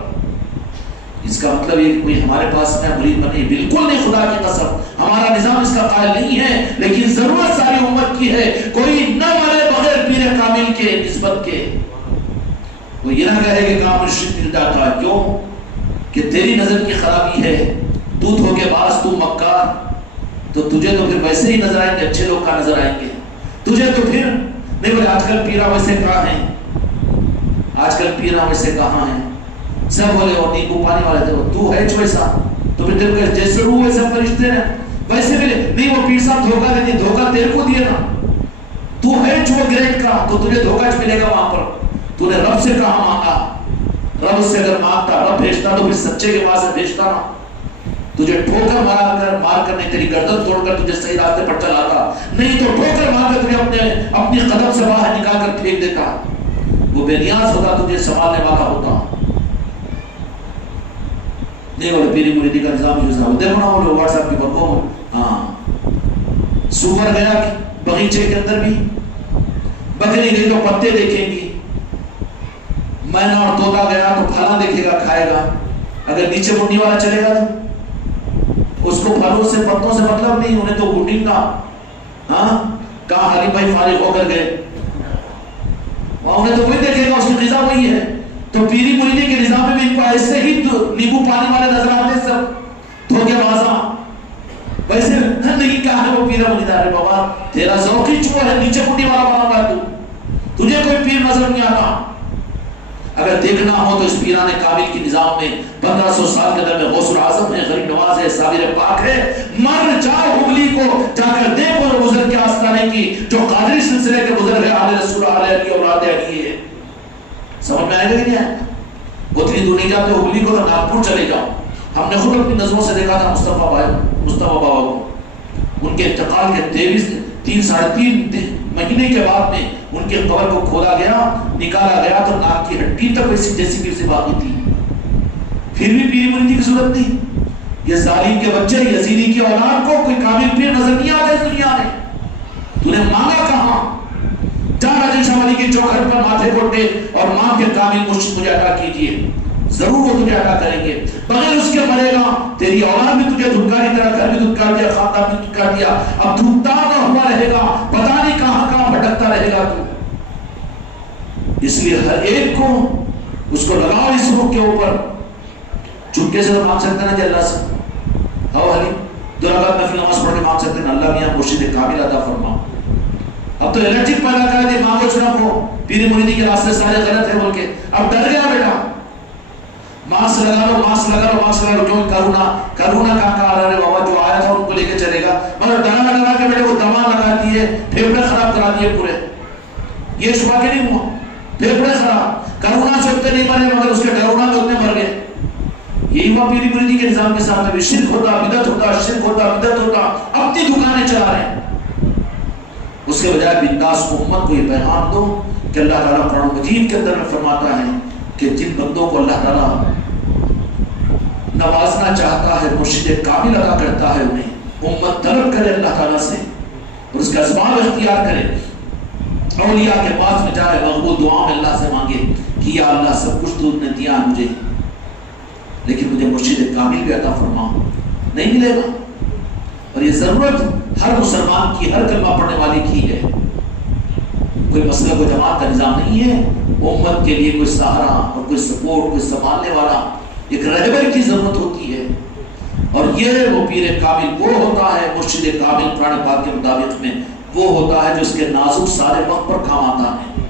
اس کا مطلب یہ کہ کوئی ہمارے پاس میں مرید بنے، بالکل نہیں، خدا کی قسم ہمارا نظام اس کا قائل نہیں ہے، لیکن ضرورت ساری امت کی ہے۔ کوئی نہ مرے بغیر پیر کامل کے نسبت کے، وہ یہ نہ کہے کہ کام رشد مل جاتا ہے۔ کیوں؟ کہ تیری نظر کی خرابی ہے، تو دھوکے باز، تو مکار، تو تجھے تو پھر ویسے ہی نظر آئیں گے، اچھے لوگ کا نظر آئیں گے تجھے تو پھر نہیں۔ بولے آج کل پیرا ویسے کہاں ہیں؟ آج کل پیرا ویسے کہاں ہیں؟ سب بولے وہ نیبو پانی والے تھے، تو ہے جو ایسا، تو پھر تیرے کو جیسے روح ویسے فرشتے ہیں ویسے ملے نہیں۔ وہ پیر صاحب دھوکہ دیتے، دھوکہ تیرے کو دیے نا، تو ہے جو گریڈ کا، تو تجھے دھوکہ ملے گا وہاں پر۔ تو نے رب سے کہاں مانگا؟ رب سے اگر مانگتا، رب بھیجتا تو پھر سچے کے پاس بھیجتا نا۔ تجھے ٹھوکر مار کر نہیں، تیری گردن توڑ کر تجھے صحیح راستے پر چلاتا، نہیں تو ٹھوکر مار کر تجھے اپنی قدم سے باہر نکال کر پھینک دیتا۔ وہ بے نیاز ہوتا، تجھے سنبھالنے والا ہوتا نہیں۔ وہ پیری مریدی کا نظام جو ہے دیکھو نا، وہ لوگ واٹس ایپ کی بکو، ہاں سور گیا باغیچے کے اندر بھی، بکری گئی تو پتے دیکھیں گی، مینا اور طوطا گیا تو پھلاں دیکھے گا، کھائے گا۔ اگر نیچے منڈی والا چلے گا تو اس کو پھلوں سے پتوں سے مطلب نہیں، انہیں تو بوٹنگ کا، ہاں کہاں حریف بھائی فارغ ہو کر گئے، وہاں انہیں تو وہی دیکھے گا، اس کی غذا وہی ہے۔ تو پیری مریدی کے نظام میں بھی ان کو ایسے ہی نیبو پانی والے نظر آتے، سب دھوکے بازاں، ویسے نہیں کہا ہے وہ پیرا مرید۔ ارے بابا تیرا ذوق ہی چور ہے، نیچے منڈی والا بنا ہوا ہے، تجھے کوئی پیر نظر نہیں آتا۔ اگر دیکھنا ہو تو اس پیران کامل کی نظام میں 1500 سال کے اندر میں غوث العظم ہے، غریب نواز ہے، صابر پاک ہے۔ مر جا ہگلی کو جا کر دیکھ وہ بزرگ کے آستانے کی جو قادری سلسلے کے بزرگ ہے، آل رسول، آل علی اور اولاد علی ہے۔ سمجھ میں آئے گا کہ نہیں آئے گا؟ اتنی دور نہیں جاتے ہگلی کو تو ناگپور چلے جاؤ۔ ہم نے خود اپنی نظروں سے دیکھا تھا مصطفیٰ بابا کو، ان کے انتقال کے 3 ساڑھے 3 مہینے کے بعد میں ان کے قبر کو کھولا گیا، نکالا گیا تو ناک کی ہڈی تک ویسی جیسی بھی باقی تھی۔ پھر بھی پیر مریدی کی ضرورت نہیں۔ یہ ظالم کے بچے، یزیدی کی اولاد کو کوئی کامل پیر نظر نہیں آتا اس دنیا میں۔ تو نے مانگا کہاں؟ جا راجن شاہ ولی کی چوکھٹ پر ماتھے پھوٹے اور ماں کے کامل مرشد مجھے عطا کیجیے، ضرور وہ تجھے عطا کریں گے، بغیر اس کے مرے گا تیری اولاد بھی تجھے دھتکاری، تیرا گھر بھی دھتکار دیا، خاندان بھی دھتکار دیا، اب دھوکتا ہوا رہے گا، پتہ نہیں کہاں کہاں بھٹکتا رہے گا تو۔ اس لیے ہر ایک کو اس کو لگاؤ اس روح کے اوپر۔ چپکے سے تو مانگ سکتے نا جی اللہ سے، آؤ علی 2 رکعت نفل نماز پڑھ کے مانگ سکتے ہیں اللہ میاں مرشد کامل عطا فرما۔ اب تو الرجی پیدا کر دی مانگو چنا کو، پیری مریدی کے راستے سارے غلط ہیں بول کے، اب ڈر گیا بیٹا، ماسک لگا لو، ماسک لگا لو، ماسک لگا لو، جو کرونا کہاں آ رہے بابا جو آیا تھا ان کو لے کے چلے گا، مگر ڈرا کے بیٹے وہ دما لگا دیے، پھیپڑے خراب کرا دیے پورے، یہ شبہ کے نہیں ہوا، پھیپڑے خراب، کرونا سے اتنے نہیں مرے مگر اس کے ڈرونا میں اتنے مر گئے۔ یہی ہوا پیری مریدی کے نظام کے ساتھ بھی، شرک ہوتا، بدعت ہوتا، شرک ہوتا، بدعت ہوتا، اپنی دکانیں چلا رہے ہیں۔ اس کے بجائے بنداس امت کو یہ پیغام دو کہ اللہ تعالیٰ قرآن مجید کے اندر میں فرماتا ہے کہ جن بندوں کو اللہ تعالیٰ نوازنا چاہتا ہے مرشد کامل عطا کرتا ہے، انہیں امت طلب کرے اللہ تعالیٰ سے اور اس کا اسباب اختیار کرے، اولیاء کے پاس میں جائے، مقبول دعا میں اللہ سے مانگے کہ یا اللہ سب کچھ تو نے دیا مجھے، لیکن مجھے مرشد کامل بھی عطا فرما، نہیں ملے گا۔ اور یہ ضرورت ہر مسلمان کی، ہر کلمہ پڑھنے والے کی ہے۔ کوئی مسئلہ کو جماعت کا نظام نہیں ہے، امت کے لیے کوئی سہارا اور کوئی سپورٹ، کوئی سنبھالنے والا، ایک رہبر کی ضرورت ہوتی ہے۔ اور یہ وہ پیر کامل وہ ہوتا ہے، مرشد کامل قرآن پاک کے مطابق میں وہ ہوتا ہے جو اس کے نازک سارے وقت پر کام آتا ہے،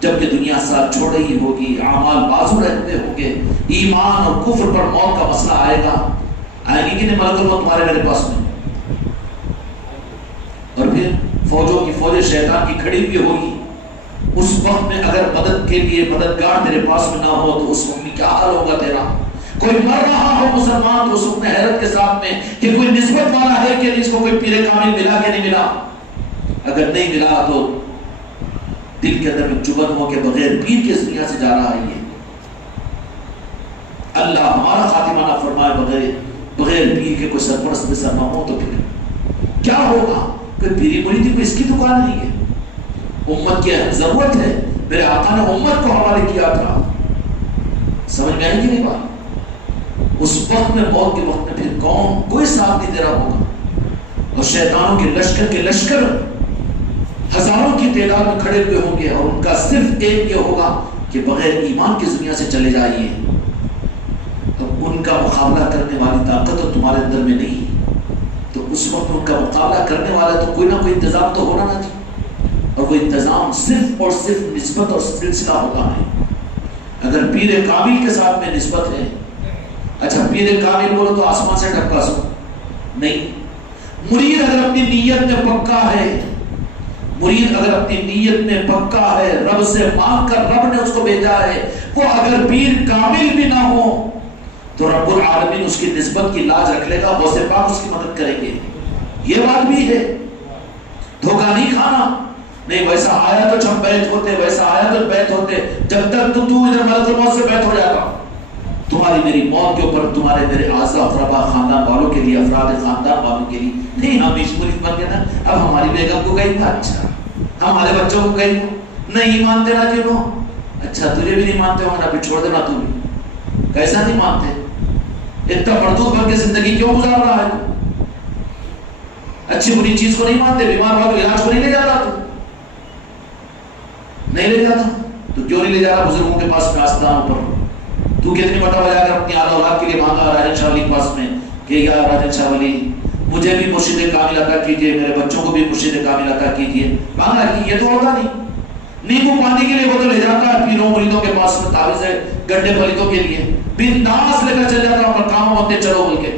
جبکہ دنیا ساتھ چھوڑ رہی ہوگی، اعمال بازو رہتے ہوں گے، ایمان اور کفر پر موت کا مسئلہ آئے گا، آئے گی کہ نہیں ملک الموت تمہارے میرے پاس میں؟ اور پھر فوجوں کی فوجیں شیطان کی کھڑی ہوئی ہوگی، اس وقت میں اگر مدد کے لیے مددگار تیرے پاس میں نہ ہو تو اس وقت میں کیا حال ہوگا تیرا؟ کوئی مر رہا ہو مسلمان تو اس وقت میں حیرت کے ساتھ میں کہ کوئی نسبت والا ہے کہ اس کو کوئی پیر کامل ملا کہ نہیں ملا؟ اگر نہیں ملا تو دل کے اندر میں چبن ہو کہ بغیر پیر کے اس دنیا سے جا رہا ہے یہ، اللہ ہمارا خاتمہ نہ فرمائے بغیر پیر کے کوئی سرپرست میں سر نہ ہو تو پھر کیا ہوگا؟ کوئی پیری مریدی کو اس کی دکان نہیں ہے، امت کی ضرورت ہے، میرے آقا نے امت کو حوالے کیا تھا، سمجھ میں آئی کہ نہیں بات؟ اس وقت میں موت کے وقت میں پھر کون کوئی ساتھ نہیں دے رہا ہوگا، اور شیطانوں کے لشکر ہزاروں کی تعداد میں کھڑے ہوئے ہوں گے، اور ان کا صرف ایک یہ ہوگا کہ بغیر ایمان کی دنیا سے چلے جائیے۔ اب ان کا مقابلہ کرنے والی طاقت تو تمہارے اندر میں نہیں، تو اس وقت ان کا مقابلہ کرنے والا تو کوئی نہ کوئی انتظام تو ہونا نہ چاہیے، اور وہ انتظام صرف اور صرف نسبت اور سلسلہ ہوتا ہے۔ اگر پیر کامل کے ساتھ میں نسبت ہے، اچھا پیر کامل بولو تو آسمان سے ٹپکا سو نہیں، مرید اگر اپنی نیت میں پکا ہے، مرید اگر اپنی نیت میں پکا ہے، رب سے مانگ کر رب نے اس کو بھیجا ہے، وہ اگر پیر کامل بھی نہ ہو تو رب العالمین اس کی نسبت کی لاج رکھ لے گا، غوث پاک اس کی مدد کریں گے۔ یہ بات بھی ہے، دھوکہ نہیں کھانا، نہیں ویسا آیا تو جب بیت ہوتے، ویسا آیا تو بیت ہوتے، جب تک تو ادھر ملک الموت سے بیت ہو جاتا، تمہاری میری موت کے اوپر تمہارے میرے اعزاء اقربا خاندان والوں کے لیے، افراد خاندان والوں کے لیے نہیں، ہم اس مرید بن گئے نا، اب ہماری بیگم کو کہیں گا، اچھا ہمارے بچوں کو کہیں نہیں مانتے نا کیوں؟ اچھا تجھے بھی نہیں مانتے ہوں گے، پھر چھوڑ دینا، تم بھی کیسا نہیں مانتے؟ اتنا مردود بن کے زندگی کیوں گزار رہا ہے؟ اچھی بری چیز کو نہیں مانتے، بیمار ہوا تو علاج کو نہیں لے جاتا، تو نہیں لے جاتا تو کیوں نہیں لے جا رہا بزرگوں کے پاس میں آستانوں پر؟ تو کتنی بٹا بجا کر اپنی آل اولاد کے لیے مانگا راجن شاہ ولی کے پاس میں کہ یا راجن شاہ ولی مجھے بھی مرشد کامل عطا کیجیے، میرے بچوں کو بھی مرشد کامل عطا کیجیے، مانگا کہ یہ تو ہوتا نہیں، نیمبو پانی کے لیے وہ تو لے جاتا ہے پیروں مریدوں کے پاس میں، تعویذ ہے گڈھے پلیتوں کے لیے بنداس لے کر چل جاتا ہے، اور کام ہوتے چلو بول کے۔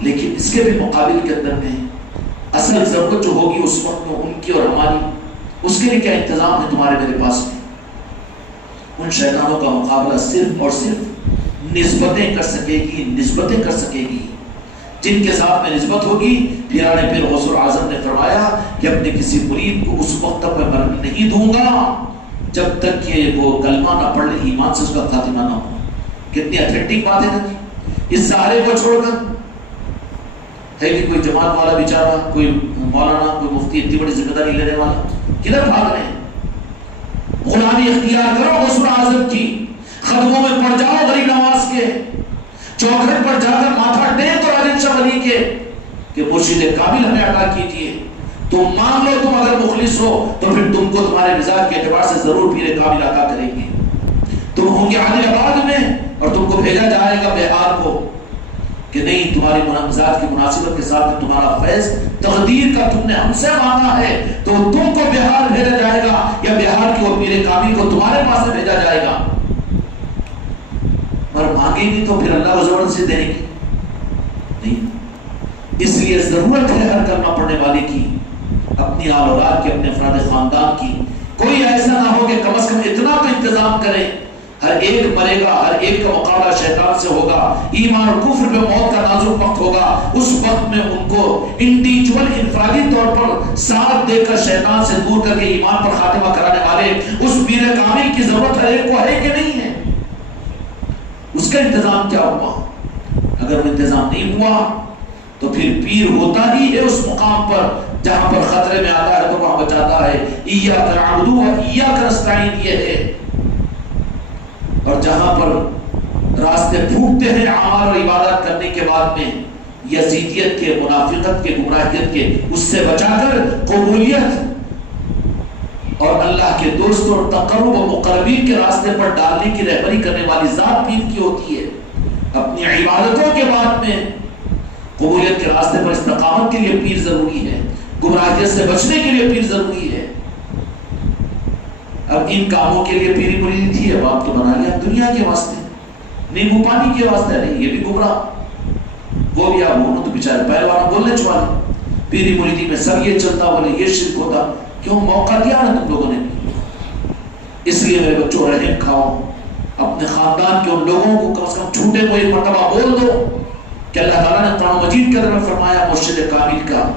لیکن اس کے بھی مقابل کے اندر میں اصل ضرورت جو ہوگی اس وقت میں ان کی اور ہماری، اس کے لیے کیا انتظام ہے تمہارے میرے پاس میں؟ ان شیطانوں کا مقابلہ صرف اور صرف نسبتیں کر سکے گی، جن کے ساتھ میں نسبت ہوگی۔ پیرانے پیر غوث اعظم نے فرمایا کہ اپنے کسی مرید کو اس وقت تک میں مرنے نہیں دوں گا جب تک کہ وہ کلمہ نہ پڑھ لے، ایمان سے اس کا خاتمہ نہ ہو۔ کتنی اتھینٹک بات ہے نا، اس سارے کو چھوڑ کر ہے کہ کوئی جماعت والا بیچارہ، کوئی مولانا، کوئی مفتی مفتی اتنی بڑی ذمہ داری لینے والا، کدھر بھاگ رہے ہیں؟ غلامی اختیار کرو غوث اعظم کی، خدموں میں پڑ جاؤ غریب نواز کے، چوکھٹ پر جا کر ماتھا ٹیک اور راجن شاہ ولی کے کہ مرشد کامل ہمیں عطا کیجیے۔ تم مان لو تم اگر مخلص ہو تو پھر تم کو تمہارے مزاج کے اعتبار سے ضرور پیر کامل عطا کریں گے۔ تم ہوں گے عادل آباد میں اور تم کو بھیجا جائے گا بہار کو کہ نہیں تمہاری مزاج کی مناسبت کے ساتھ تمہارا فیض تقدیر کا تم نے ہم سے مانگا ہے تو تم کو بہار بھیجا جائے گا، یا بہار کی وہ پیر کامل کو تمہارے پاس سے بھیجا جائے گا۔ اور مانگے گی تو پھر اللہ کو زبردستی دیں گے نہیں۔ اس لیے ضرورت ہے ہر کلمہ پڑھنے والے کی، اپنی آل اولاد کی، اپنے افراد خاندان کی، کوئی ایسا نہ ہو کہ کم از کم اتنا تو انتظام کرے۔ ہر ایک مرے گا، ہر ایک کا مقابلہ شیطان سے ہوگا، ایمان اور کفر میں موت کا نازک وقت ہوگا۔ اس وقت میں ان کو انڈیویجول انفرادی طور پر ساتھ دے کر شیطان سے دور کر کے ایمان پر خاتمہ کرانے والے اس پیر کامل کی ضرورت ہر ایک کو ہے کہ نہیں ہے؟ اس کا انتظام کیا ہوا؟ اگر وہ انتظام نہیں ہوا تو پھر پیر ہوتا ہی ہے اس مقام پر جہاں پر خطرے میں آتا ہے تو وہاں بچاتا ہے۔ ایاک نعبد و ایاک نستعین یہ ہے، اور جہاں پر راستے پھوٹتے ہیں اعمال اور عبادات کرنے کے بعد میں یزیدیت کے، منافقت کے، گمراہیت کے، اس سے بچا کر قبولیت اور اللہ کے دوستوں اور تقرب و مقربین کے راستے پر ڈالنے کی رہبری کرنے والی ذات پیر کی ہوتی ہے۔ اپنی عبادتوں کے بعد میں قبولیت کے راستے پر استقامت کے لیے پیر ضروری ہے، گمراہیت سے بچنے کے لیے پیر ضروری ہے۔ اب ان کاموں کے لیے پیری مریدی تھی، اب آپ تو بنا لیا دنیا کے واسطے، نیمبو پانی کے واسطے نہیں، یہ بھی گمراہ، وہ بھی آپ بولو تو بیچارے پہلوان بولنے چھوالے، پیری مریدی میں سب یہ چلتا بولے یہ شرک ہوتا، کیوں موقع دیا نا تم لوگوں نے؟ اس لیے میرے بچوں رحم کھاؤ، اپنے خاندان کے ان لوگوں کو کم از کم چھوٹے کو ایک مرتبہ بول دو کہ اللہ تعالیٰ نے قرآن مجید کے اندر فرمایا مرشد کامل کا،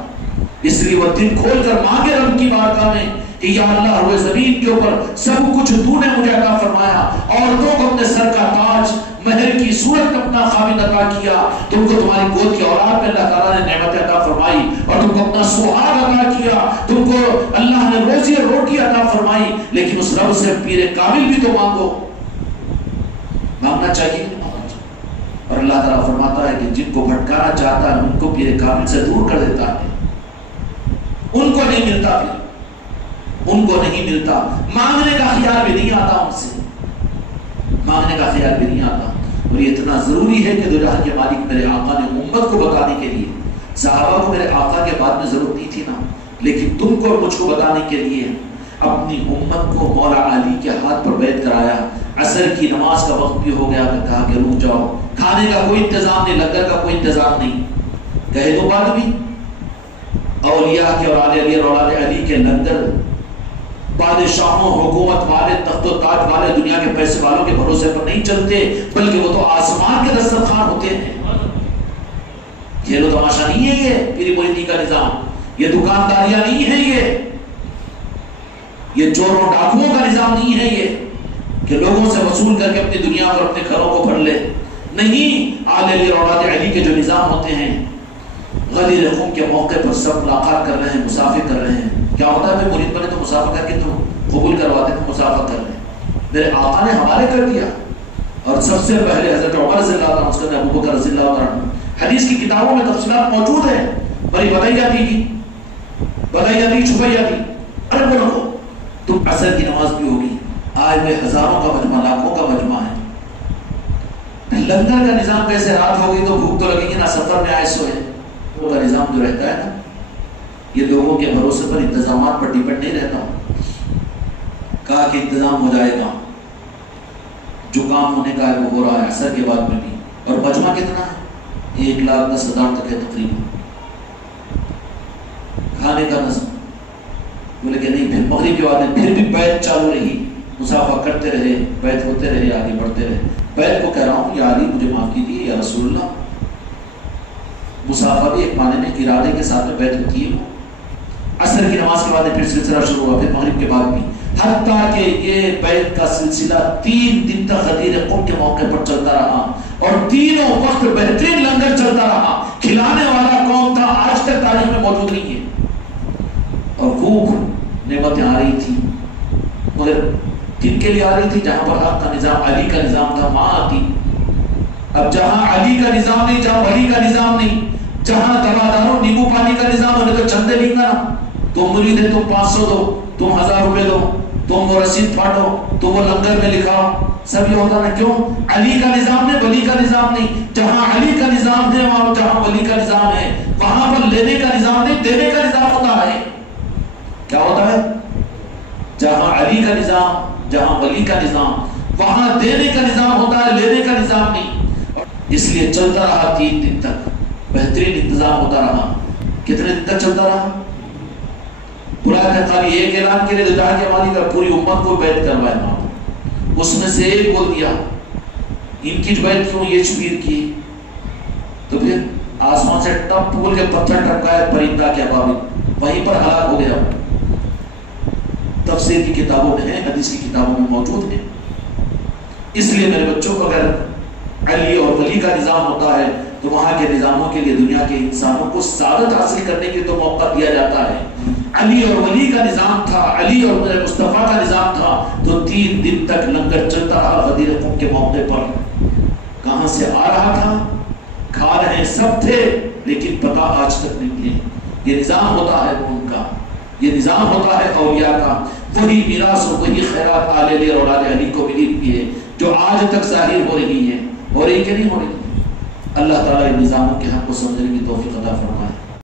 اس لیے وہ دل کھول کر مانگے رب کی بارگاہ میں کہ یا اللہ روئے زمین کے اوپر سب کچھ تو نے مجھے عطا فرمایا، عورتوں کو اپنے سر کا تاج، مہر کی صورت میں اپنا خاوند عطا کیا، تم کو تمہاری گود کی اولاد میں اللہ تعالیٰ نے نعمت عطا فرمائی، اور تم کو اپنا سہاگ عطا کیا، تم کو اللہ نے روزی اور روٹی عطا فرمائی، لیکن اس رب سے پیر کامل بھی تو مانگو۔ مانگنا چاہیے اور اللہ تعالیٰ فرماتا ہے کہ جن کو بھٹکانا چاہتا ہے ان کو پیر کامل سے دور کر دیتا ہے، ان کو نہیں ملتا، پھر ان کو نہیں ملتا، مانگنے کا خیال بھی نہیں آتا، ان سے مانگنے کا خیال بھی نہیں آتا۔ اور یہ اتنا ضروری ہے کہ دو جہان کے مالک میرے آقا نے امت کو بتانے کے لیے، صحابہ کو میرے آقا کے بعد میں ضرورت نہیں تھی نا، لیکن تم کو اور مجھ کو بتانے کے لیے اپنی امت کو مولا علی کے ہاتھ پر بیعت کرایا۔ عصر کی نماز کا وقت بھی ہو گیا کہ کہا کہ رک جاؤ، کھانے کا کوئی انتظام نہیں، لنگر کا کوئی انتظام نہیں، کہے تو بات بھی اولیاء کے اور آل علی اور اولاد علی کے لنگر بادشاہوں، حکومت والے، تخت و تاج والے، دنیا کے پیسے والوں کے بھروسے پر نہیں چلتے، بلکہ وہ تو آسمان کے دسترخوان ہوتے ہیں۔ کھیل و تماشا نہیں ہے یہ پیری مریدی کا نظام، یہ دکانداریاں نہیں ہے، یہ چوروں ڈاکوؤں کا نظام نہیں ہے، یہ کہ لوگوں سے وصول کر کے اپنی دنیا پر اپنے گھروں کو بھر لے، نہیں۔ آل علی اور اولاد علی کے جو نظام ہوتے ہیں، غدیر خم کے موقع پر سب ملاقات کر رہے ہیں، مسافر کر رہے ہیں۔ کیا ہوتا ہے مرید بنے تو مسافر کر کے تو قبول کرواتے ہیں، مسافر کر لیں۔ میرے آقا نے حوالے کر دیا، اور سب سے پہلے حضرت عمر رضی اللہ عنہ، اس کے ابو بکر رضی اللہ عنہ، حدیث کی کتابوں میں تفصیلات موجود ہیں، بڑی بتائی جاتی تھی، چھپائی جاتی۔ ارے بولو تم عصر کی نماز بھی ہوگی، آئے ہوئے ہزاروں کا مجمع، لاکھوں کا مجمع ہے، لنگر کا نظام کیسے؟ رات ہوگی تو بھوک تو لگے گی نا، سفر میں آئے سوئے، وہ کا نظام جو رہتا ہے نا، یہ لوگوں کے بھروسے پر، انتظامات پر ڈیپینڈ نہیں رہتا۔ کہا کہ انتظام ہو جائے گا، جو کام ہونے کا ہے وہ ہو رہا ہے عصر کے بعد میں بھی، اور مجمع کتنا ہے؟ 1,10,000 تک ہے تقریباً، کھانے کا نظم۔ بولے کہ نہیں، پھر مغرب کے بعد میں پھر بھی بیعت چالو رہی، مسافہ کرتے رہے، بیعت ہوتے رہے، آگے بڑھتے رہے۔ بیعت کو کہہ رہا ہوں یا علی مجھے معاف کیجیے یا رسول اللہ، مسافہ بھی ایک معنی میں ارادے کے ساتھ میں بیعت ہوتی ہے۔ عصر کی نماز کے بعد پھر سلسلہ شروع ہوا، پھر مغرب کے بعد بھی، حتیٰ کہ یہ بیعت کا سلسلہ 3 دن تک غدیر قم کے موقع پر چلتا رہا، اور تینوں وقت بہترین لنگر چلتا رہا۔ کھلانے والا کون تھا آج تک تاریخ میں موجود نہیں ہے، اور خوب نعمتیں آ رہی تھی، مگر کن کے لیے آ رہی تھی؟ جہاں پر حق کا نظام، علی کا نظام تھا، وہاں آتی۔ اب جہاں علی کا نظام نہیں، جہاں ولی کا نظام نہیں، جہاں دواداروں نیمبو پانی کا نظام ہے تو چندے نہیں نا، تم مرید ہے تم 500 دو، تم 1000 روپے دو، تم وہ رسید پھاٹو، تم وہ لنگر میں لکھاؤ، سب یہ ہوتا نا۔ کیوں؟ علی کا نظام ہے، ولی کا نظام نہیں۔ جہاں علی کا نظام ہے، وہاں جہاں ولی کا نظام ہے، وہاں پر لینے کا نظام نہیں، دینے کا نظام ہوتا ہے۔ کیا ہوتا ہے؟ جہاں علی کا نظام، جہاں ولی کا نظام، وہاں دینے کا نظام ہوتا ہے، لینے کا نظام نہیں۔ اس لیے چلتا رہا 3 دن تک، بہترین انتظام ہوتا رہا۔ کتنے دن تک چلتا رہا؟ بلایا تھا خالی ایک اعلان کے لیے تو جہاں کے مالک کا پوری امت کو بیعت کروائے وہاں پر، اس میں سے ایک بول دیا ان کی بیعت کیوں یہ شبیر کی، تو پھر آسمان سے ٹپ بول کے پتھر ٹپکائے پرندہ کے ابابل، وہیں پر ہلاک ہو گیا۔ تفسیر کی کتابوں میں ہے، حدیث کی کتابوں میں موجود ہے۔ اس لیے میرے بچوں کو اگر علی اور ولی کا نظام ہوتا ہے تو وہاں کے نظاموں کے لیے دنیا کے انسانوں کو سعادت حاصل کرنے کے تو موقع دیا جاتا ہے۔ علی اور ولی کا نظام تھا، علی اور مصطفیٰ کا نظام تھا، تو 3 دن تک لنگر چلتا رہا غدیر قم کے موقع پر۔ کہاں سے آ رہا تھا؟ کھا رہے سب تھے، لیکن پتہ آج تک نہیں ہے۔ یہ نظام ہوتا ہے ان کا، یہ نظام ہوتا ہے اولیاء کا۔ وہی میراث اور وہی خیرات آل علی اور اولاد علی کو ملی ہوئی ہے جو آج تک ظاہر ہو رہی ہے، ہو رہی کہ نہیں ہو رہی؟ اللہ تعالیٰ ان نظاموں کے حق کو سمجھنے کی توفیق عطا فرمائے۔